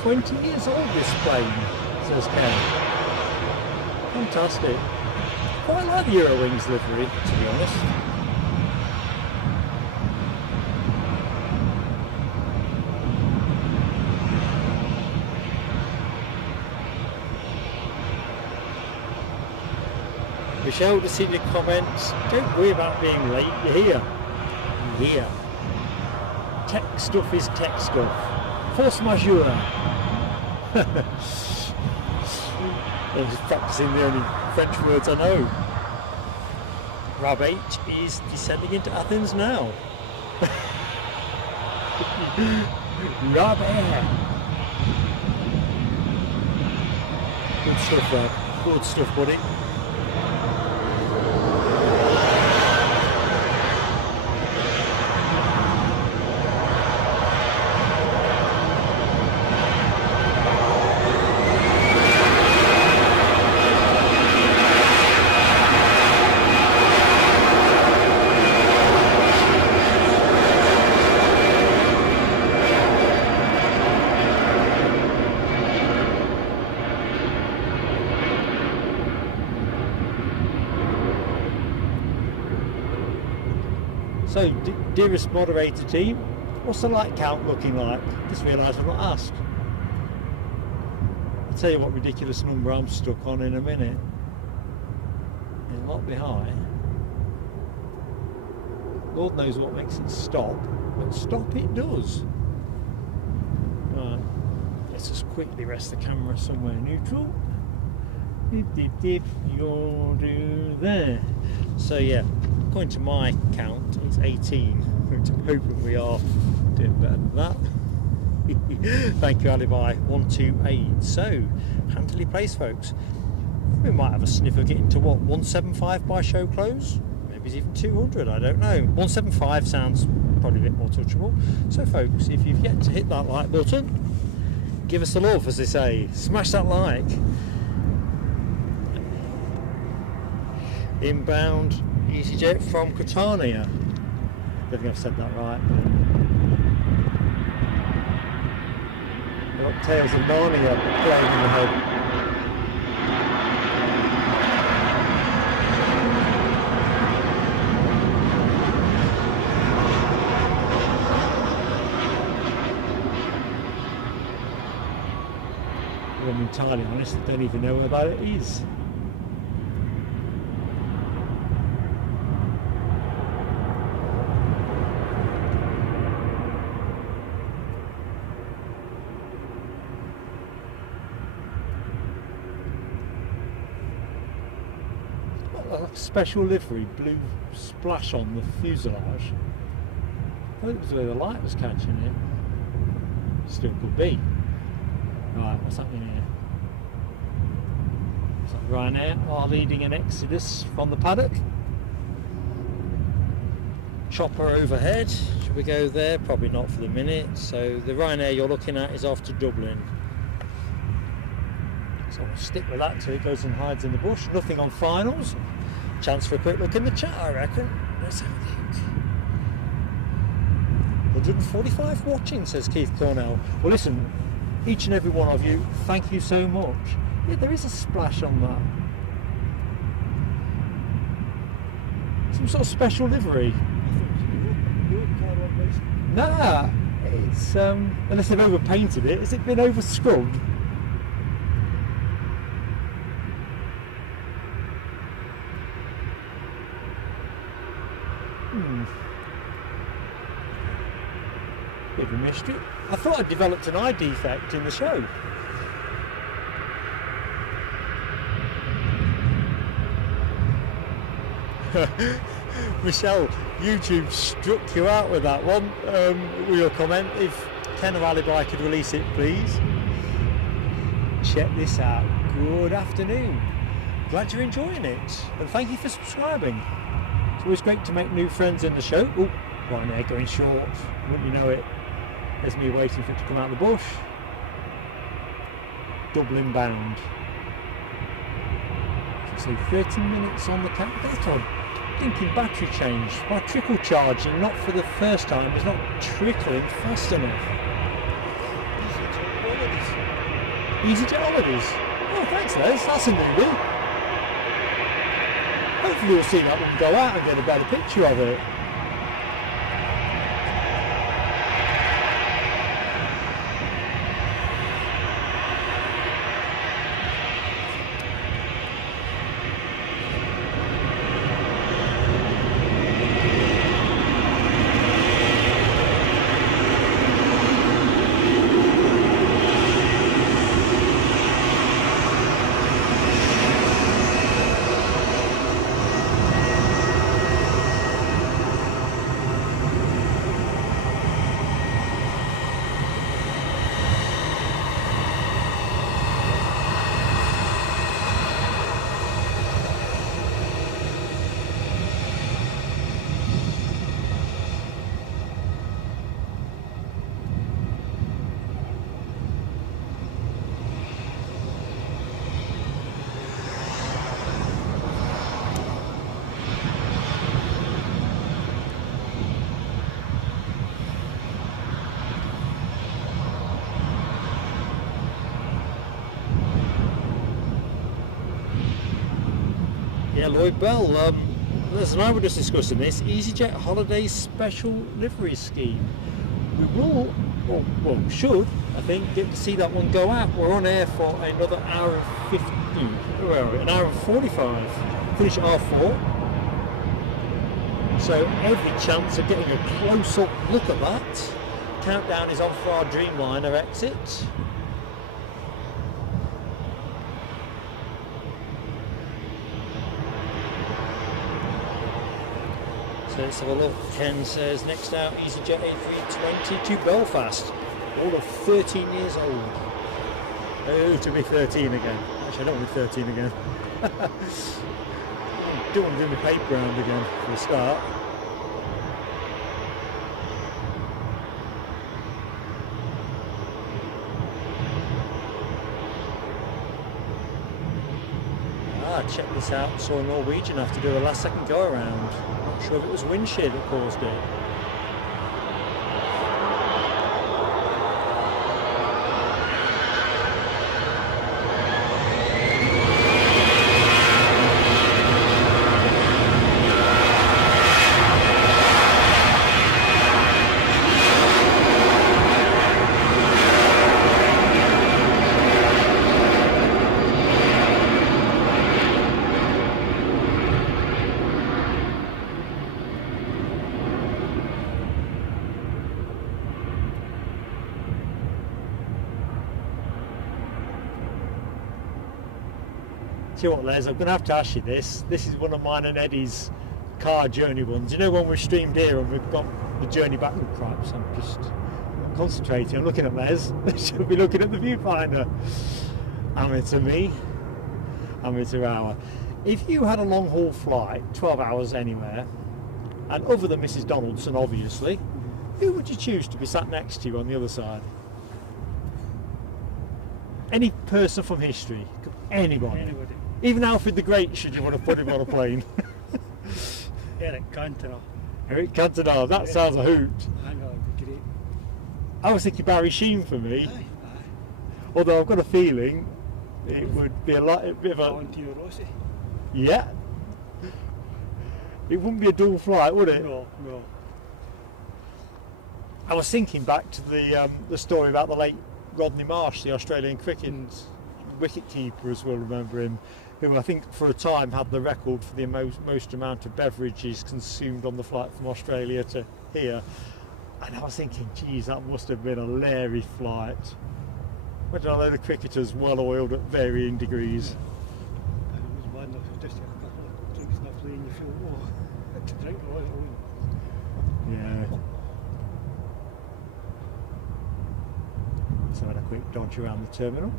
"20 years old this plane," says Ken. Fantastic. Quite like the Eurowings livery, to be honest. Michelle, just in your comments, don't worry about being late, you're here. You're here. Tech stuff is tech stuff. Force majeure. I was practicing the only French words I know. Rab H is descending into Athens now. Rab Air. Good stuff, Rab. Good stuff, buddy. So, dearest moderator team, what's the light count looking like? Just realised I've not asked. I'll tell you what ridiculous number I'm stuck on in a minute. It'll not be high. Lord knows what makes it stop, but stop it does. Right, let's just quickly rest the camera somewhere neutral. Dip, dip, dip, you'll do there. So yeah, according to my count, it's 18, which I'm hoping we are doing better than that. Thank you, Alibi 128. So, handily placed, folks. We might have a sniff of getting to what, 175 by show close? Maybe it's even 200, I don't know. 175 sounds probably a bit more touchable. So folks, if you've yet to hit that like button, give us a love, as they say. Smash that like. Inbound easyJet from Catania. I don't think I've said that right. Got Tales of Narnia playing in the head. If I'm entirely honest, I don't even know where that is. Special livery, blue splash on the fuselage. I thought it was where the light was catching it. Still could be. Right, what's happening here? Is that Ryanair are leading an exodus from the paddock? Chopper overhead. Should we go there? Probably not for the minute. So the Ryanair you're looking at is off to Dublin. So I'll stick with that till it goes and hides in the bush. Nothing on finals. Chance for a quick look in the chat, I reckon. Let's have a look. 145 watching, says Keith Cornell. Well listen, each and every one of you, thank you so much. Yeah, there is a splash on that. Some sort of special livery. Nah, it's unless they've overpainted it. Has it been over scrubbed? Bit of a mystery. I thought I'd developed an eye defect in the show. Michelle, YouTube struck you out with that one. With your comment, if Ken or Alibi could release it, please. Check this out. Good afternoon. Glad you're enjoying it, and thank you for subscribing. It's always great to make new friends in the show. Oh, right there, going short. Wouldn't you know it? There's me waiting for it to come out of the bush. Dublin bound. So 13 minutes on the calculator. Thinking battery change. By trickle charging, not for the first time, it's not trickling fast enough. easyJet holidays. Oh, thanks Les, that's a newbie. Hopefully you'll see that one go out and get a better picture of it. Yeah, Lloyd Bell, Les and I were just discussing this easyJet Holidays Special Livery Scheme. We will, or well, should, I think, get to see that one go out. We're on air for another hour and 50, where are we? An hour and 45. Finish at R4. So every chance of getting a close-up look at that. Countdown is on for our Dreamliner exit. So let's have a look. Ken says next out easyJet A320 to Belfast. All of 13 years old. Oh, to be 13 again. Actually, I don't want to be 13 again. Don't want to do my paper round again for a start. Check this out, saw a Norwegian have to do a last second go around. Not sure if it was wind shear that caused it. Do you know what, Les, I'm going to have to ask you this. This is one of mine and Eddie's car journey ones. You know when we've streamed here and we've got the journey back with Cripes, I'm just concentrating. I'm looking at Les. Should be looking at the viewfinder. Amateur me. Amateur hour. If you had a long haul flight, 12 hours anywhere, and other than Mrs. Donaldson obviously, who would you choose to be sat next to you on the other side? Any person from history. Anybody. Even Alfred the Great, should you want to put him on a plane. Eric Cantona. Eric Cantona, that sounds a hoot. I know, it'd be great. I was thinking Barry Sheen for me. Aye. Although I've got a feeling it would be a bit of a... Valentino Rossi. Yeah. It wouldn't be a dual flight, would it? No. I was thinking back to the story about the late Rodney Marsh, the Australian cricket wicket keeper, as we'll remember him, who I think for a time had the record for the most amount of beverages consumed on the flight from Australia to here. And I was thinking, geez, that must have been a leery flight. Imagine a load of cricketers well oiled at varying degrees. Yeah. And it was one of just a couple of drinks in a plane, you feel, oh, to drink all at home. Yeah. So I had a quick dodge around the terminal.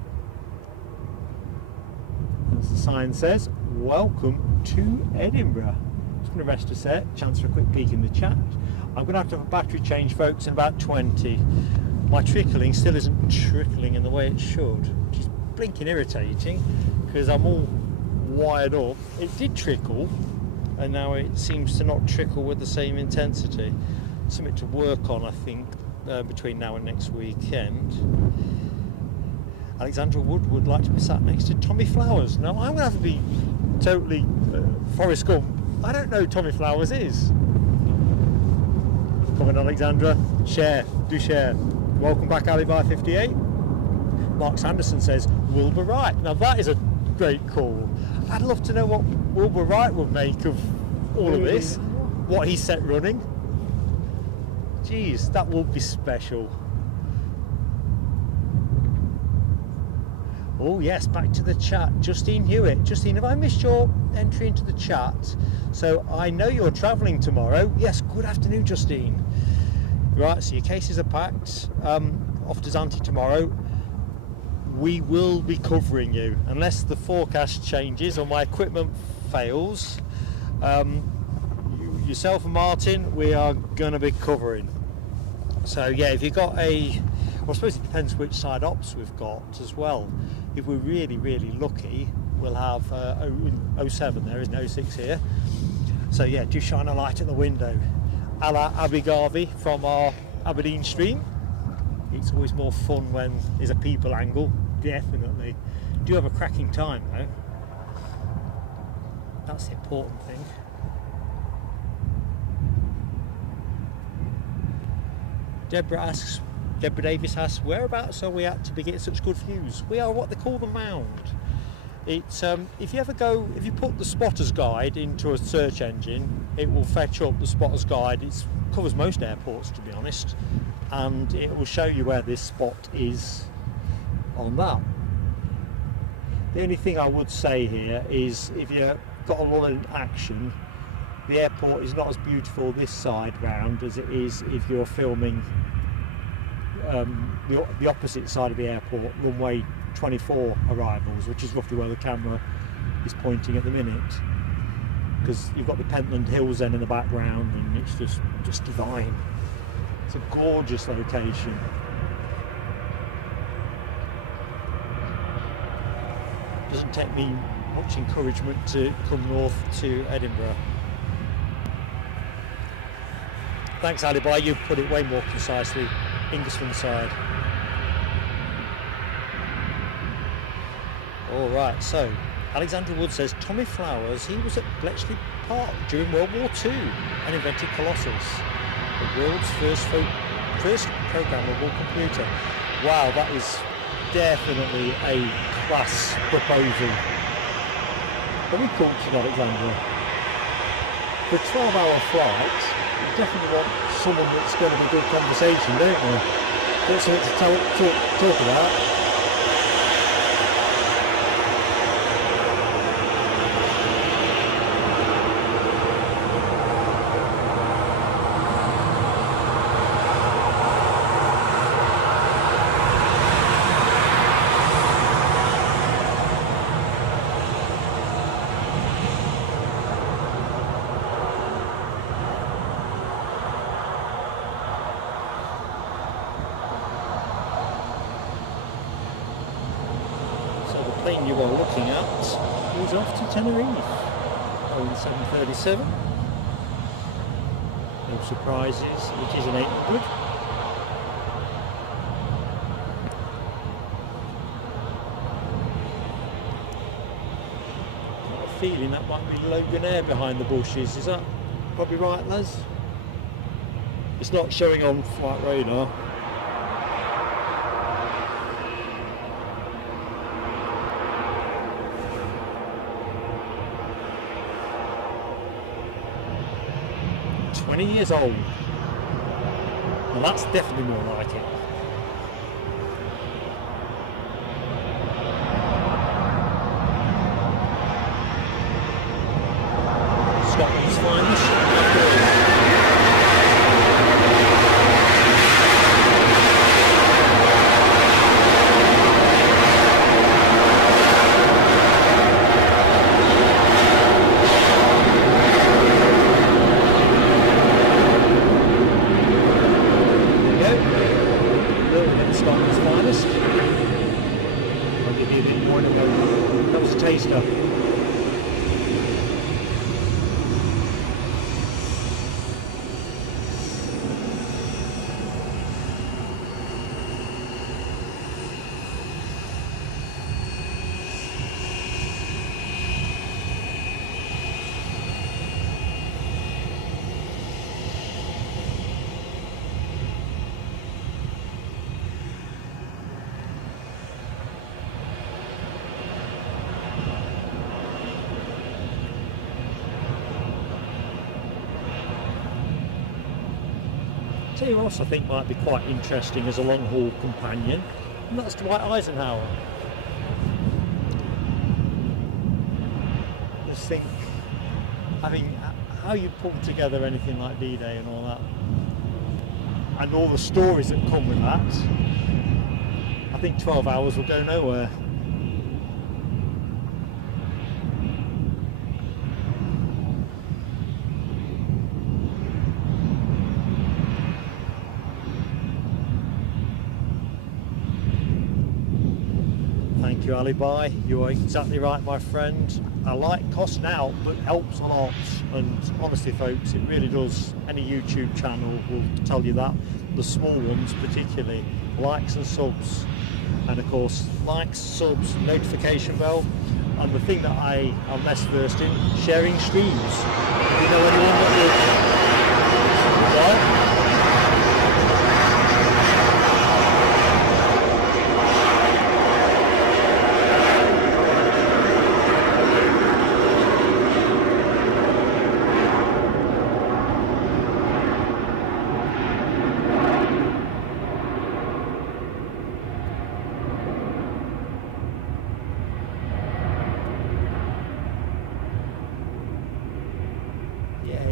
As the sign says, welcome to Edinburgh. Just going to rest a set, chance for a quick peek in the chat. I'm going to have a battery change, folks, in about 20. My trickling still isn't trickling in the way it should, which is blinking irritating because I'm all wired up. It did trickle, and now it seems to not trickle with the same intensity. Something to work on, I think, between now and next weekend. Alexandra Wood would like to be sat next to Tommy Flowers. Now I'm going to have to be totally Forrest Gump. I don't know who Tommy Flowers is. Come on, Alexandra, do share. Welcome back, Alibi 58. Mark Sanderson says Wilbur Wright. Now that is a great call. I'd love to know what Wilbur Wright would make of all of this, what he set running. Geez, that would be special. Oh yes, back to the chat. Justine Hewitt. Justine, have I missed your entry into the chat? So I know you're travelling tomorrow. Yes, good afternoon, Justine. Right, so your cases are packed. Off to Zante tomorrow. We will be covering you, unless the forecast changes or my equipment fails. Yourself and Martin, we are going to be covering. So yeah, if you've got well, I suppose it depends which side ops we've got as well. If we're really, really lucky, we'll have 07 there, isn't it? 06 here. So yeah, do shine a light at the window. A la Abby Garvey from our Aberdeen stream. It's always more fun when there's a people angle, definitely. Do have a cracking time though. That's the important thing. Deborah Davis asks, whereabouts are we at to be getting such good views? We are what they call the Mound. It's if you put the Spotter's Guide into a search engine, it will fetch up the Spotter's Guide. It covers most airports, to be honest, and it will show you where this spot is on that. The only thing I would say here is if you've got a lot of action, the airport is not as beautiful this side round as it is if you're filming the opposite side of the airport, runway 24 arrivals, which is roughly where the camera is pointing at the minute, because you've got the Pentland Hills then in the background, and it's just divine. It's a gorgeous location. Doesn't take me much encouragement to come north to Edinburgh. Thanks, Alibi, you've put it way more concisely. Ingersoll side. Alright, so Alexander Wood says Tommy Flowers, he was at Bletchley Park during World War II and invented Colossus, the world's first programmable computer. Wow, that is definitely a class proposal. Very cool to Alexandra. For a 12-hour flight, you definitely want someone that's going to be good conversation, don't you? Got something to talk about. Plane you are looking at is off to Tenerife on 737. No surprises, it is an 800. Got a feeling that might be Logan Air behind the bushes, is that probably right, Les? It's not showing on flight radar. Years old. Well, that's definitely more like it. Scotland's finest. Tell you what else I think might be quite interesting as a long haul companion, and that's Dwight Eisenhower. Just think, how you put together anything like D-Day and all that, and all the stories that come with that. I think 12 hours will go nowhere. Thank you, Alibi. You are exactly right, my friend. I like costing out, but it helps a lot. And honestly, folks, it really does. Any YouTube channel will tell you that. The small ones, particularly, likes and subs, and of course, likes, subs, notification bell. And the thing that I am less versed in, sharing streams. If you know anyone that would, well,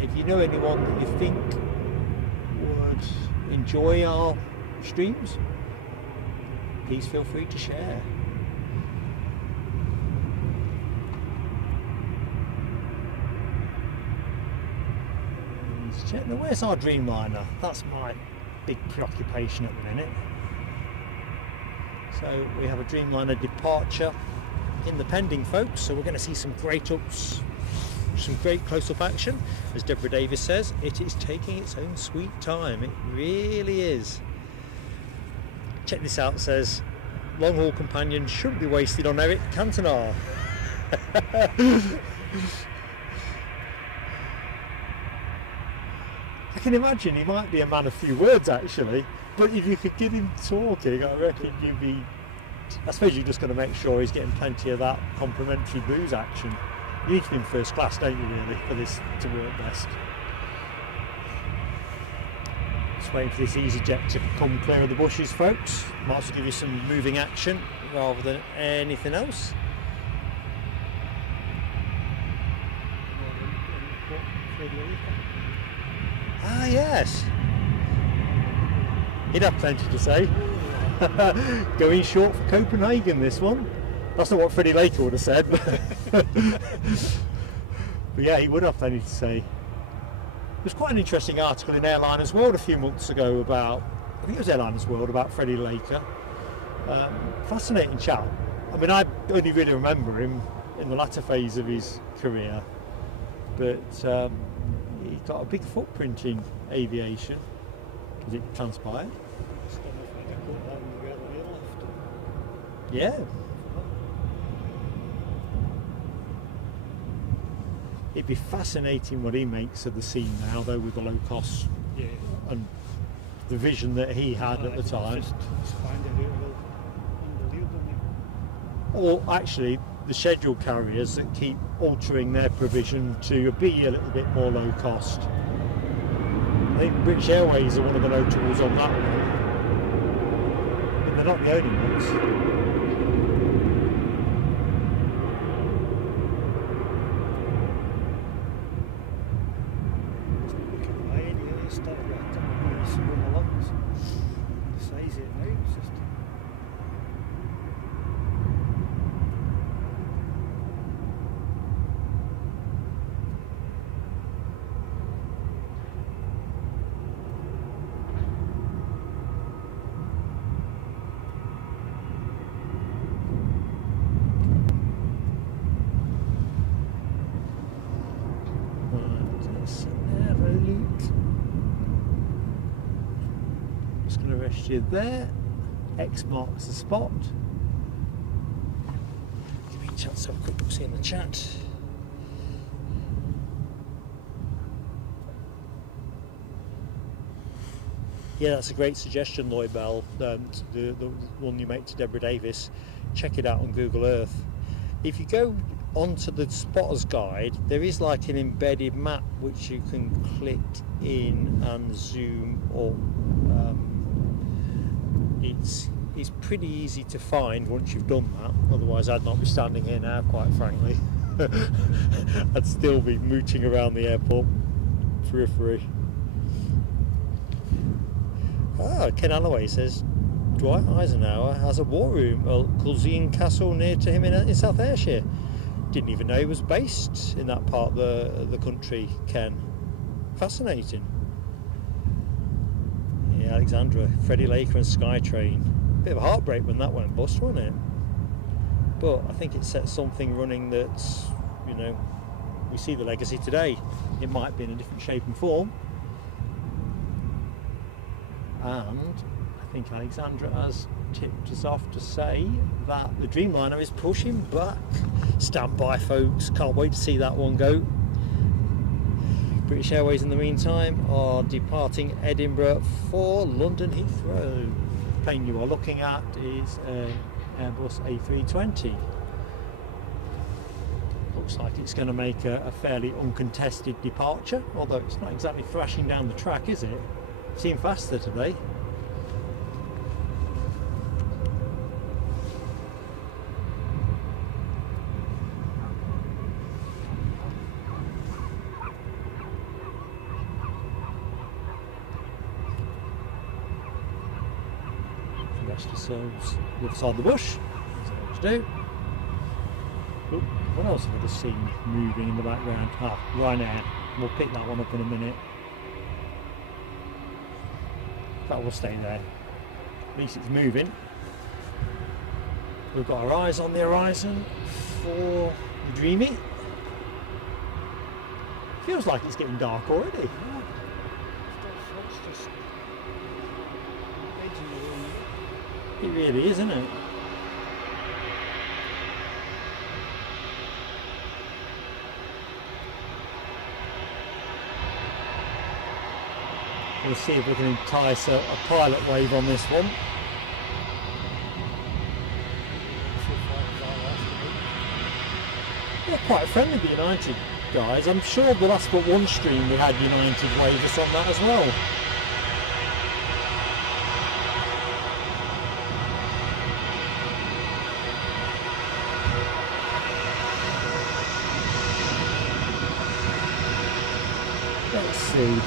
if you know anyone that you think would enjoy our streams, please feel free to share. Now where's our Dreamliner? That's my big preoccupation at the minute. So we have a Dreamliner departure in the pending, folks, so we're going to see some great close-up action. As Deborah Davis says, it is taking its own sweet time. It really is. Check this out, says long haul companion shouldn't be wasted on Eric Cantona. I can imagine he might be a man of few words actually, but if you could get him talking, I reckon you'd be, I suppose you're just going to make sure he's getting plenty of that complimentary booze action. You need to be in first class, don't you really, for this to work best. Just waiting for this easyJet to come clear of the bushes, folks. Might as well give you some moving action rather than anything else. Ah yes, he'd have plenty to say. Going short for Copenhagen, this one. That's not what Freddie Laker would have said, but yeah, he would have plenty to say. There's quite an interesting article in Airliners World a few months ago about, I think it was Airliners World, about Freddie Laker. Fascinating chap. I mean, I only really remember him in the latter phase of his career, but he got a big footprint in aviation, as it transpired. Yeah. It'd be fascinating what he makes of the scene now, though, with the low cost and the vision that he had at the time. Or actually, the scheduled carriers that keep altering their provision to be a little bit more low cost. I think British Airways are one of the notables on that one. But they're not the only ones. There, X marks the spot. Give me a chance to have a quick look see in the chat. Yeah, that's a great suggestion, Lloyd Bell. The one you make to Deborah Davis. Check it out on Google Earth. If you go onto the spotter's guide, there is like an embedded map which you can click in and zoom up. It's pretty easy to find once you've done that, otherwise I'd not be standing here now, quite frankly. I'd still be mooching around the airport periphery. Ken Alloway says Dwight Eisenhower has a war room at Culzean Castle near to him in South Ayrshire. Didn't even know he was based in that part of the country, Ken. Fascinating. Alexandra, Freddie Laker and Skytrain. Bit of a heartbreak when that went bust, wasn't it? But I think it sets something running that's, you know, we see the legacy today. It might be in a different shape and form. And I think Alexandra has tipped us off to say that the Dreamliner is pushing back. Stand by, folks. Can't wait to see that one go. British Airways in the meantime are departing Edinburgh for London Heathrow. The plane you are looking at is an Airbus A320. Looks like it's going to make a fairly uncontested departure, although it's not exactly thrashing down the track, is it? Seemed faster today. Ourselves the other side of the bush, as I like to do. Oop, what else have I just seen moving in the background? Ryanair. We'll pick that one up in a minute. That will stay there. At least it's moving. We've got our eyes on the horizon for the Dreamy. Feels like it's getting dark already. It's just edging the It really is, isn't it? We'll see if we can entice a pilot wave on this one. They're quite friendly, the United guys. I'm sure the last but one stream we had United wave us on that as well. Let's see.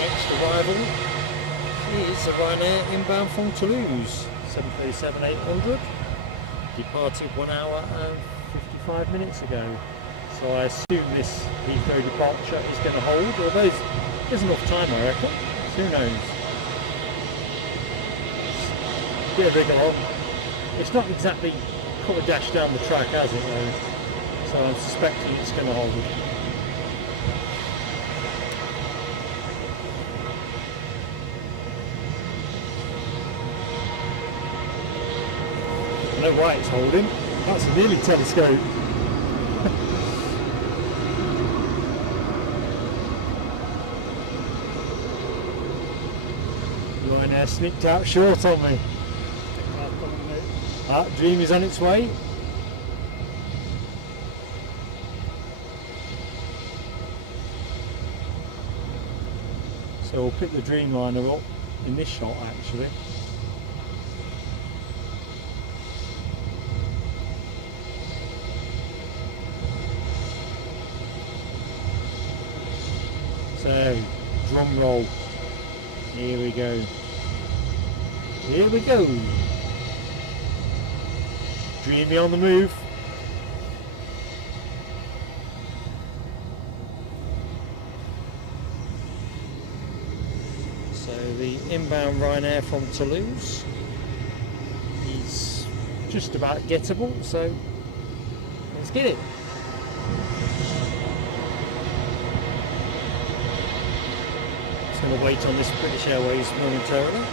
Next arrival is a Ryanair inbound from Toulouse, 737-800, departed 1 hour and 55 minutes ago. So I assume this Heathrow departure is going to hold, although there's enough time, I reckon. Who knows? Bit of wriggle on. It's not exactly cut a dash down the track, has it though? So I'm suspecting it's going to hold. I don't know why it's holding. That's nearly telescope. Ryanair sneaked out short on me. Dream is on its way. So we'll pick the Dreamliner up in this shot actually. So, drum roll. Here we go. Here we go. Dreamy on the move. So the inbound Ryanair from Toulouse. He's just about gettable, so let's get it. Going to wait on this British Airways momentarily.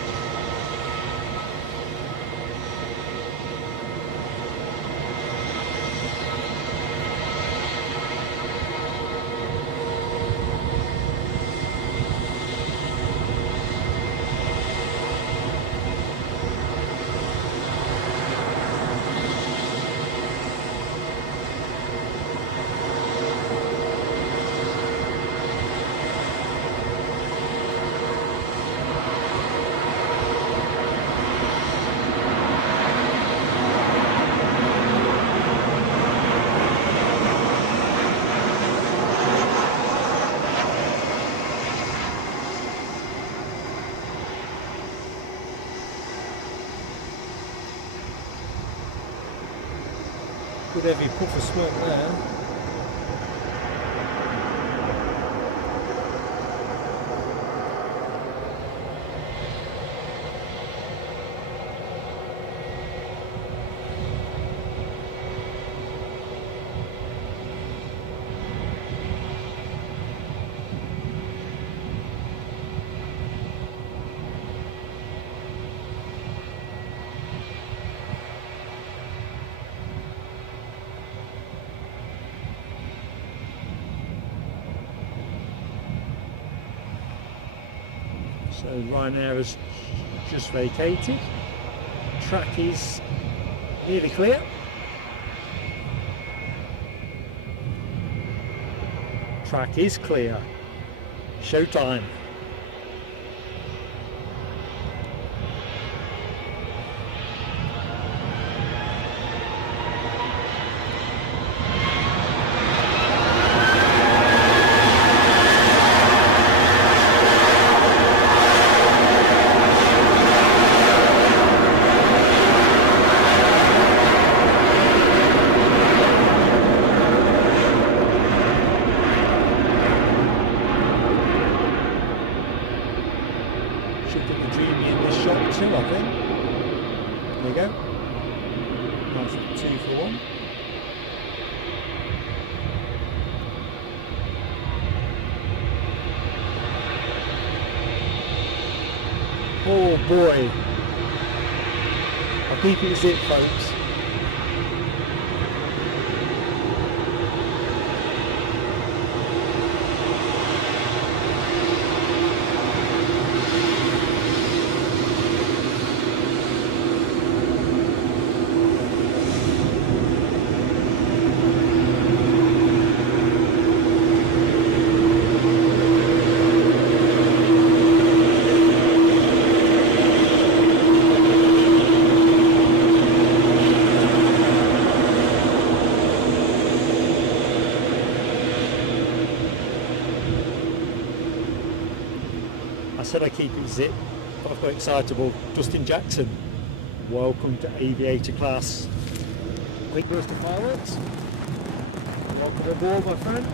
Good heavy puff of smoke there. So Ryanair has just vacated. Track is nearly clear. Track is clear. Showtime. Should put the Dreamy in this shot too, I think. There you go. Nice 2 for 1. Oh boy. I'll keep it as it, folks. I said I keep it zip, but I've got excitable. Dustin Jackson, welcome to Aviator class. Quick burst of fireworks. Welcome aboard, my friend.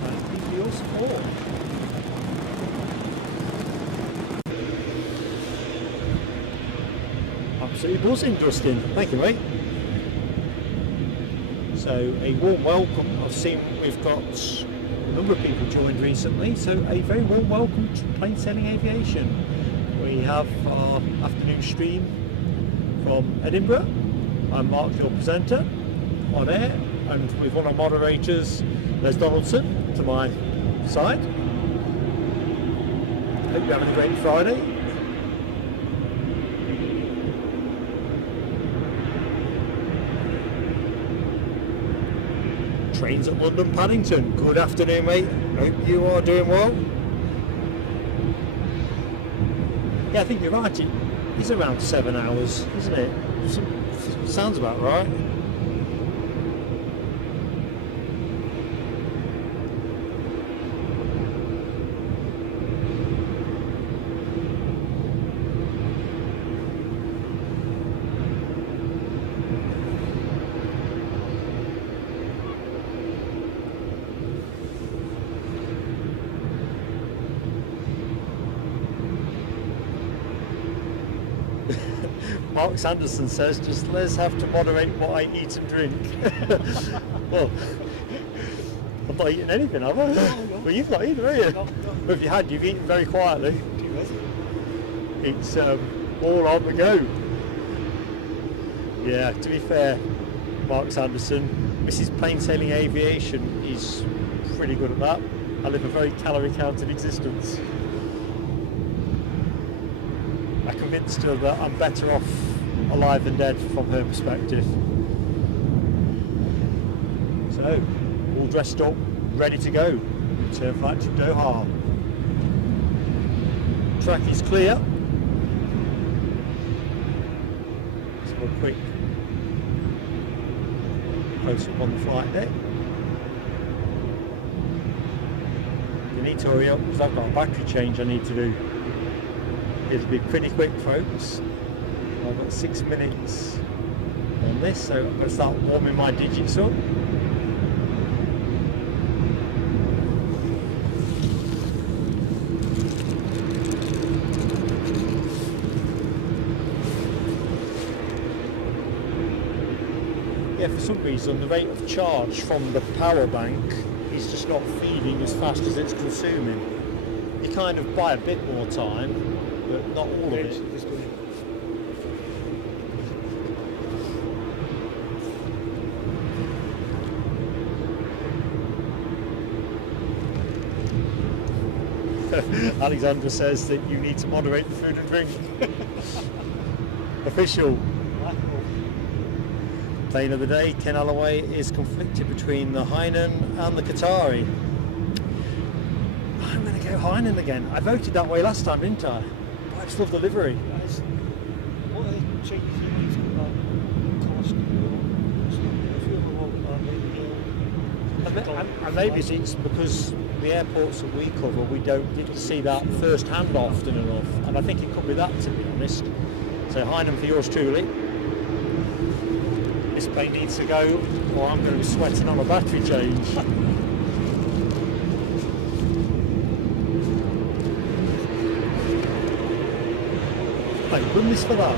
Thank you for your support. Absolutely buzzing, Dustin. Thank you, mate. So a warm welcome. I've seen we've got a number of people joined recently, so a very warm welcome to Plain Sailing Aviation. We have our afternoon stream from Edinburgh. I'm Mark, your presenter, on air, and with one of our moderators, Les Donaldson, to my side. Hope you're having a great Friday. Trains at London Paddington. Good afternoon, mate. Hope you are doing well. Yeah, I think you're right. It is around 7 hours, isn't it? Sounds about right. Mark Sanderson says, just let's have to moderate what I eat and drink. Well, I'm not eating anything, have I? No. Well, you've not eaten, have you? No. Well, if you had, you've eaten very quietly. It's all on the go. Yeah, to be fair, Mark Sanderson, Mrs. Plain Sailing Aviation is pretty good at that. I live a very calorie-counted existence. I convinced her that I'm better off alive than dead from her perspective. So, all dressed up, ready to go. Return flight to Doha. Track is clear. Let's have a quick close up on the flight deck. You need to hurry up because I've got a battery change I need to do. It'll be pretty quick, folks. I've got 6 minutes on this, so I'm going to start warming my digits up. Yeah, for some reason the rate of charge from the power bank is just not feeding as fast as it's consuming. You kind of buy a bit more time, but not all of it. Alexandra says that you need to moderate the food and drink. Official. Plane of the day, Ken Alloway is conflicted between the Hainan and the Qatari. I'm going to go Hainan again. I voted that way last time, didn't I? But I just love the livery. What are the Chinese airlines got that cost? And maybe it's because the airports that we cover, we don't get to see that first hand often enough. And I think it could be that, to be honest. So Hainan for yours truly. This plane needs to go, or I'm going to be sweating on a battery change. Thank goodness for that.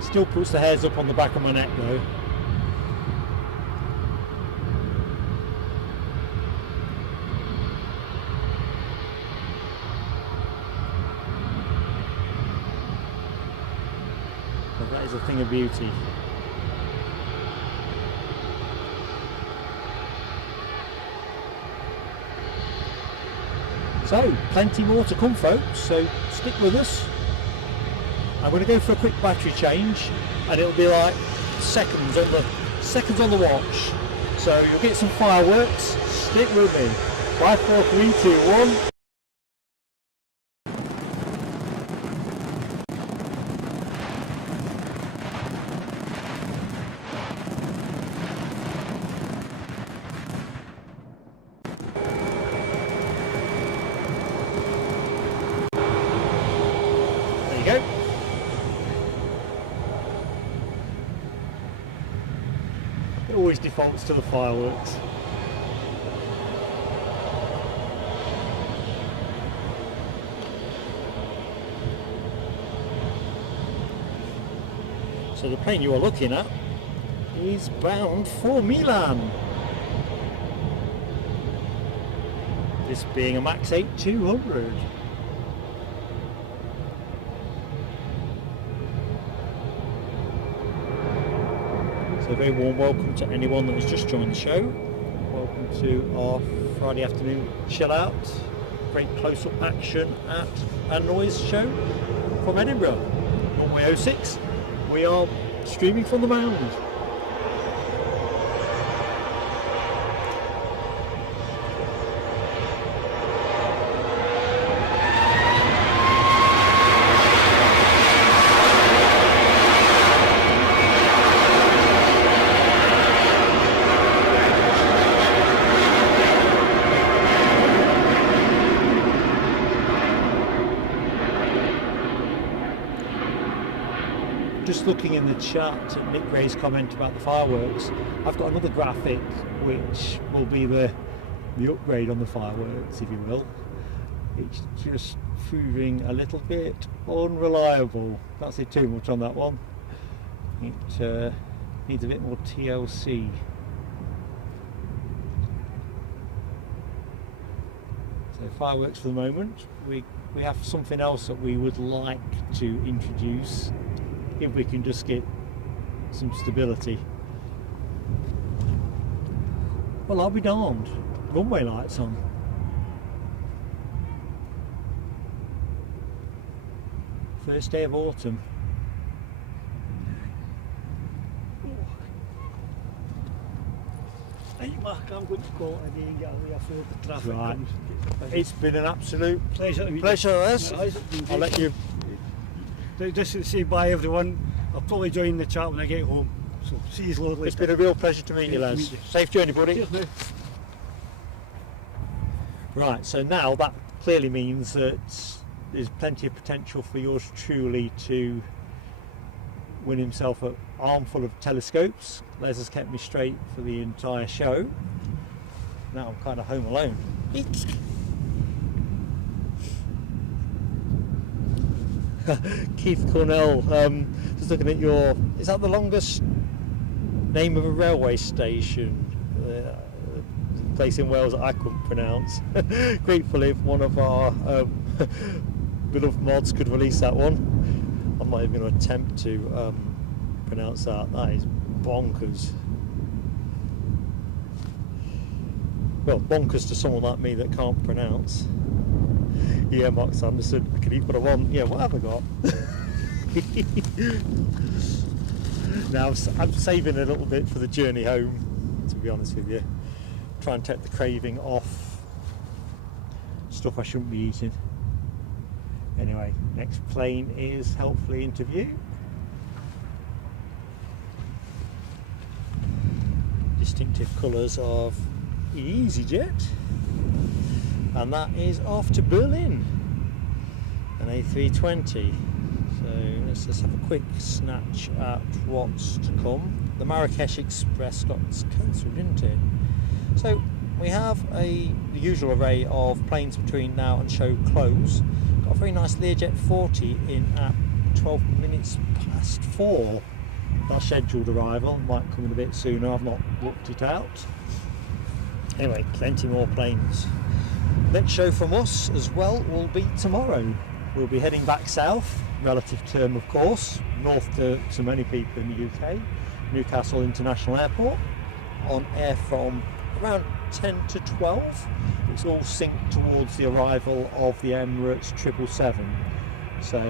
Still puts the hairs up on the back of my neck though. But that is a thing of beauty. So, plenty more to come folks, so stick with us. I'm going to go for a quick battery change and it'll be like seconds on the watch. So you'll get some fireworks. Stick with me. 5, 4, 3, 2, 1. There you go. It always defaults to the fireworks. So the plane you are looking at is bound for Milan. This being a Max 8-200. So a very warm welcome to anyone that has just joined the show. Welcome to our Friday afternoon chill out. Great close-up action at a noise show from Edinburgh. Runway 06. We are streaming from the mound. Just looking in the chat at Nick Gray's comment about the fireworks, I've got another graphic which will be the upgrade on the fireworks, if you will. It's just proving a little bit unreliable. Can't say too much on that one. It needs a bit more TLC. So fireworks for the moment. We have something else that we would like to introduce if we can just get some stability. Well, I'll be darned. Runway lights on. First day of autumn. Right, Mark, I'm going to call it a day and get away before the traffic Right. comes. It's been an absolute Pleasure to meet you. pleasure, Les. It has been I'll let you. Just to say bye everyone. I'll probably join the chat when I get home. So see you later. It's been a real pleasure to meet you, Great to Les. meet you. Safe journey, buddy. Cheers now. Right, so now that clearly means that there's plenty of potential for yours truly to win himself an armful of telescopes. Les has kept me straight for the entire show. Now I'm kind of home alone. Keith Cornell, just looking at your, is that the longest name of a railway station? Place in Wales that I couldn't pronounce. Grateful if one of our beloved mods could release that one. I'm not even going to attempt to pronounce that. That is bonkers. Well, bonkers to someone like me that can't pronounce. Yeah, Mark Sanderson, I can eat what I want. Yeah, what have I got? Now, I'm saving a little bit for the journey home, to be honest with you. Try and take the craving off stuff I shouldn't be eating. Anyway, next plane is helpfully into view. Distinctive colours of easyJet, and that is off to Berlin, an A320. So let's just have a quick snatch at what's to come. The Marrakesh Express got cancelled, didn't it? So we have the usual array of planes between now and show close. Got a very nice Learjet 40 in at 12 minutes past 4. That's scheduled arrival, might come in a bit sooner, I've not looked it out. Anyway, plenty more planes. Next show from us as well will be tomorrow. We'll be heading back south, relative term of course, north to many people in the UK, Newcastle International Airport, on air from around 10 to 12. It's all synced towards the arrival of the Emirates 777. So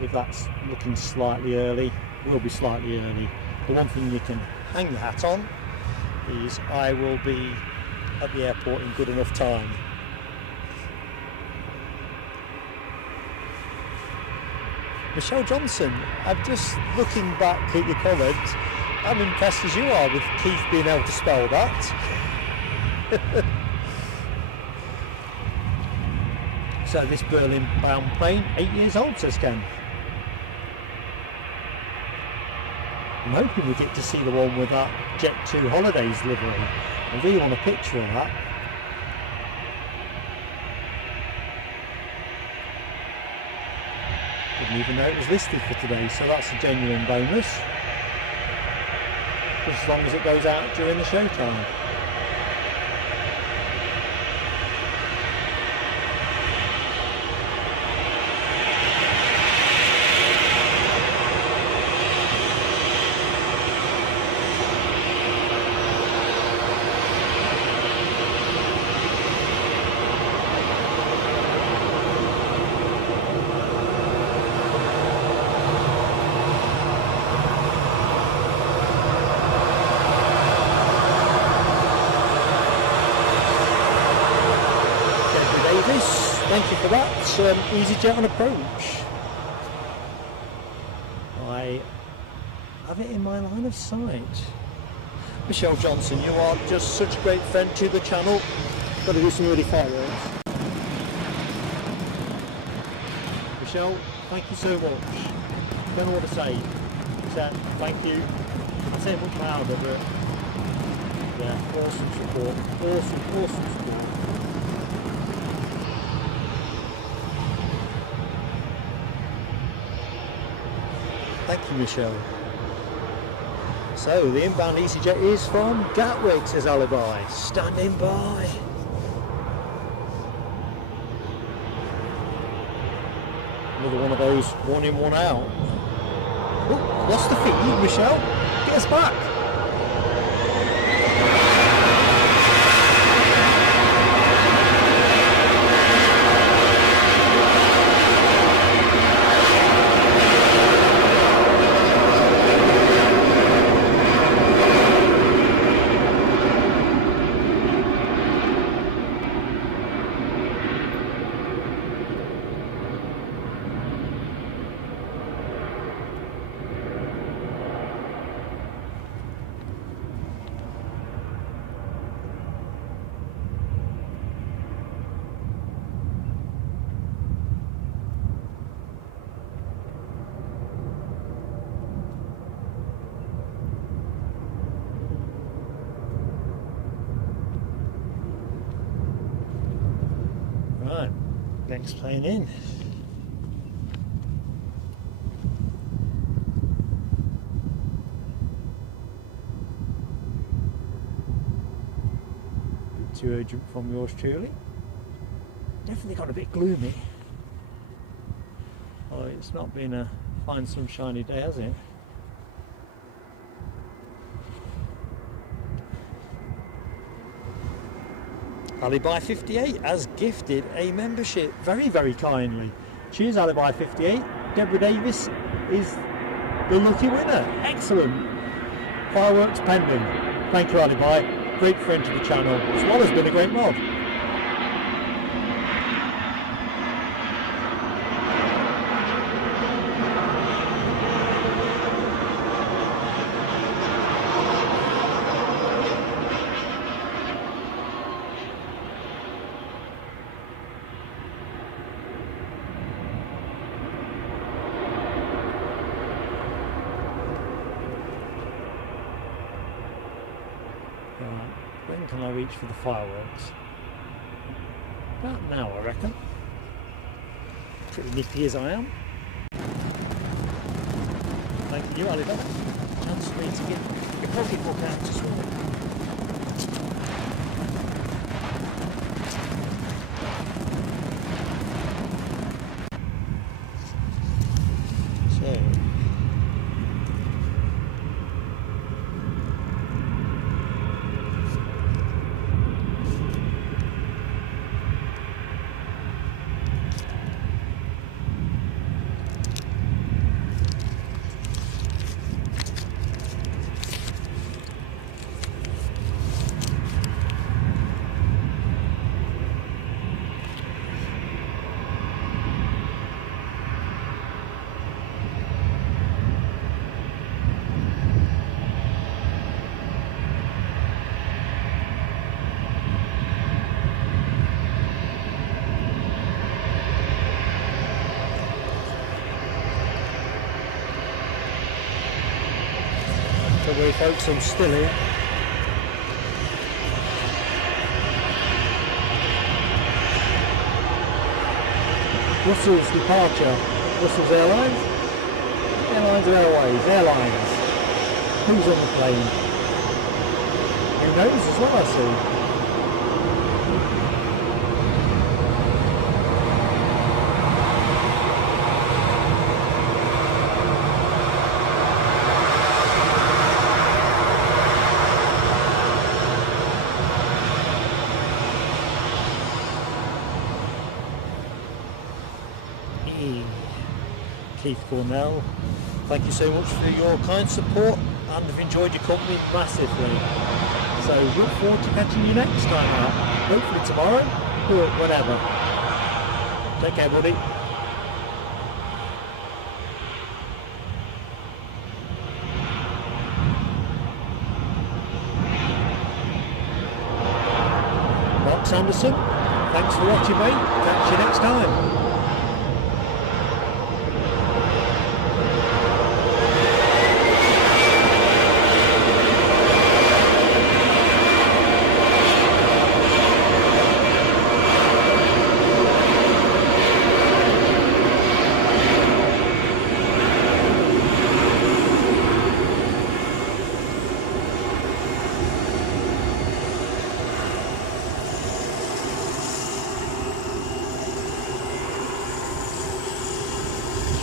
if that's looking slightly early, we'll be slightly early. The one thing you can hang your hat on is I will be at the airport in good enough time. Michelle Johnson, I'm just looking back at your comments. I'm impressed as you are with Keith being able to spell that. So this Berlin bound plane, 8 years old, says Ken. I'm hoping we get to see the one with that Jet 2 Holidays livery. I really want a picture of that. Didn't even know it was listed for today, so that's a genuine bonus. Just as long as it goes out during the show time. Thank you for that. easyJet on approach. I have it in my line of sight. Michelle Johnson, you are just such a great friend to the channel. Got to do some really fireworks. Michelle, thank you so much. Don't know what to say. Except thank you. I say it much louder, but yeah, awesome support. Awesome support. Thank you, Michelle. So the inbound easyJet is from Gatwick, says Alibi. Standing by. Another one of those one in, one out. Oh, lost the feed, Michelle. Get us back. Next plane in. too urgent from yours truly. Definitely got a bit gloomy. Oh, it's not been a fine sunshiny day, has it? Alibi58 has gifted a membership very, very kindly. Cheers, Alibi58. Deborah Davis is the lucky winner. Excellent. Fireworks pending. Thank you, Alibi. Great friend to the channel, as well as been a great mod. When can I reach for the fireworks? About now, I reckon. Pretty nippy as I am. Thank you, Oliver. Chance for me to get your pocketbook out as well. Don't worry folks, I'm still here. Russell's departure. Russell's Airlines? Airlines or Airways? Airlines. Who's on the plane? Who knows as well, I see. Keith Cornell, thank you so much for your kind support and I've enjoyed your company massively. So look forward to catching you next time out. Hopefully tomorrow or whenever. Take care, buddy. Mark Sanderson, thanks for watching, mate. Catch you next time.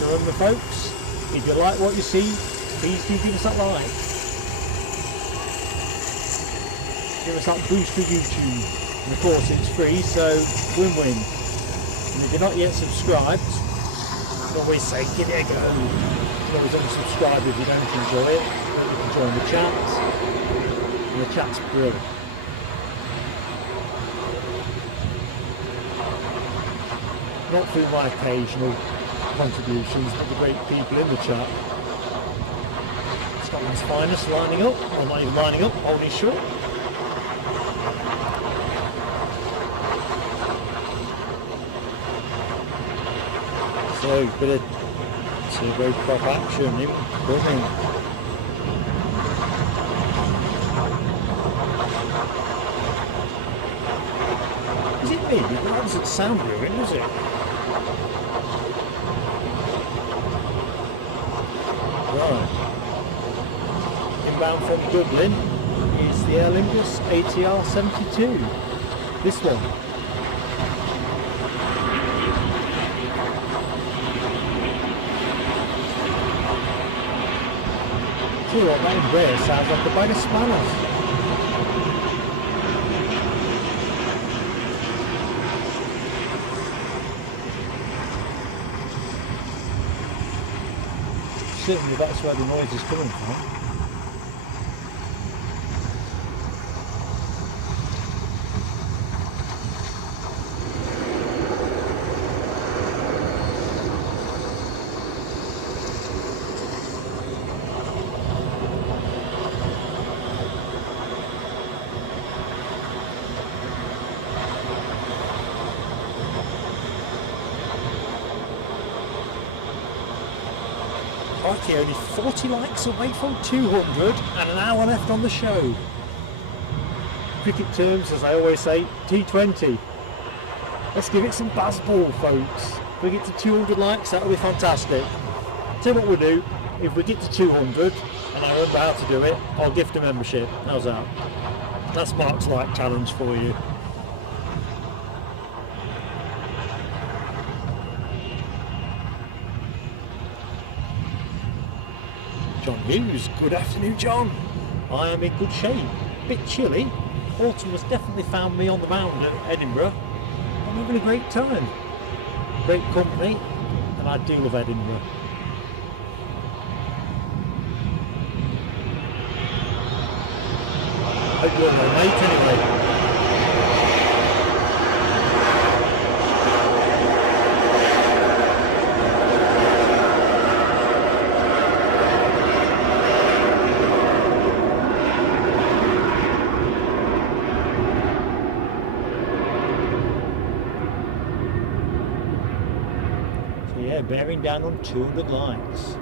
Remember folks, if you like what you see, please do give us that like. Give us that boost to YouTube. And of course it's free, so win-win. And if you're not yet subscribed, you can always say give it a go. You can always unsubscribe if you don't enjoy it. You can join the chat. And the chat's brilliant. Not through my occasional contributions, but the great people in the chat. Scotland's finest lining up, or not even lining up, holding short. So, bit of turboprop action incoming. Is it me? That doesn't sound ruined, does it? Right. Inbound from Dublin is the Aer Lingus ATR 72. This one. See what, that Embraer sounds like a bag of spanners. Certainly that's where the noise is coming from. Crikey, only 40 likes away from 200 and an hour left on the show. Cricket terms, as I always say, T20. Let's give it some baseball, folks. If we get to 200 likes, that'll be fantastic. Tell you what we'll do, if we get to 200 and I remember how to do it, I'll gift a membership. How's that? That's Mark's like challenge for you. John Hughes, good afternoon, John. I am in good shape. Bit chilly. Autumn has definitely found me on the mound at Edinburgh. I'm having a great time. Great company, and I do love Edinburgh. Hope you're well, mate, anyway. Bearing down on 200 likes.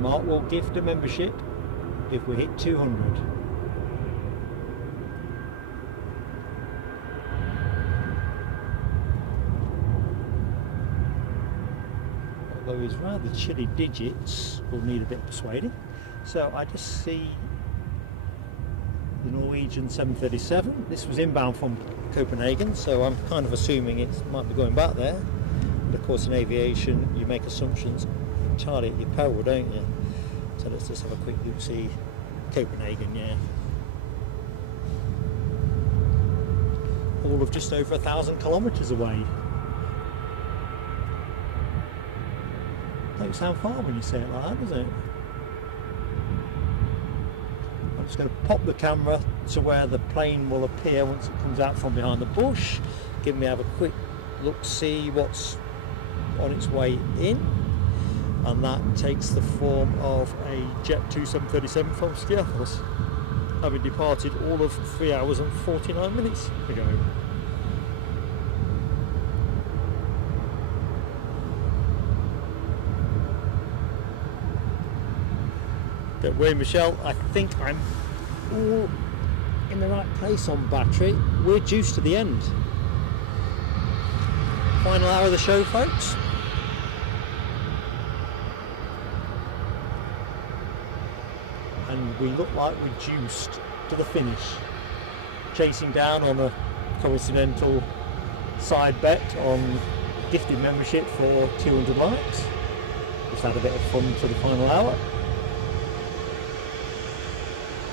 Mark will gift a membership if we hit 200. Although his rather chilly digits will need a bit of persuading. So I just see the Norwegian 737. This was inbound from Copenhagen, so I'm kind of assuming it might be going back there. Of course, in aviation, you make assumptions entirely at your peril, don't you? So let's just have a quick look, see Copenhagen, yeah. All of just over 1,000 kilometres away. Don't sound far when you say it like that, does it? I'm just going to pop the camera to where the plane will appear once it comes out from behind the bush. Give me have a quick look, see what's on its way in, and that takes the form of a Jet 2 737 from Seattle, having departed all of 3 hours and 49 minutes ago. Don't worry, Michelle, I think I'm all in the right place on battery. We're juiced to the end. Final hour of the show, folks. And we look like we're juiced to the finish. Chasing down on a coincidental side bet on gifted membership for 200 likes. Just had a bit of fun to the final hour.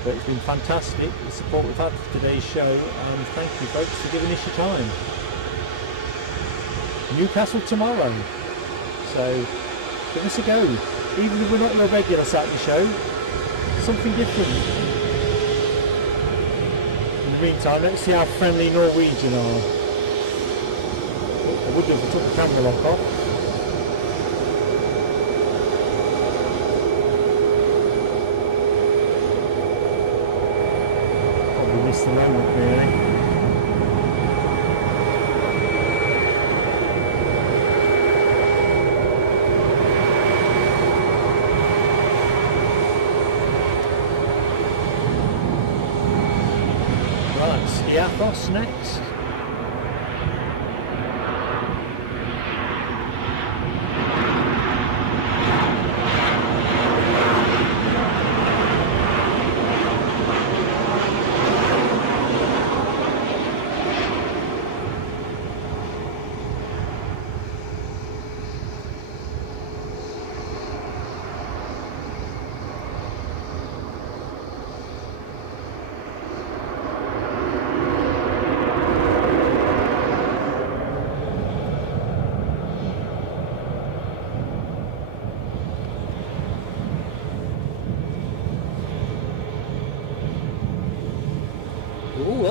But it's been fantastic, the support we've had for today's show, and thank you folks for giving us your time. Newcastle tomorrow, so give us a go. Even if we're not your regular Saturday show, something different. In the meantime, let's see how friendly Norwegian are. I would do if I took the camera lock off. Probably missed the moment really. Skiathos next.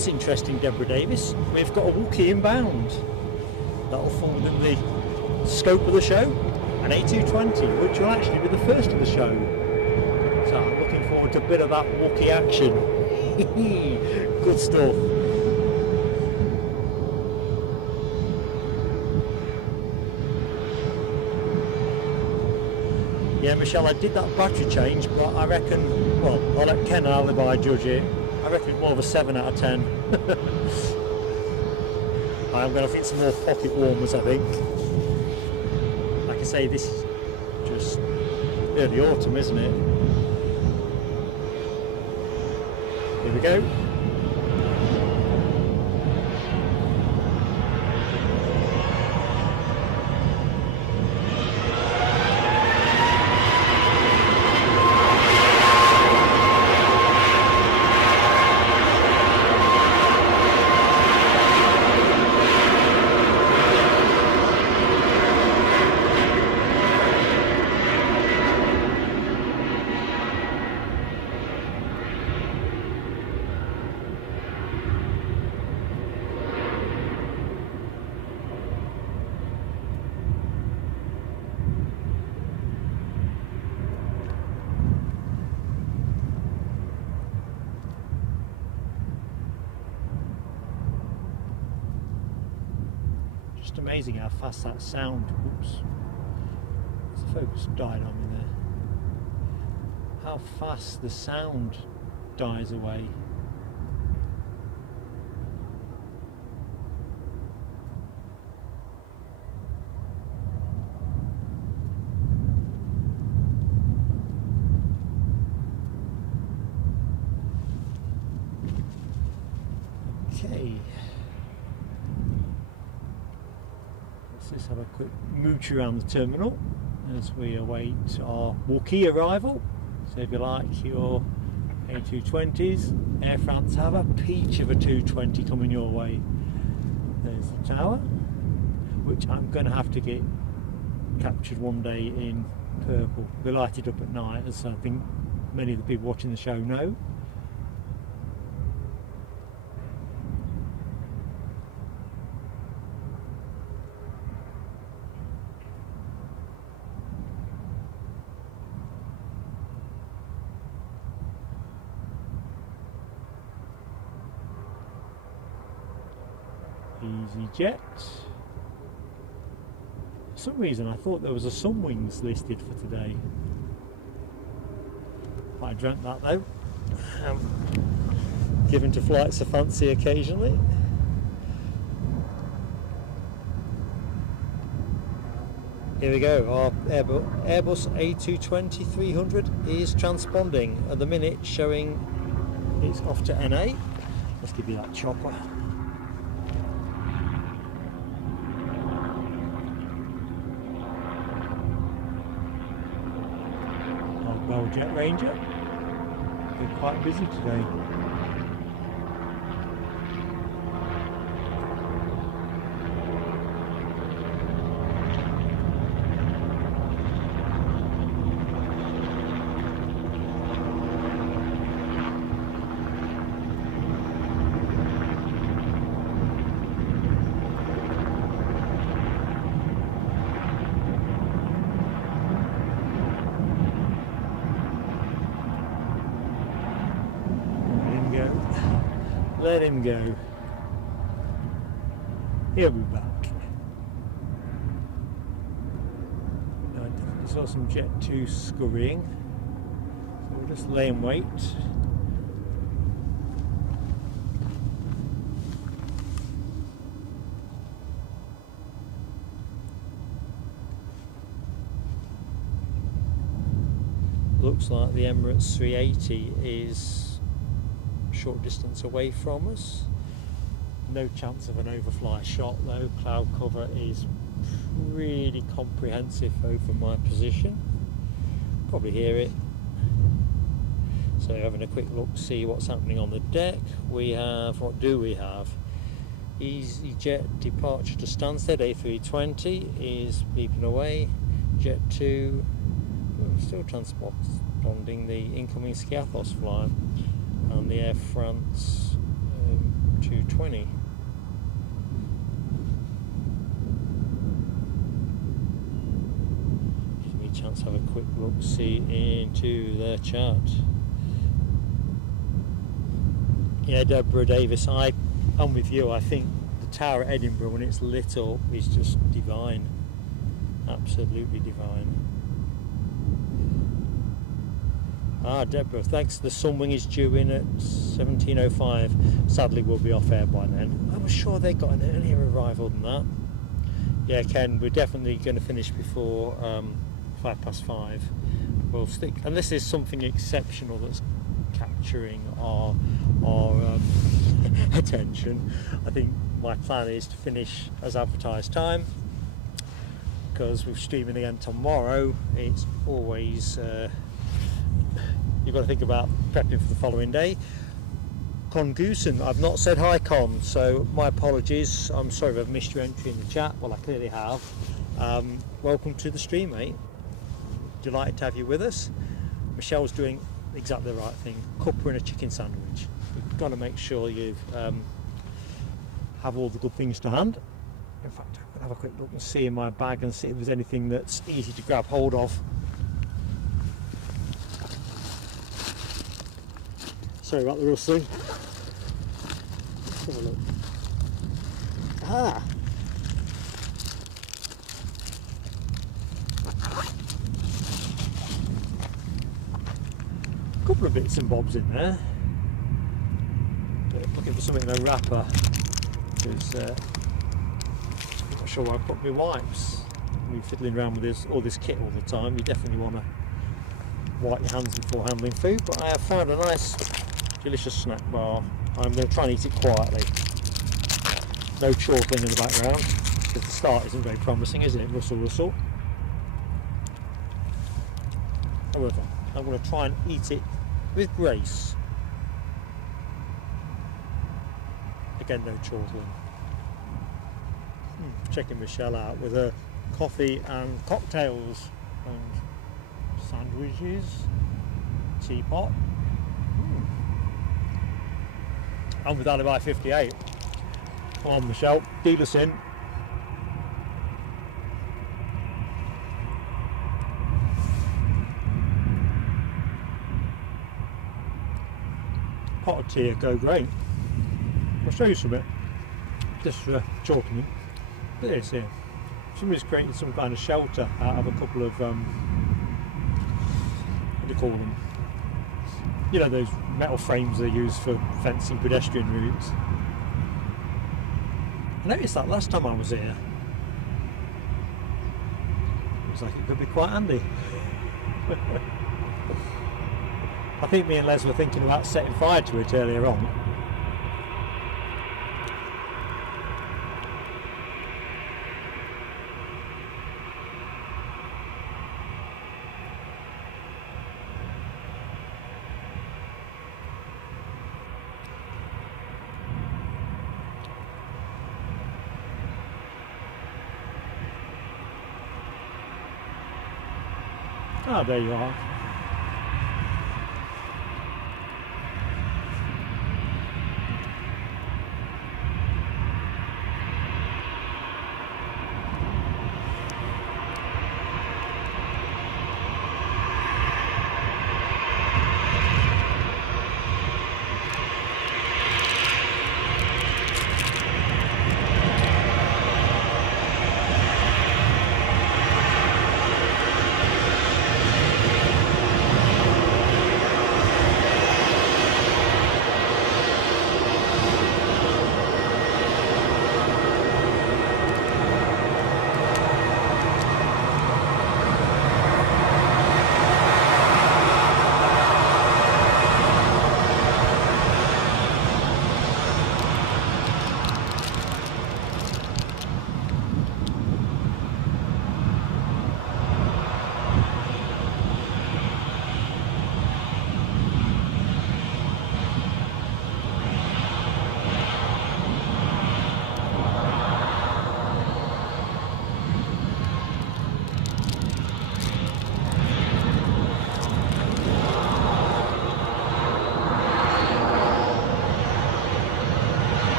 that's interesting, Deborah Davis. We've got a Wookiee inbound. That'll fall within the scope of the show. An A320, which will actually be the first of the show. So I'm looking forward to a bit of that Wookiee action. Good stuff. Yeah, Michelle, I did that battery change, but I reckon, well, I'll let Ken and Alibi judge it. I reckon it's more of a 7 out of 10. I'm going to fit some more pocket warmers, I think. Like I say, this is just early autumn, isn't it? Here we go. Just amazing how fast that sound, oops, the focus died on me there, how fast the sound dies away. Okay. Let's have a quick mooch around the terminal as we await our Wookiee arrival. So if you like your A220s, Air France have a peach of a 220 coming your way. There's the tower, which I'm going to have to get captured one day in purple. They're lighted up at night, as I think many of the people watching the show know. easyJet. For some reason I thought there was a Sunwings listed for today. I dreamt that though. Given to flights of fancy occasionally. Here we go, our Airbus A320-300 is transponding at the minute, showing it's off to NA. Let's give you that chopper. Jet Ranger. They're quite busy today. Let him go. He'll be back. I definitely saw some Jet 2 scurrying, so we'll just lay and wait. Looks like the Emirates 380 is short distance away from us. No chance of an overfly shot though. Cloud cover is really comprehensive over my position. Probably hear it. So having a quick look, see what's happening on the deck. We have, what do we have? easyJet departure to Stansted, A320 is beeping away. Jet 2 still transponding the incoming Skiathos flight. And the Air France A320. Give me a chance to have a quick look, see into their chart. Yeah, Deborah Davis, I'm with you. I think the tower at Edinburgh, when it's lit up, is just divine. Absolutely divine. Ah, Deborah, thanks. The Sunwing is due in at 17:05. Sadly, we'll be off air by then. I was sure they got an earlier arrival than that. Yeah, Ken, we're definitely going to finish before 5:05. We'll stick, and this is something exceptional that's capturing our attention. I think my plan is to finish as advertised time, because we're streaming again tomorrow. It's always you've got to think about prepping for the following day. Con Goosen, I've not said hi, Con, so my apologies. I'm sorry if I've missed your entry in the chat. Well, I clearly have. Welcome to the stream, mate. Delighted to have you with us. Michelle's doing exactly the right thing. Cuppa and a chicken sandwich. You've got to make sure you have all the good things to hand. In fact, I'm going to have a quick look and see in my bag and see if there's anything that's easy to grab hold of. Sorry about the rustling. Let's have a look. Ah! A couple of bits and bobs in there. Looking for something in a wrapper, because I'm not sure where I put my wipes. We're fiddling around with all this kit all the time. You definitely want to wipe your hands before handling food, but I have found a nice delicious snack bar. I'm going to try and eat it quietly. No chortling in the background, because the start isn't very promising, is it? Rustle, rustle. However, I'm going to try and eat it with grace. Again, no chortling. Checking Michelle out with her coffee and cocktails and sandwiches, teapot. I'm with Alibi 58. Come on, Michelle, deal us in. Pot of tea would go great. I'll show you some just for chortling. There it is here. Somebody's created some kind of shelter out of a couple of what do you call them? You know, those metal frames they use for fencing pedestrian routes. I noticed that last time I was here. Looks like it could be quite handy. I think me and Les were thinking about setting fire to it earlier on. Ah, there you are.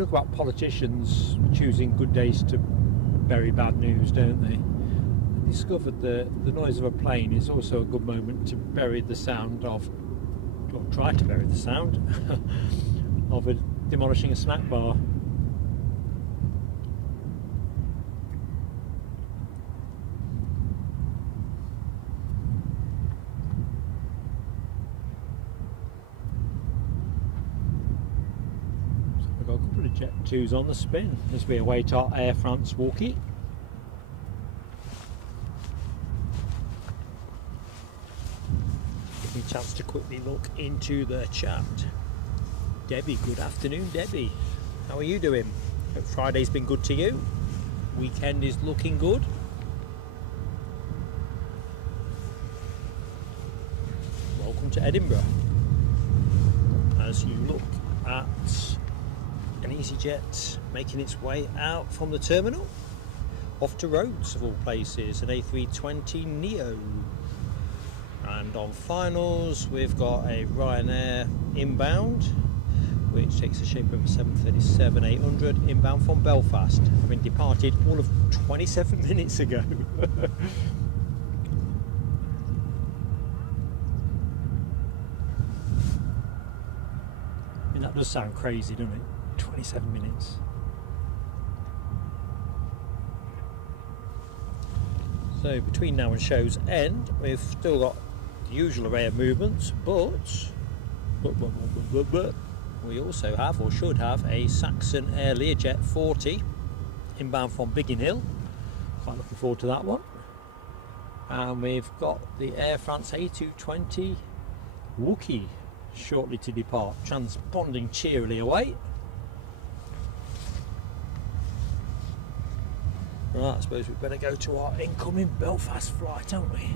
talk about politicians choosing good days to bury bad news, don't they? I discovered that the noise of a plane is also a good moment to bury the sound of, or try to bury the sound of a demolishing a snack bar. Got a couple of Jet 2s on the spin as we await our Air France walkie. Give me a chance to quickly look into the chat. Debbie, good afternoon Debbie. How are you doing? Hope Friday's been good to you. Weekend is looking good. Welcome to Edinburgh. As you look at an easyJet making its way out from the terminal off to Rhodes of all places, an A320 Neo, and on finals we've got a Ryanair inbound which takes the shape of a 737-800 inbound from Belfast, having departed all of 27 minutes ago. I mean, that does sound crazy, doesn't it? 27 minutes. So between now and show's end, we've still got the usual array of movements, but we also have, or should have, a Saxon Air Learjet 40 inbound from Biggin Hill. Quite looking forward to that one. And we've got the Air France A320 Wookie shortly to depart, transponding cheerily away. Right, I suppose we'd better go to our incoming Belfast flight, don't we?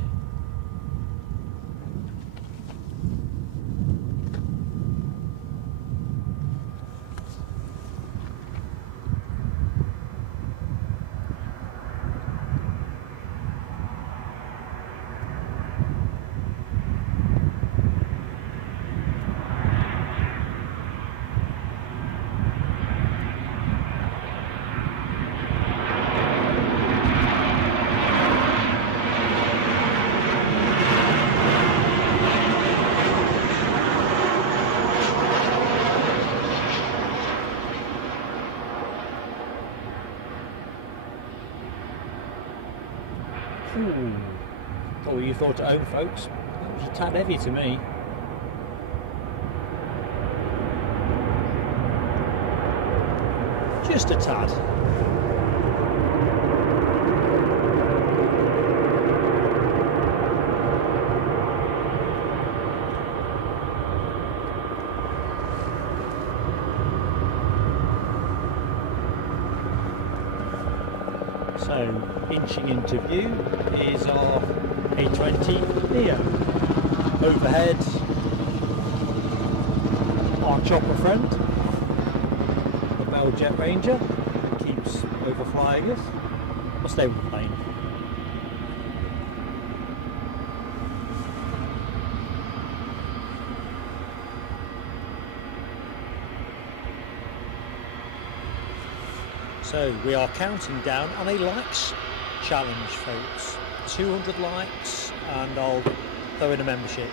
What you thought at home, folks? That was a tad heavy to me. Just a tad. So, inching into view is our A320 Neo. Overhead, our chopper friend, the Bell Jet Ranger, keeps overflying us. I'll stay with the plane. So we are counting down on a likes challenge, folks. 200 likes and I'll throw in a membership.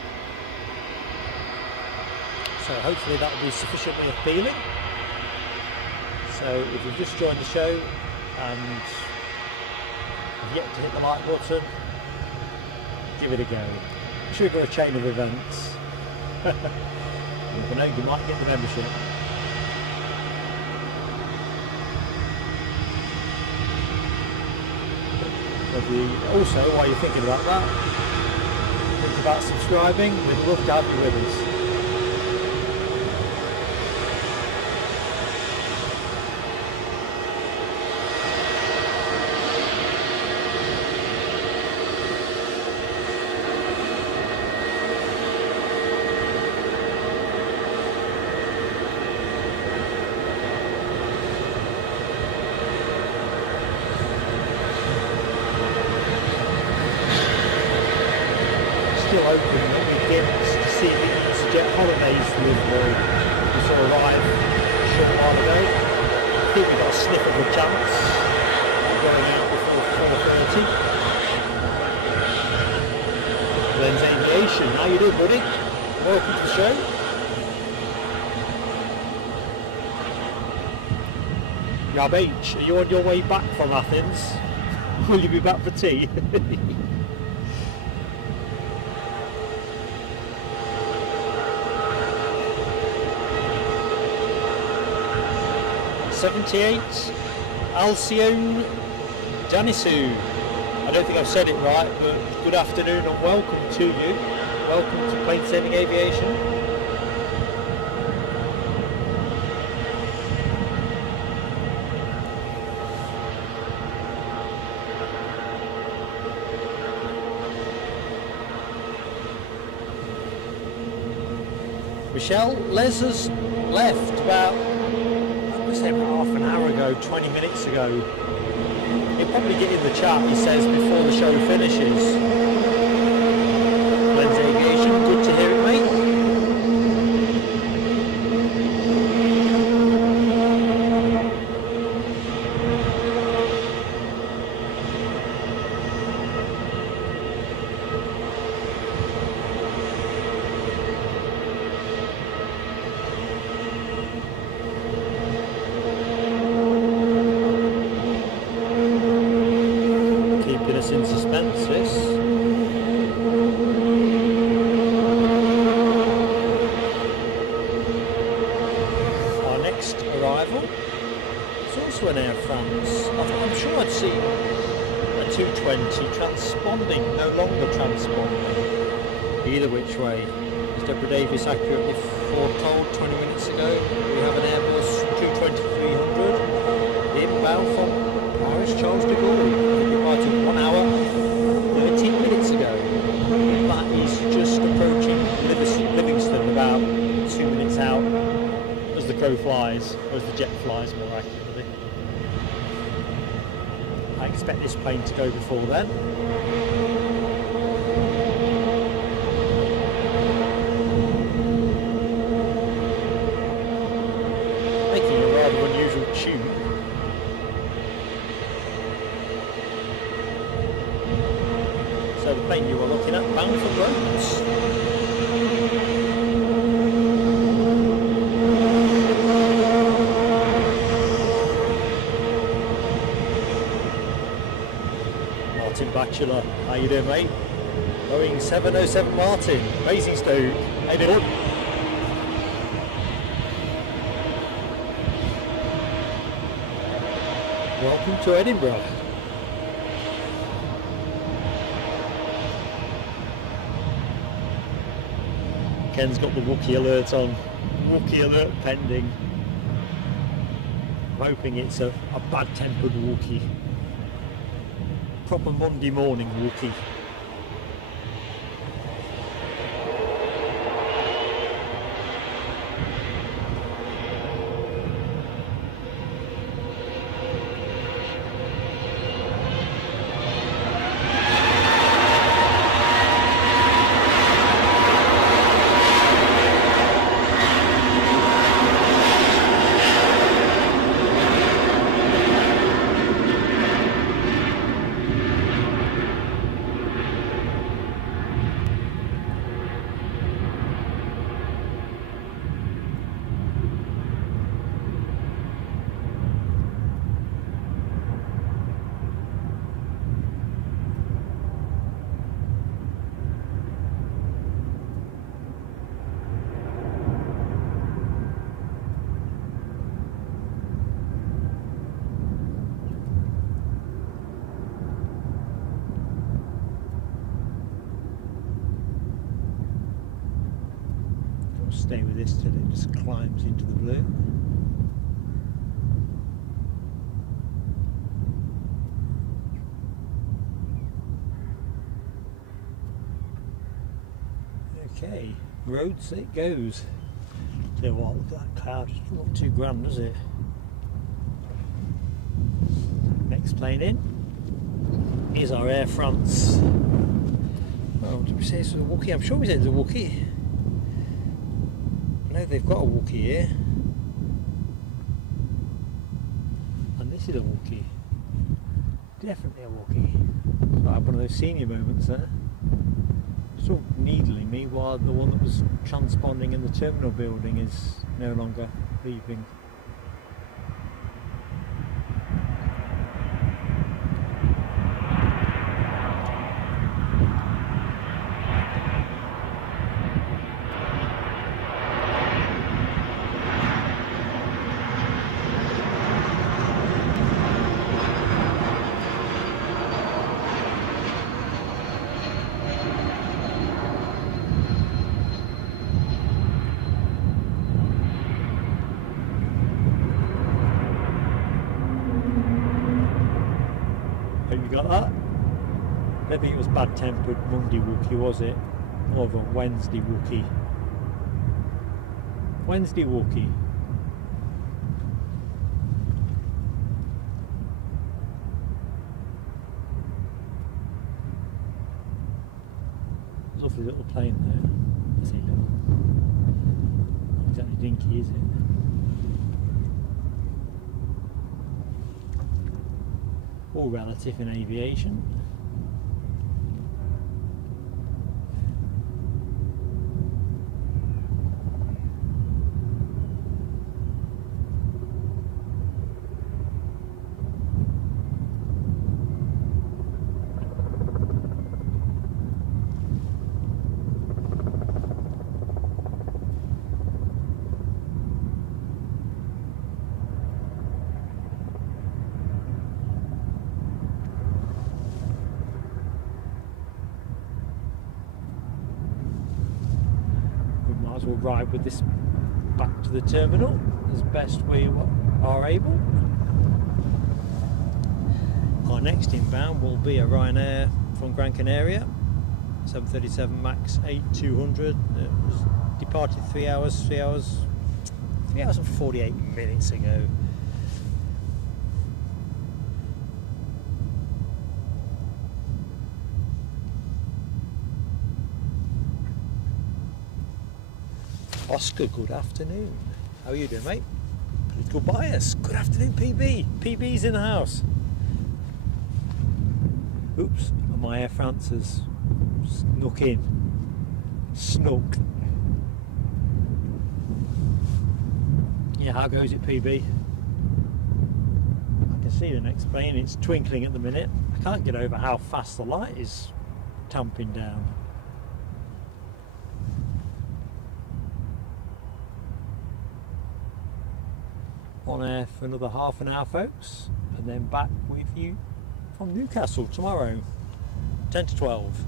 So hopefully that will be sufficiently appealing. So if you've just joined the show and have yet to hit the like button, give it a go. Trigger a chain of events. You never know, you might get the membership. Also, while you're thinking about that, think about subscribing. We'd love to have you with us. Still hoping that we get to see the easyJet holidays delivery. We saw arrive a short while ago. think we've got a sniff of a chance of going out before 4:30. Glenn's Aviation, how you doing, buddy? Welcome to the show. Rob H, are you on your way back from Athens? Will you be back for tea? 78, Alcyone Janisu. I don't think I've said it right, but good afternoon and welcome to you. Welcome to Plane Saving Aviation. Michelle, Les has left about, I say about half an hour ago, 20 minutes ago. He'll probably get in the chat, he says, before the show finishes. Glenn's Aviation, good to hear it, mate. In suspense, this. Our next arrival is also an Air France. I'm sure I'd seen a 220 transponding, no longer transponding. Either which way. As Deborah Davis accurately foretold 20 minutes ago, we have an Airbus 220-300 inbound from Paris Charles de Gaulle. Right at 1 hour 13 minutes ago. That is just approaching Livingston, about 2 minutes out as the crow flies, or as the jet flies more accurately. I expect this plane to go before then. Making a rather unusual tune. So the plane you are looking at, bound for Rhodes. Martin Batchelor, how you doing, mate? Boeing 707 Martin, Basingstoke. How you doing? Welcome to Edinburgh. Ken's got the Wookiee alert on. Wookiee alert pending. I'm hoping it's a bad-tempered Wookiee. Proper Monday morning Wookiee. Stay with this till it just climbs into the blue. Okay, Rhodes it goes. Tell you what, look at that cloud, it doesn't look too grand, does it? Next plane in is our Air France. Oh, did we say this was a Wookiee? I'm sure we said it was a Wookiee. I know they've got a Wookiee here. This is a walkie. Definitely a walkie. So I had one of those senior moments there. Sort of needling me while the one that was transponding in the terminal building is no longer leaving. Got that? I don't think it was bad-tempered Monday Wookie, was it? More of a Wednesday Wookie. Wednesday Wookie. Lovely little plane there. I say little. Not exactly dinky, is it? All relative in aviation. We'll ride with this back to the terminal as best we are able. Our next inbound will be a Ryanair from Gran Canaria, 737 MAX 8200. It was departed 3 hours and 48 minutes ago. Oscar, good afternoon. How are you doing, mate? Political bias. Good afternoon, PB. PB's in the house. Oops, and my Air France has snuck in. Snuck. Yeah, how goes it, PB? I can see the next plane. It's twinkling at the minute. I can't get over how fast the light is tamping down. On air for another half an hour, folks, and then back with you from Newcastle tomorrow, 10 to 12.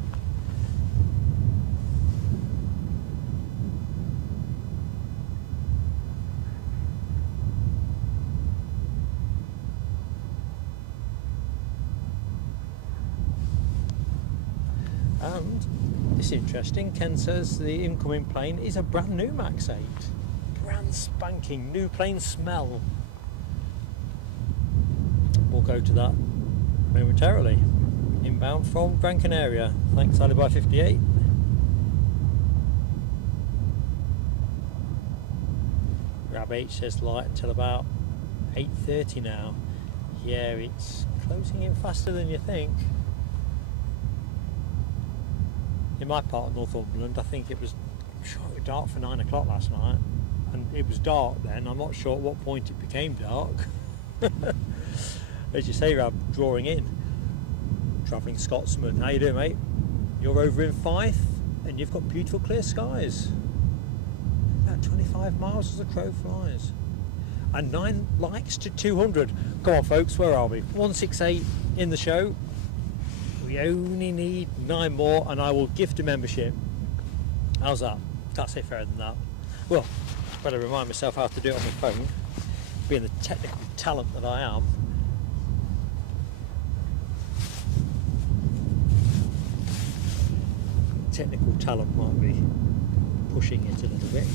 And it's interesting, Ken says the incoming plane is a brand new MAX 8. Brand spanking new plane smell. We'll go to that momentarily. Inbound from Gran Canaria. Thanks, Alibi 58. Grab H says light until about 8:30 now. Yeah, it's closing in faster than you think. In my part of Northumberland, I think it was dark for 9 o'clock last night. And it was dark then. I'm not sure at what point it became dark. As you say, Rab, drawing in. Travelling Scotsman, how you doing, mate? You're over in Fife and you've got beautiful clear skies. About 25 miles as the crow flies. And 9 likes to 200. Come on, folks, where are we? 168 in the show. We only need 9 more and I will gift a membership. How's that? Can't say fairer than that. Well, better remind myself how to do it on my phone, being the technical talent that I am. Technical talent might be pushing it a little bit.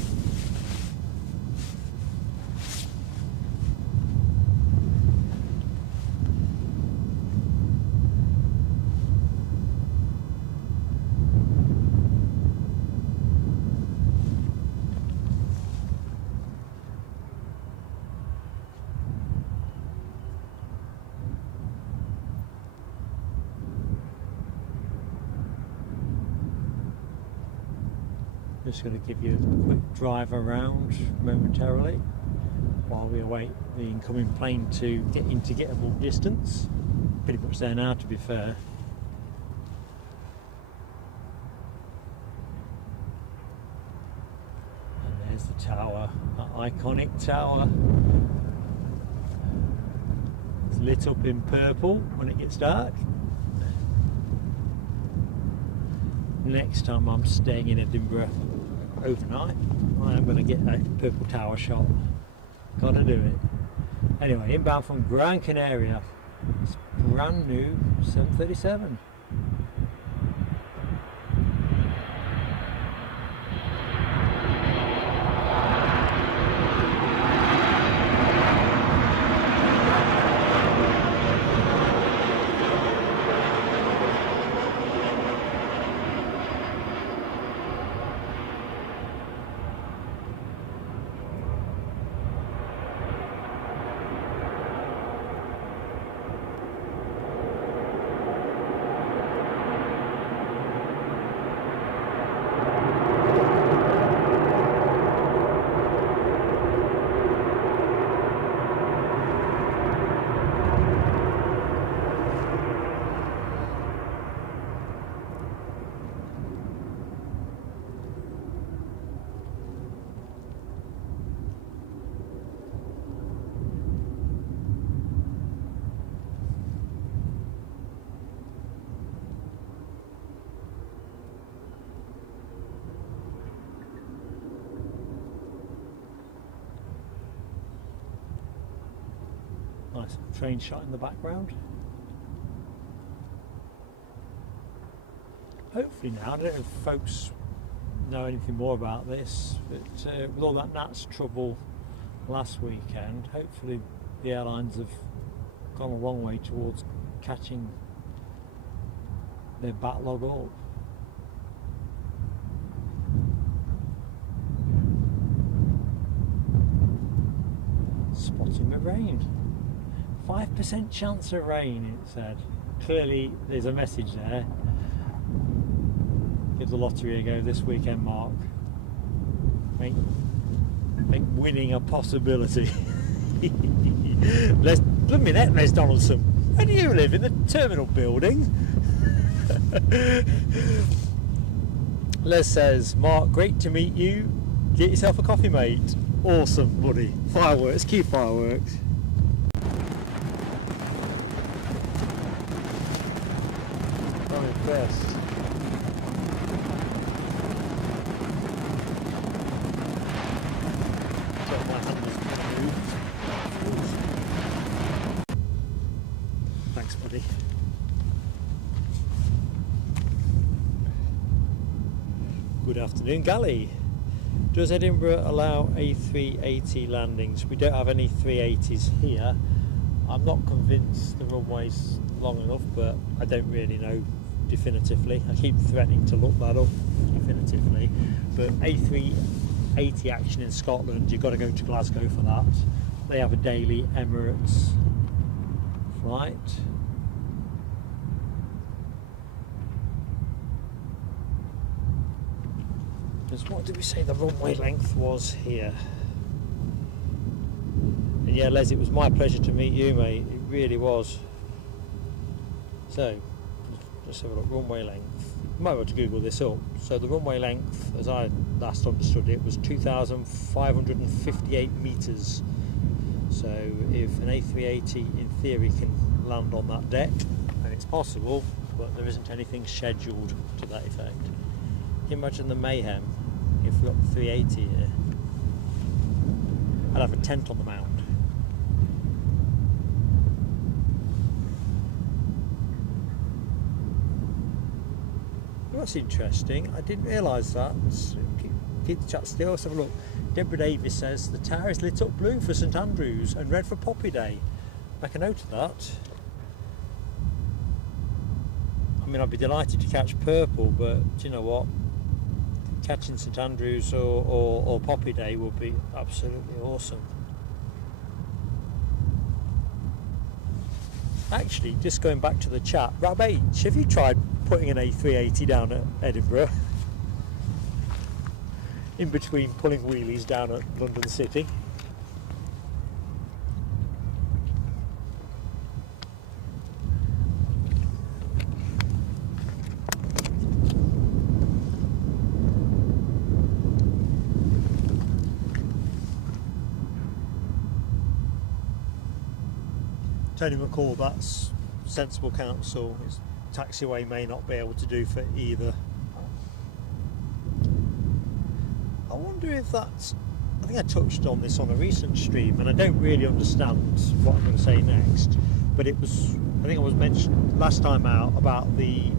Just going to give you a quick drive around momentarily while we await the incoming plane to get into gettable distance. Pretty much there now, to be fair. And there's the tower, that iconic tower. It's lit up in purple when it gets dark. Next time I'm staying in Edinburgh overnight, I am going to get a purple tower shot. Gotta do it. Anyway, inbound from Gran Canaria. It's brand new 737. Nice train shot in the background. Hopefully now, I don't know if folks know anything more about this, but with all that NATS trouble last weekend, hopefully the airlines have gone a long way towards catching their backlog up. Spotting the rain. 5% chance of rain, it said. Clearly there's a message there. Give the lottery a go this weekend, Mark. Make winning a possibility. Les Donaldson, where do you live? In the terminal building? Les says, Mark, great to meet you. Get yourself a coffee, mate. Awesome, buddy. Fireworks, keep fireworks. I'm impressed. Thanks, buddy. Good afternoon, Gally. Does Edinburgh allow A380 landings? We don't have any 380s here. I'm not convinced the runway's long enough, but I don't really know definitively. I keep threatening to look that up definitively. But A380 action in Scotland, you've got to go to Glasgow for that. They have a daily Emirates flight. What did we say the runway length was here? And yeah, Les, it was my pleasure to meet you, mate. It really was. So, let's have a look. Runway length. You might want to Google this up. So the runway length, as I last understood it, was 2,558 metres. So if an A380 in theory can land on that deck, and it's possible, but there isn't anything scheduled to that effect. Can you imagine the mayhem if we got the 380 here? I'd have a tent on the mound. Well, that's interesting. I didn't realise that. Keep the chat still. Let's have a look. Deborah Davis says the tower is lit up blue for St Andrews and red for Poppy Day. Make a note of that. I mean, I'd be delighted to catch purple, but do you know what? Catching St Andrews or Poppy Day would be absolutely awesome. Actually, just going back to the chat, Rab H, have you tried putting an A380 down at Edinburgh? in between pulling wheelies down at London City. Tony McCall, that's sensible counsel. His taxiway may not be able to do for either. I wonder if that's, I think I touched on this on a recent stream and I don't really understand what I'm going to say next, but it was, I think I was mentioned last time out about the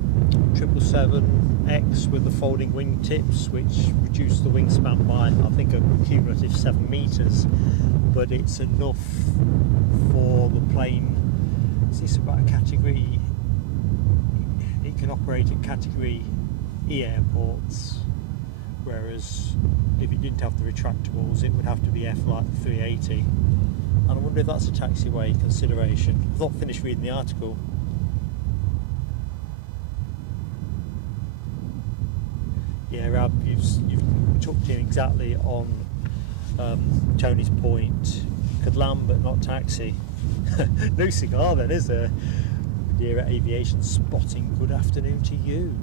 777X with the folding wingtips, which reduced the wingspan by I think a cumulative 7 metres, but it's enough for the plane. Is this about a category? It can operate at category E airports, whereas if it didn't have the retractables it would have to be F like 380. And I wonder if that's a taxiway consideration. I've not finished reading the article. Yeah, Rab, you've tucked in exactly on Tony's point. Could land but not taxi. No cigar then, is there? Dear Aviation spotting, good afternoon to you.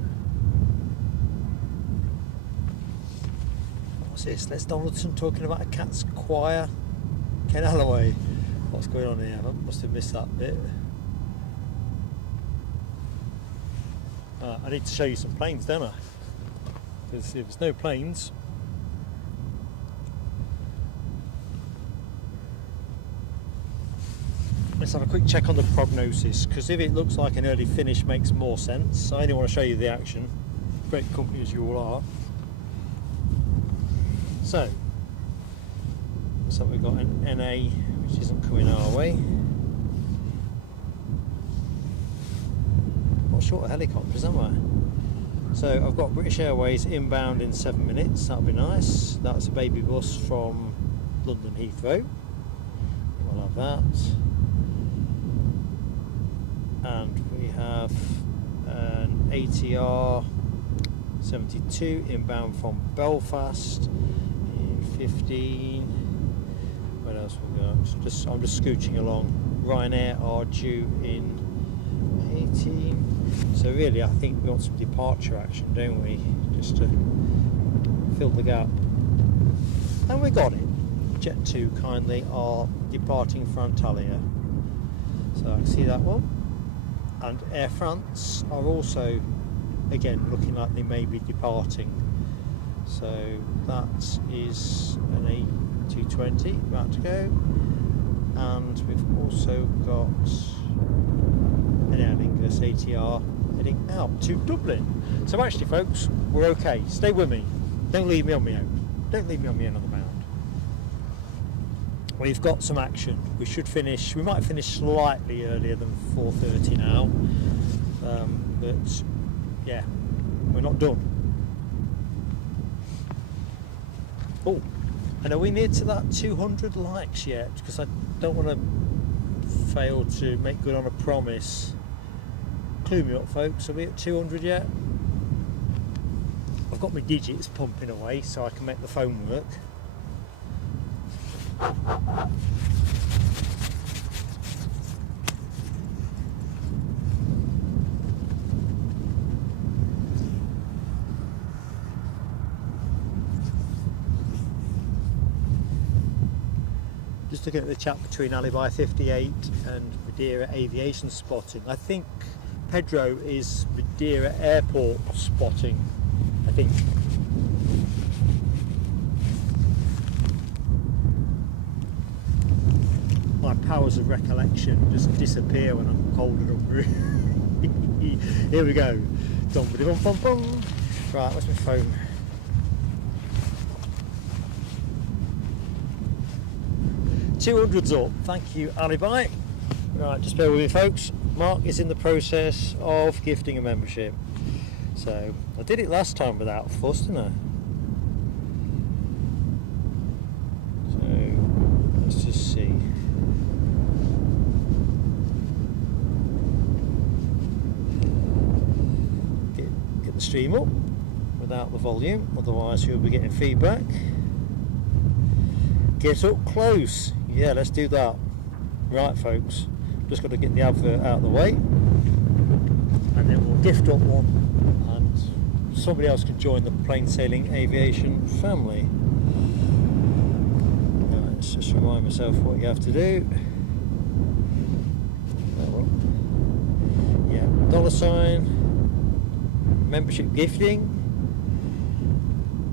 What's this? Les Donaldson talking about a cat's choir. Ken Alloway. What's going on here? I must have missed that bit. I need to show you some planes, don't I? Because if there's no planes, let's have a quick check on the prognosis, because if it looks like an early finish makes more sense. I only want to show you the action. Great company as you all are. So we've got an NA which isn't coming our way. Not short of helicopters, am I? So I've got British Airways inbound in 7 minutes, that'll be nice. That's a baby bus from London Heathrow. We'll have that. And we have an ATR 72 inbound from Belfast in 15. What else we got? I'm just scooching along. Ryanair are due in 18. So really I think we want some departure action, don't we? Just to fill the gap. And we got it. Jet2 kindly are departing for Antalya. So I can see that one. And Air France are also again looking like they may be departing. So that is an A320 about to go. And we've also got an Aer Lingus ATR heading out to Dublin. So actually folks, we're okay. Stay with me. Don't leave me on my own. Don't leave me on my own on the mound. We've got some action. We should finish, we might finish slightly earlier than 4:30 now. But yeah, we're not done. Oh, and are we near to that 200 likes yet? Because I don't want to fail to make good on a promise. Clue me up folks, are we at 200 yet? I've got my digits pumping away so I can make the phone work. Just looking at the chat between Alibi 58 and Madeira Aviation spotting. I think Pedro is Madeira Airport spotting, I think. My powers of recollection just disappear when I'm cold and hungry. Here we go. Right, where's my phone? $200's up. Thank you, Alibi. Right, just bear with me, folks. Mark is in the process of gifting a membership. So I did it last time without fuss, didn't I? So let's just see. Get the stream up. without the volume, otherwise you'll be getting feedback. Get up close. Yeah, let's do that. Right, folks, just got to get the advert out of the way, and then we'll gift up one, and somebody else can join the plain sailing aviation family. Right, let's just remind myself what you have to do. Yeah, $, membership gifting,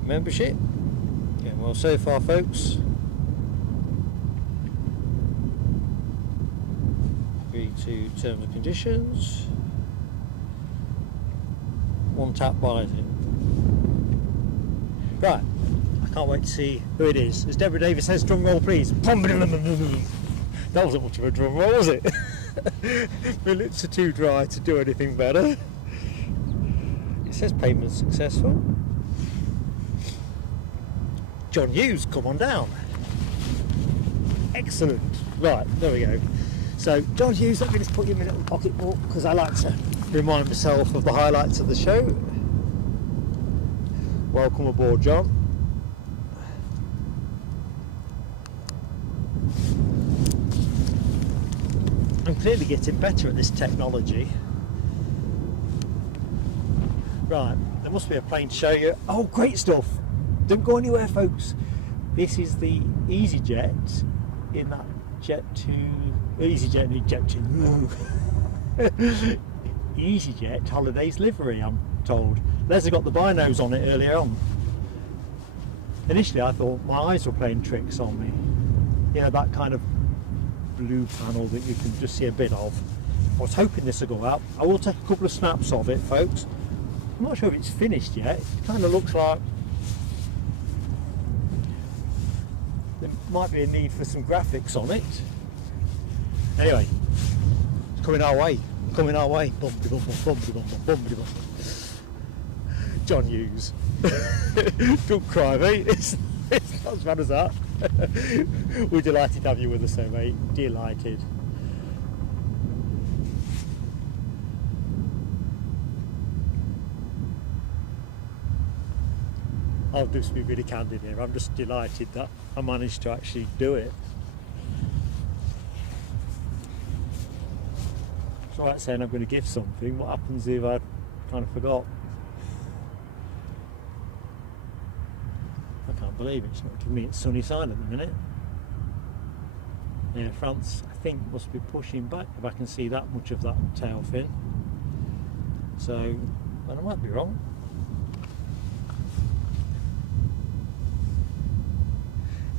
membership. Yeah, well, so far, folks, agree to terms and conditions. One tap buys it. Right, I can't wait to see who it is. As Deborah Davis says, drum roll please. That wasn't much of a drum roll, was it? My lips are too dry to do anything better. It says payment successful. G-NEWG, come on down. Excellent. Right, there we go. So G-NEWG, let me just put you in my little pocketbook because I like to remind myself of the highlights of the show. Welcome aboard, John. I'm clearly getting better at this technology. Right, there must be a plane to show you. Oh, great stuff. Don't go anywhere, folks. This is the easyJet in that Jet 2, easyJet and Jet 2. easyJet Holidays livery, I'm told. Les got the binos on it earlier on. Initially I thought my eyes were playing tricks on me. You know, that kind of blue panel that you can just see a bit of. I was hoping this would go out. I will take a couple of snaps of it, folks. I'm not sure if it's finished yet. It kind of looks like there might be a need for some graphics on it. Anyway, it's coming our way. Coming our way. Bumpity bum bum, bumpity bum bum, bumpity bum. G-NEWG. Don't cry, mate. It's not as bad as that. We're delighted to have you with us, though, mate. Delighted. I'll just be really candid here. I'm just delighted that I managed to actually do it. It's all right saying I'm going to give something. What happens if I kind of forgot? I can't believe it's not giving me its sunny side at the minute. Yeah, France, I think, must be pushing back if I can see that much of that tail fin. So, and I might be wrong.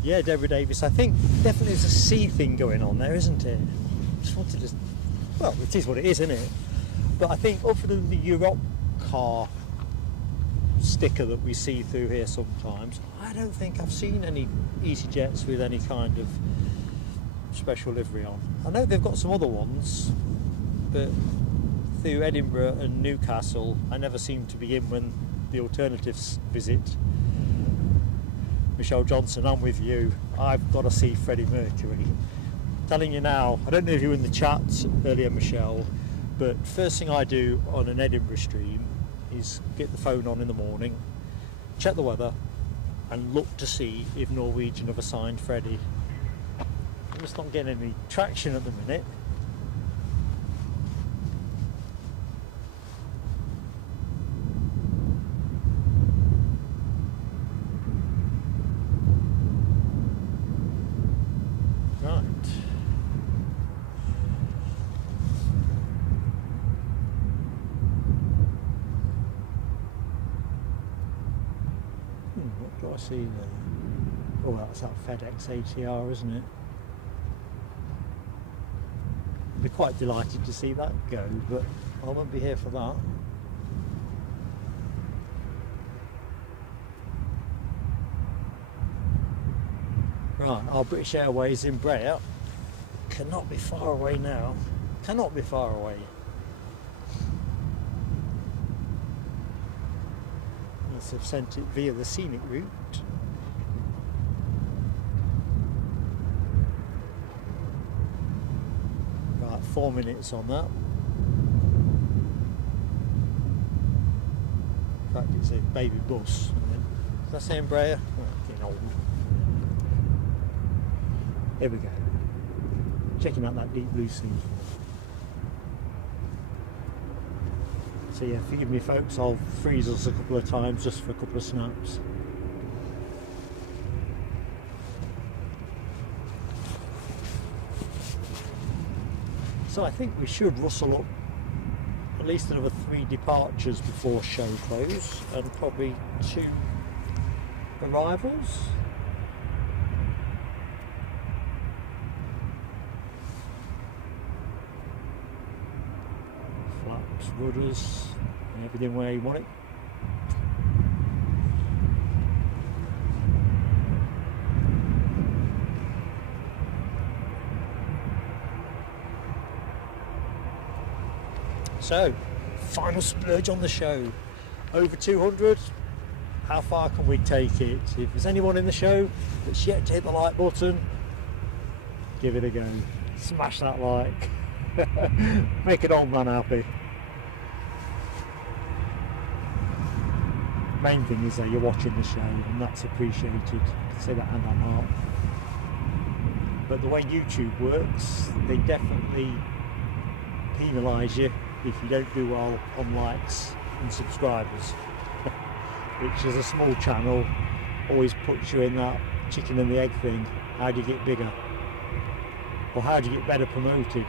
Yeah, Deborah Davis, I think definitely there's a sea thing going on there, isn't it? Just wanted to, well, it is what it is, isn't it? But I think other than the Europe car sticker that we see through here sometimes, I don't think I've seen any easyJets with any kind of special livery on. I know they've got some other ones, but through Edinburgh and Newcastle, I never seem to be in when the alternatives visit. Michelle Johnson, I'm with you. I've got to see Freddie Mercury. Telling you now, I don't know if you were in the chat earlier, Michelle, but first thing I do on an Edinburgh stream is get the phone on in the morning, check the weather, and look to see if Norwegian have assigned Freddie. I'm just not getting any traction at the minute. I see the, oh, that's that FedEx ATR, isn't it? I'd be quite delighted to see that go, but I won't be here for that. Right, our British Airways Embraer cannot be far away now. Cannot be far away. Have sent it via the scenic route. Right, 4 minutes on that. fact, it's a baby bus. Did I say Embraer? Oh, getting old. Here we go. Checking out that deep blue sea. So yeah, forgive me folks, I'll freeze us a couple of times just for a couple of snaps. So I think we should rustle up at least another 3 departures before show close, and probably 2 arrivals. Flaps, rudders, everything where you want it. So, final splurge on the show. Over 200. How far can we take it? If there's anyone in the show that's yet to hit the like button, give it a go. Smash that like. Make an old man happy. Main thing is that you're watching the show, and that's appreciated. You can say that hand on heart. But the way YouTube works, they definitely penalise you if you don't do well on likes and subscribers, which is a small channel, always puts you in that chicken and the egg thing. How do you get bigger? Or how do you get better promoted?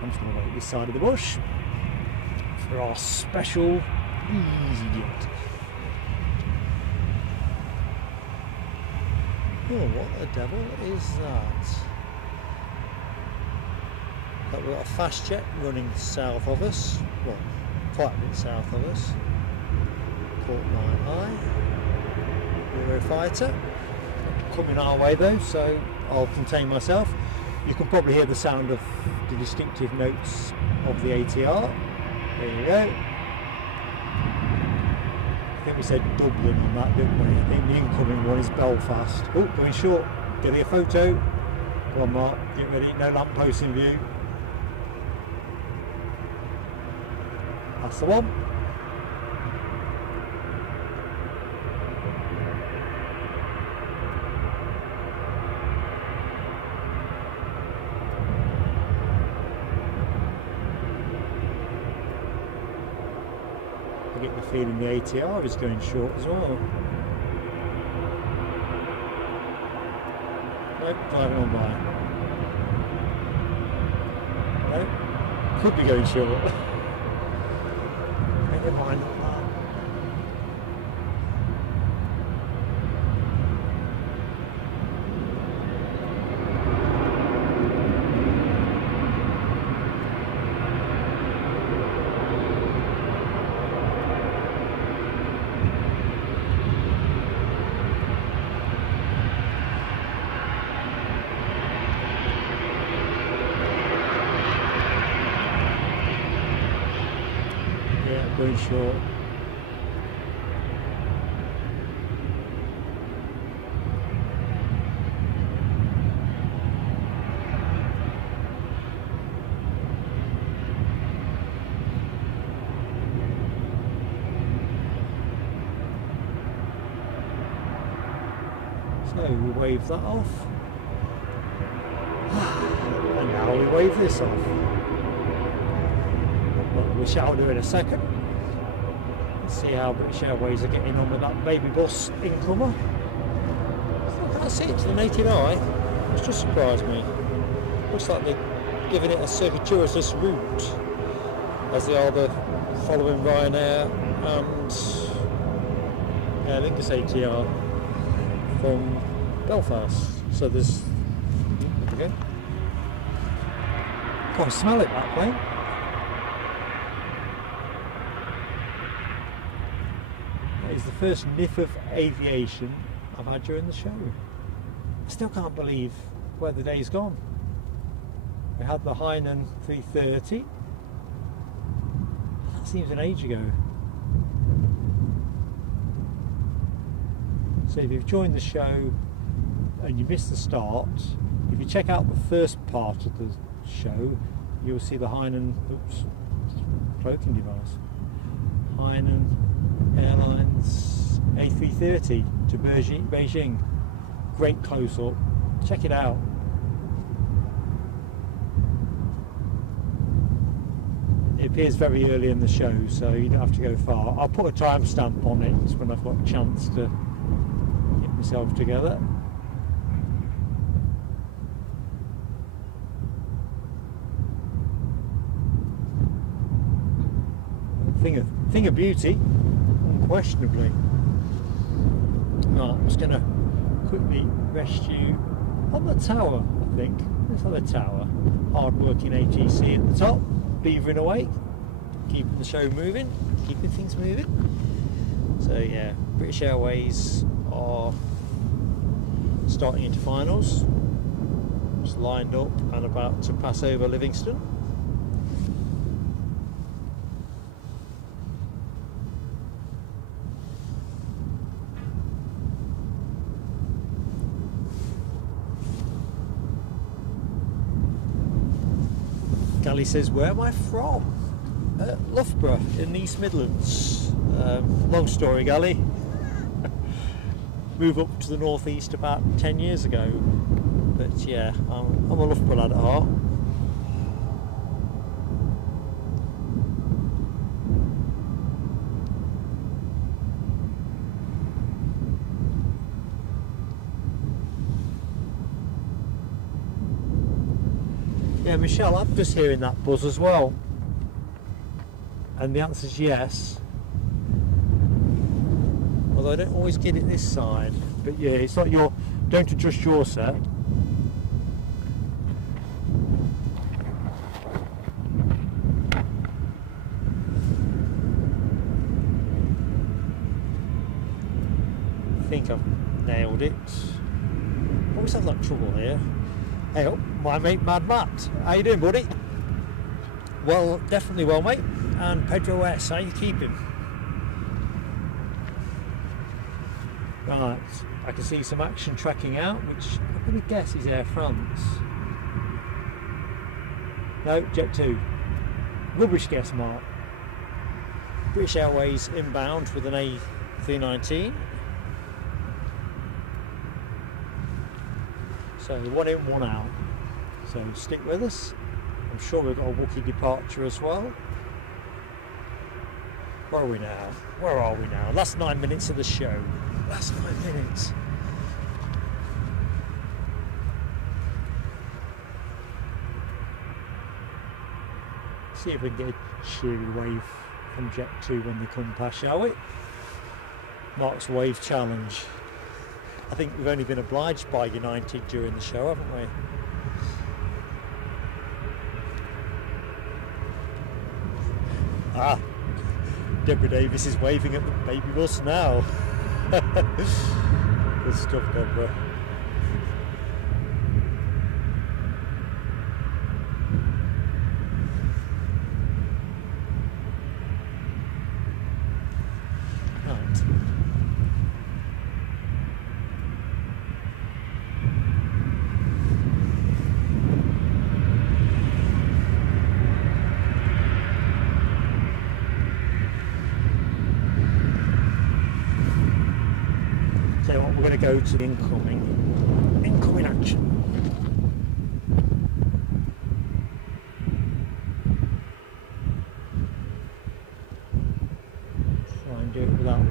I'm just going to wait this side of the bush for our special easyJet. Oh, what the devil is that? But we've got a fast jet running south of us, well, quite a bit south of us. Caught my eye. Eurofighter coming our way though, so I'll contain myself. You can probably hear the sound of the distinctive notes of the ATR. There you go. I think we said Dublin on that, didn't we? I think the incoming one is Belfast. Oh, going short. Getting a photo. Come on, Mark, get ready. No lamppost in view. That's the one. I get the feeling the ATR is going short as well. Nope, driving on by. Nope, could be going short. Never mind on that. Going short. So we wave that off, and now we wave this off. Well, we shall do in a second. See how British Airways are getting on with that baby bus incomer. I can't see it to the naked eye. It's just surprised me. Looks like they're giving it a circuitous route, as they are the following Ryanair and I think it's ATR from Belfast. So there's, there we go. Can't smell it, that plane. Is the first whiff of aviation I've had during the show. I still can't believe where the day's gone. We had the Hainan 330. That seems an age ago. So if you've joined the show and you missed the start, if you check out the first part of the show, you'll see the Hainan, oops, cloaking device. Hainan Airlines A330 to Beijing. Great close up. Check it out. It appears very early in the show, so you don't have to go far. I'll put a timestamp on it when I've got a chance to get myself together. Thing of beauty, unquestionably. Right, I'm just going to quickly rest you on the tower, I think. Let's have a tower. Hard working ATC at the top, beavering away, keeping the show moving, keeping things moving. So yeah, British Airways are starting into finals, just lined up and about to pass over Livingston. Gally says, where am I from? Loughborough in the East Midlands. Long story, Gally. Moved up to the northeast about 10 years ago. But yeah, I'm a Loughborough lad at heart. Yeah, Michelle, I'm just hearing that buzz as well. And the answer is yes. Although I don't always get it this side. But yeah, it's like you're, don't adjust your set. I think I've nailed it. Always have that trouble here. Hey up, my mate Mad Matt. How you doing, buddy? Well, definitely well, mate. And Pedro S, how you keeping? Right, I can see some action tracking out, which I'm going to guess is Air France. No, Jet 2. Rubbish guess, Mark. British Airways inbound with an A319. So one in, one out. So stick with us. I'm sure we've got a Wookiee departure as well. Where are we now? Where are we now? Last 9 minutes of the show. Last 9 minutes. See if we can get a cheery wave from Jet 2 when they come past, shall we? Mark's wave challenge. I think we've only been obliged by United during the show, haven't we? Ah, Deborah Davis is waving at the baby bus now. Good stuff, Deborah. Right. So what, we're going to go to the incoming action. Try and do it without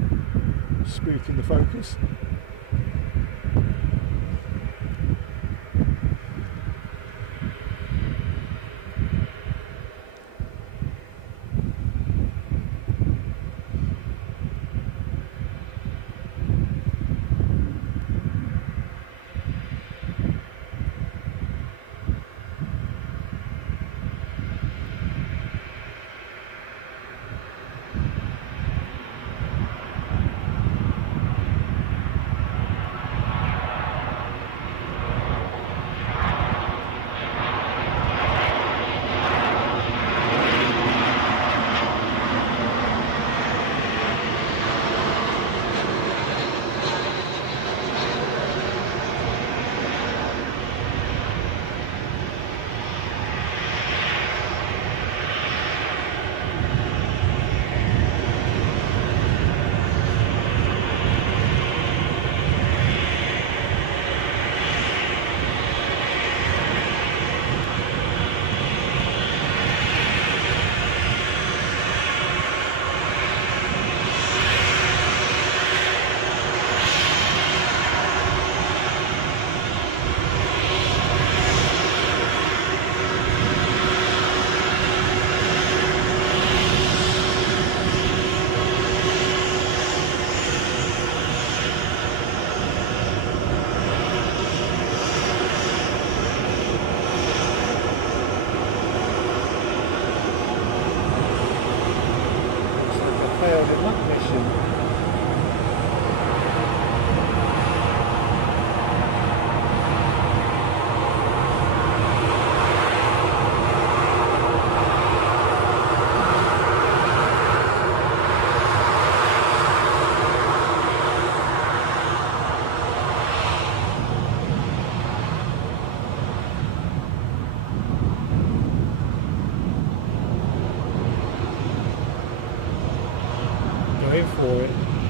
spooking the focus.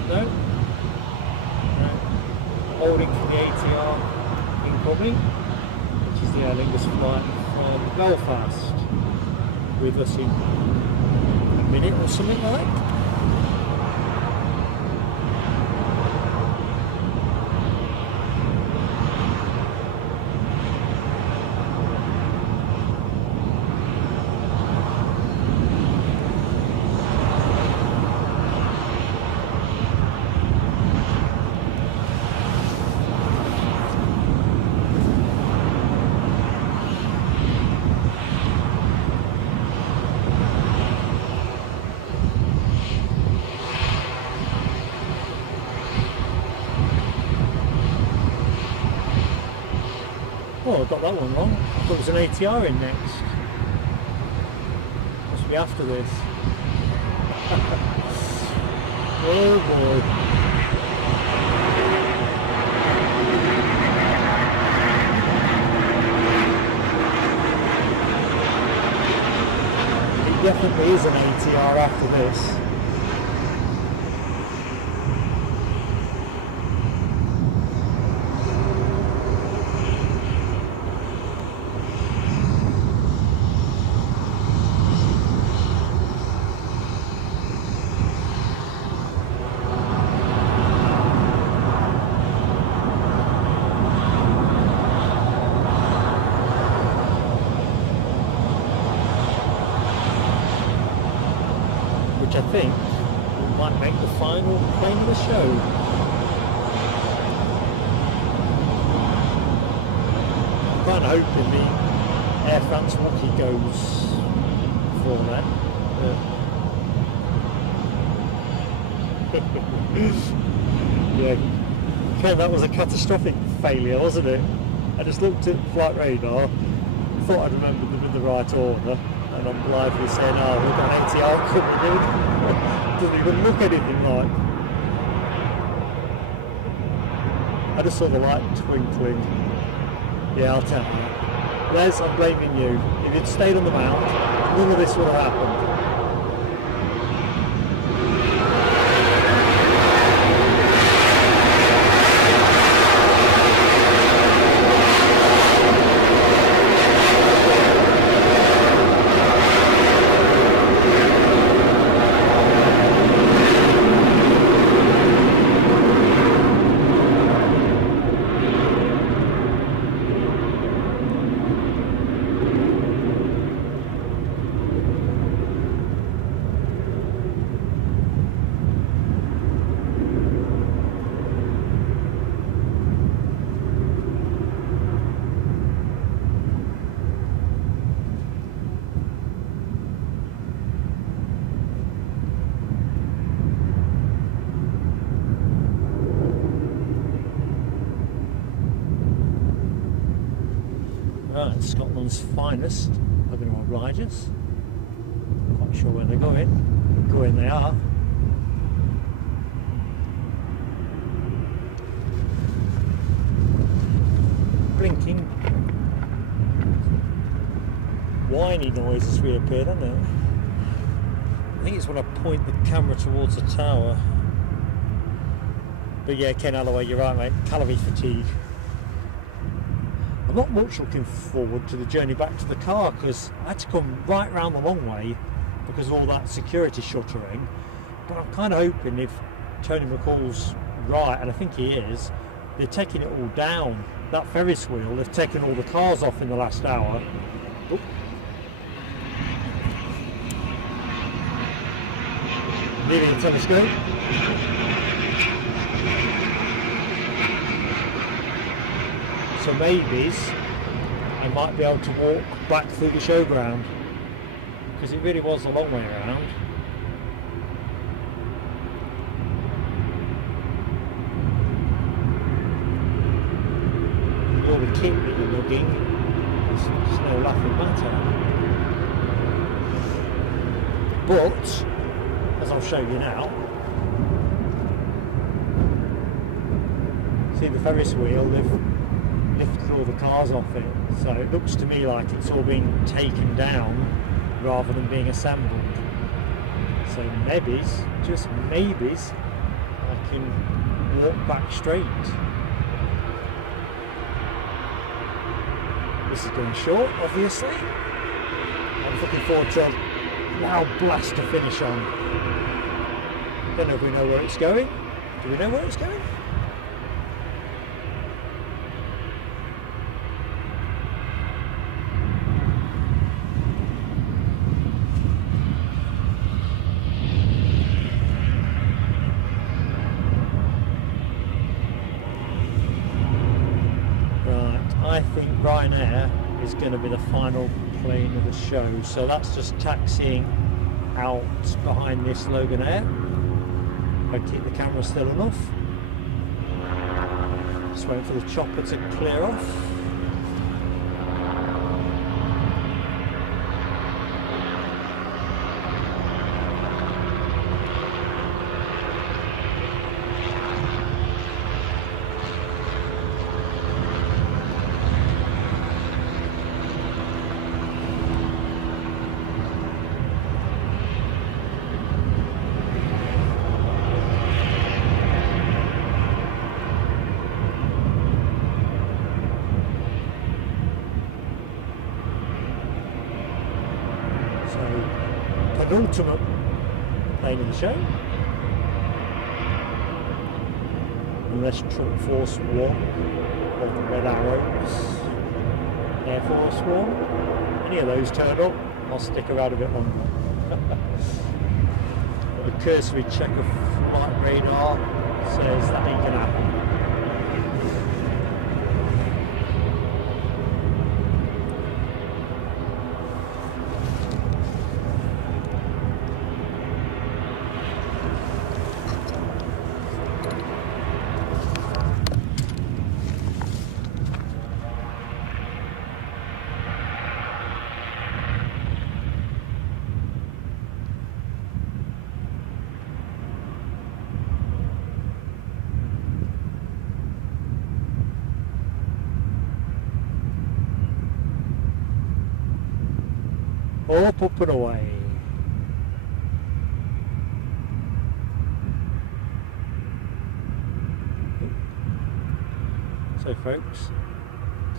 No. No. Holding for the ATR incoming, which is the Aer Lingus flight from Belfast, with us in a minute or something like. Oh, I got that one wrong. I thought it was an ATR in next. Must be after this. Oh boy. It definitely is an ATR after this. I think might make the final plane of the show. I'm kind of hoping the Air France Rocky goes for that. Yeah, Ken, that was a catastrophic failure, wasn't it? I just looked at flight radar, thought I'd remembered them in the right order, and I'm blithely saying, oh, we've got an ATR coming in. Doesn't even look anything like. I just saw the light twinkling. Yeah, I'll tell you. Les, I'm blaming you. If you'd stayed on the mount, none of this would have happened. Right, Scotland's finest Hainan riders. Not quite sure where they're going. Going they are. Blinking whiny noise has reappeared, hasn't it? I think it's when I point the camera towards the tower. But yeah, Ken Alloway, you're right, mate. Calorie fatigue. I'm not much looking forward to the journey back to the car because I had to come right round the long way because of all that security shuttering. But I'm kind of hoping if Tony McCall's right, and I think he is, they're taking it all down. That Ferris wheel, they've taken all the cars off in the last hour. Oop. Nearly a telescope. So maybe I might be able to walk back through the showground because it really was a long way around. All the kit that you're lugging, it's no laughing matter. But, as I'll show you now, see the Ferris wheel, they've lifted all the cars off it, so it looks to me like it's all being taken down rather than being assembled. So maybe, just maybe, I can walk back straight. This is going short, obviously. I'm looking forward to a loud blast to finish on. Don't know if we know where it's going. Do we know where it's going? I think Ryanair is going to be the final plane of the show, so that's just taxiing out behind this Logan Air. I keep the camera still enough. Just waiting for the chopper to clear off. Penultimate plane in the show, unless Trump Force 1 or the Red Arrows, Air Force 1, any of those turn up, I'll stick around a bit longer. The cursory check of flight radar says that ain't gonna happen. Up and away. So folks,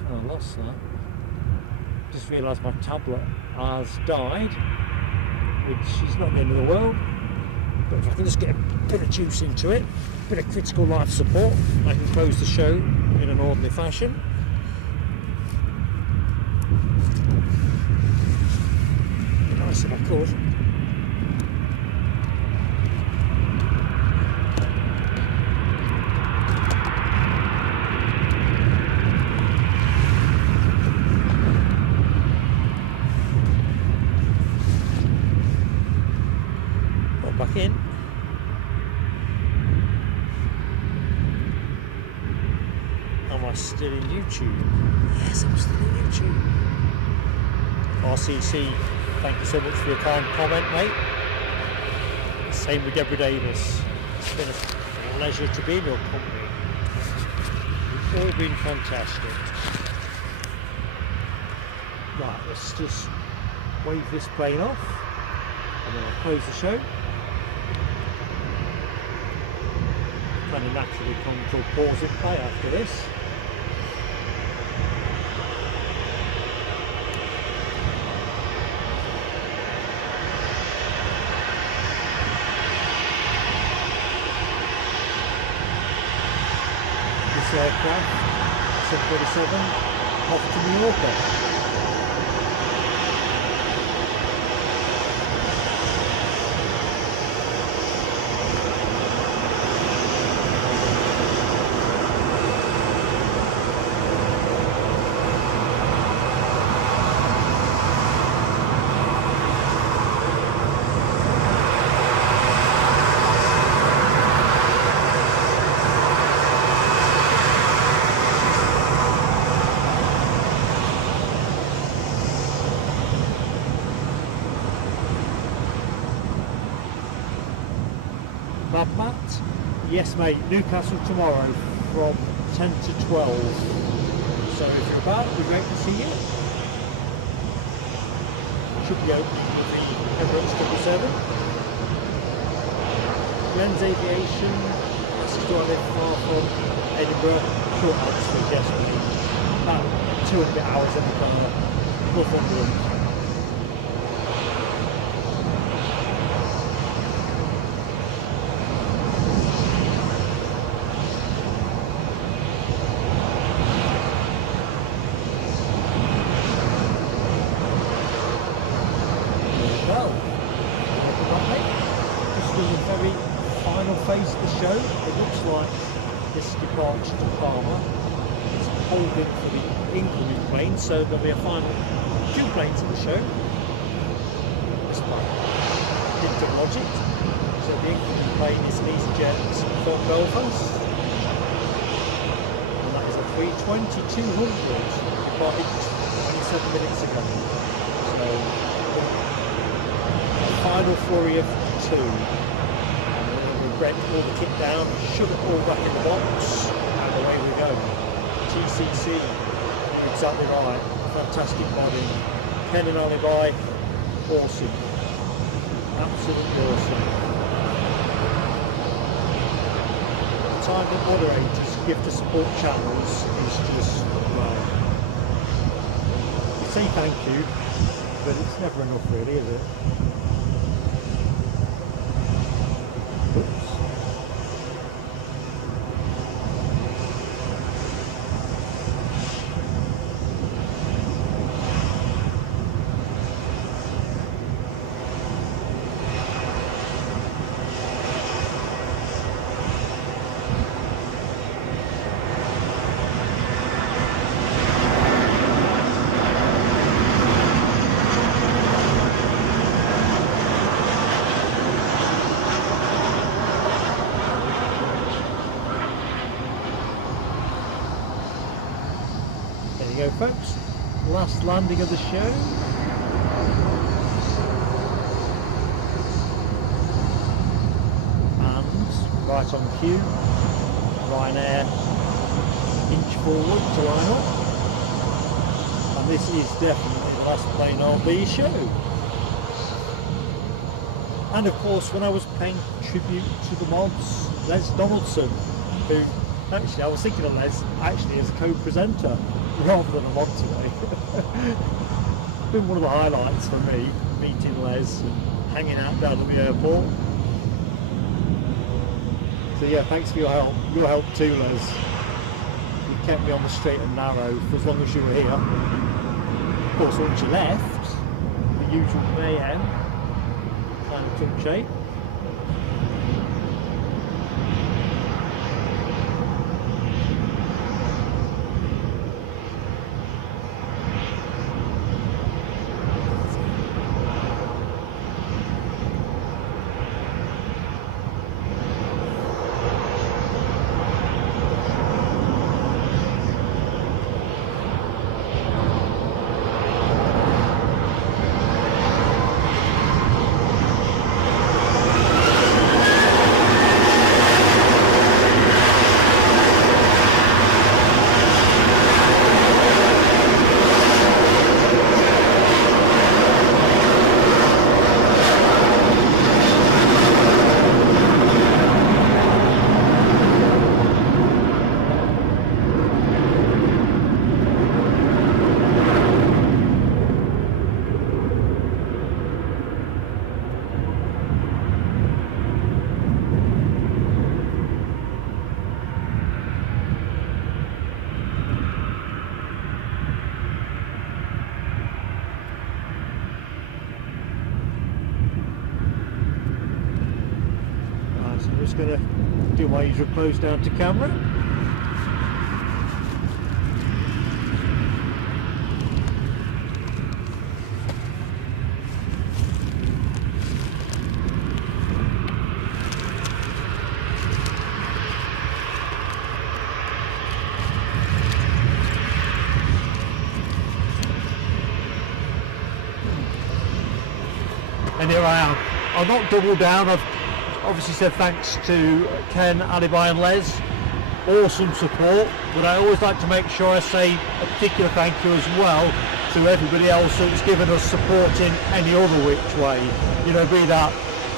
I lost that. Just realised my tablet has died, which is not the end of the world, but if I can just get a bit of juice into it, a bit of critical life support, I can close the show in an orderly fashion. Nice if I could. Pop back in. Am I still in YouTube? Yes, I'm still in YouTube. RCC, thank you so much for your kind comment, mate. Same with Deborah Davis. It's been a pleasure to be in your company. You've all been fantastic. Right, let's just wave this plane off and then I'll close the show. Kind of naturally come to a pause it play after this. Aircraft 747 off to Newark. Matt? Yes mate, Newcastle tomorrow from 10 to 12. So if you're about, we'd great to see you. Should be opening with the Embraer 777. Glenn's Aviation I live far from Edinburgh, short answer, yes, about 2 and a bit hours in the car, Northumberland. Well, just in the very final phase of the show, it looks like this departure to Palma is holding for the incoming plane, so there'll be a final 2 planes in the show. This plane didn't logic, so the incoming plane is an easyJet from Belfast, and that is a 320-200 departed 27 minutes ago. So a final flurry of 2. Break all the kit down, shove it all back in the box, and away we go. GCC, you're exactly right, fantastic body. Ken and Alibi, awesome. Absolutely awesome. The time that moderators give to support channels is just, well, you say thank you, but it's never enough really, is it? Oops. Go folks, last landing of the show. And right on cue, Ryanair inch forward to line up, and this is definitely the last plane I'll be show. And of course, when I was paying tribute to the mods, Les Donaldson, who actually I was thinking of Les actually as a co-presenter rather than a mod today. Been one of the highlights for me, meeting Les and hanging out down at the airport. So yeah, thanks for your help too, Les. You kept me on the straight and narrow for as long as you were here. Of course, once you left, the usual mayhem kind of took shape. Going to do my usual close down to camera. And here I am. I'll not double down. I've obviously said thanks to Ken, Alibi and Les. Awesome support, but I always like to make sure I say a particular thank you as well to everybody else that's given us support in any other which way. You know, be that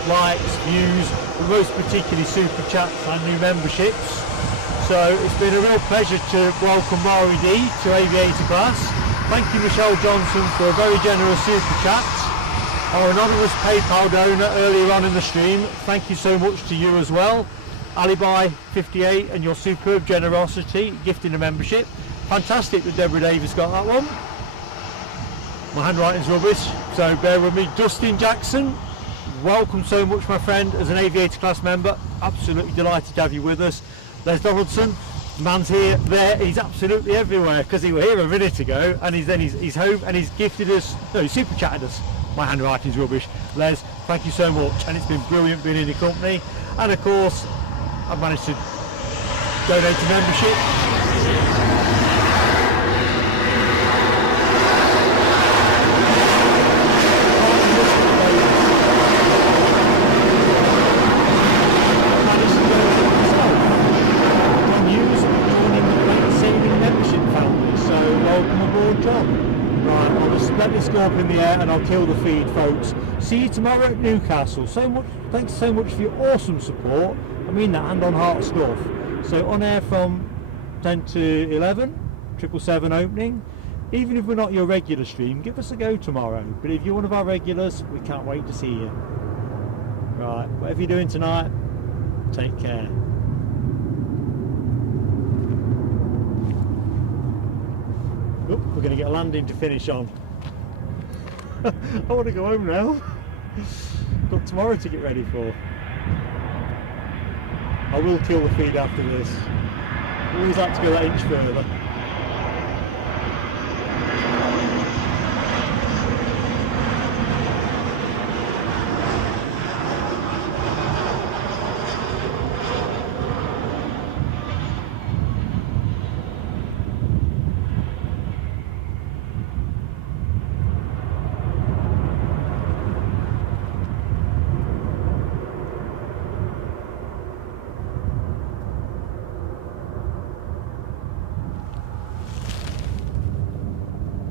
likes, views, and most particularly super chats and new memberships. So it's been a real pleasure to welcome Mari D to Aviator Class. Thank you Michelle Johnson for a very generous super chat. Our anonymous PayPal donor earlier on in the stream, thank you so much to you as well. Alibi 58 and your superb generosity gifting a membership. Fantastic that Deborah Davis got that one. My handwriting's rubbish, so bear with me. Dustin Jackson, welcome so much my friend as an Aviator Class member. Absolutely delighted to have you with us. Les Donaldson, man's here, there, he's absolutely everywhere because he was here a minute ago and he's home and he's gifted us, no, he's super chatted us. My handwriting's rubbish. Les, thank you so much and it's been brilliant being in your company. And of course, I've managed to donate to membership. Let this go up in the air and I'll kill the feed, folks. See you tomorrow at Newcastle. Thanks so much for your awesome support. I mean that hand on heart stuff. So on air from 10 to 11, 777 opening. Even if we're not your regular stream, give us a go tomorrow. But if you're one of our regulars, we can't wait to see you. Right, whatever you're doing tonight, take care. Oop, we're going to get a landing to finish on. I want to go home now. Got tomorrow to get ready for. I will kill the feed after this. Always like to go that inch further.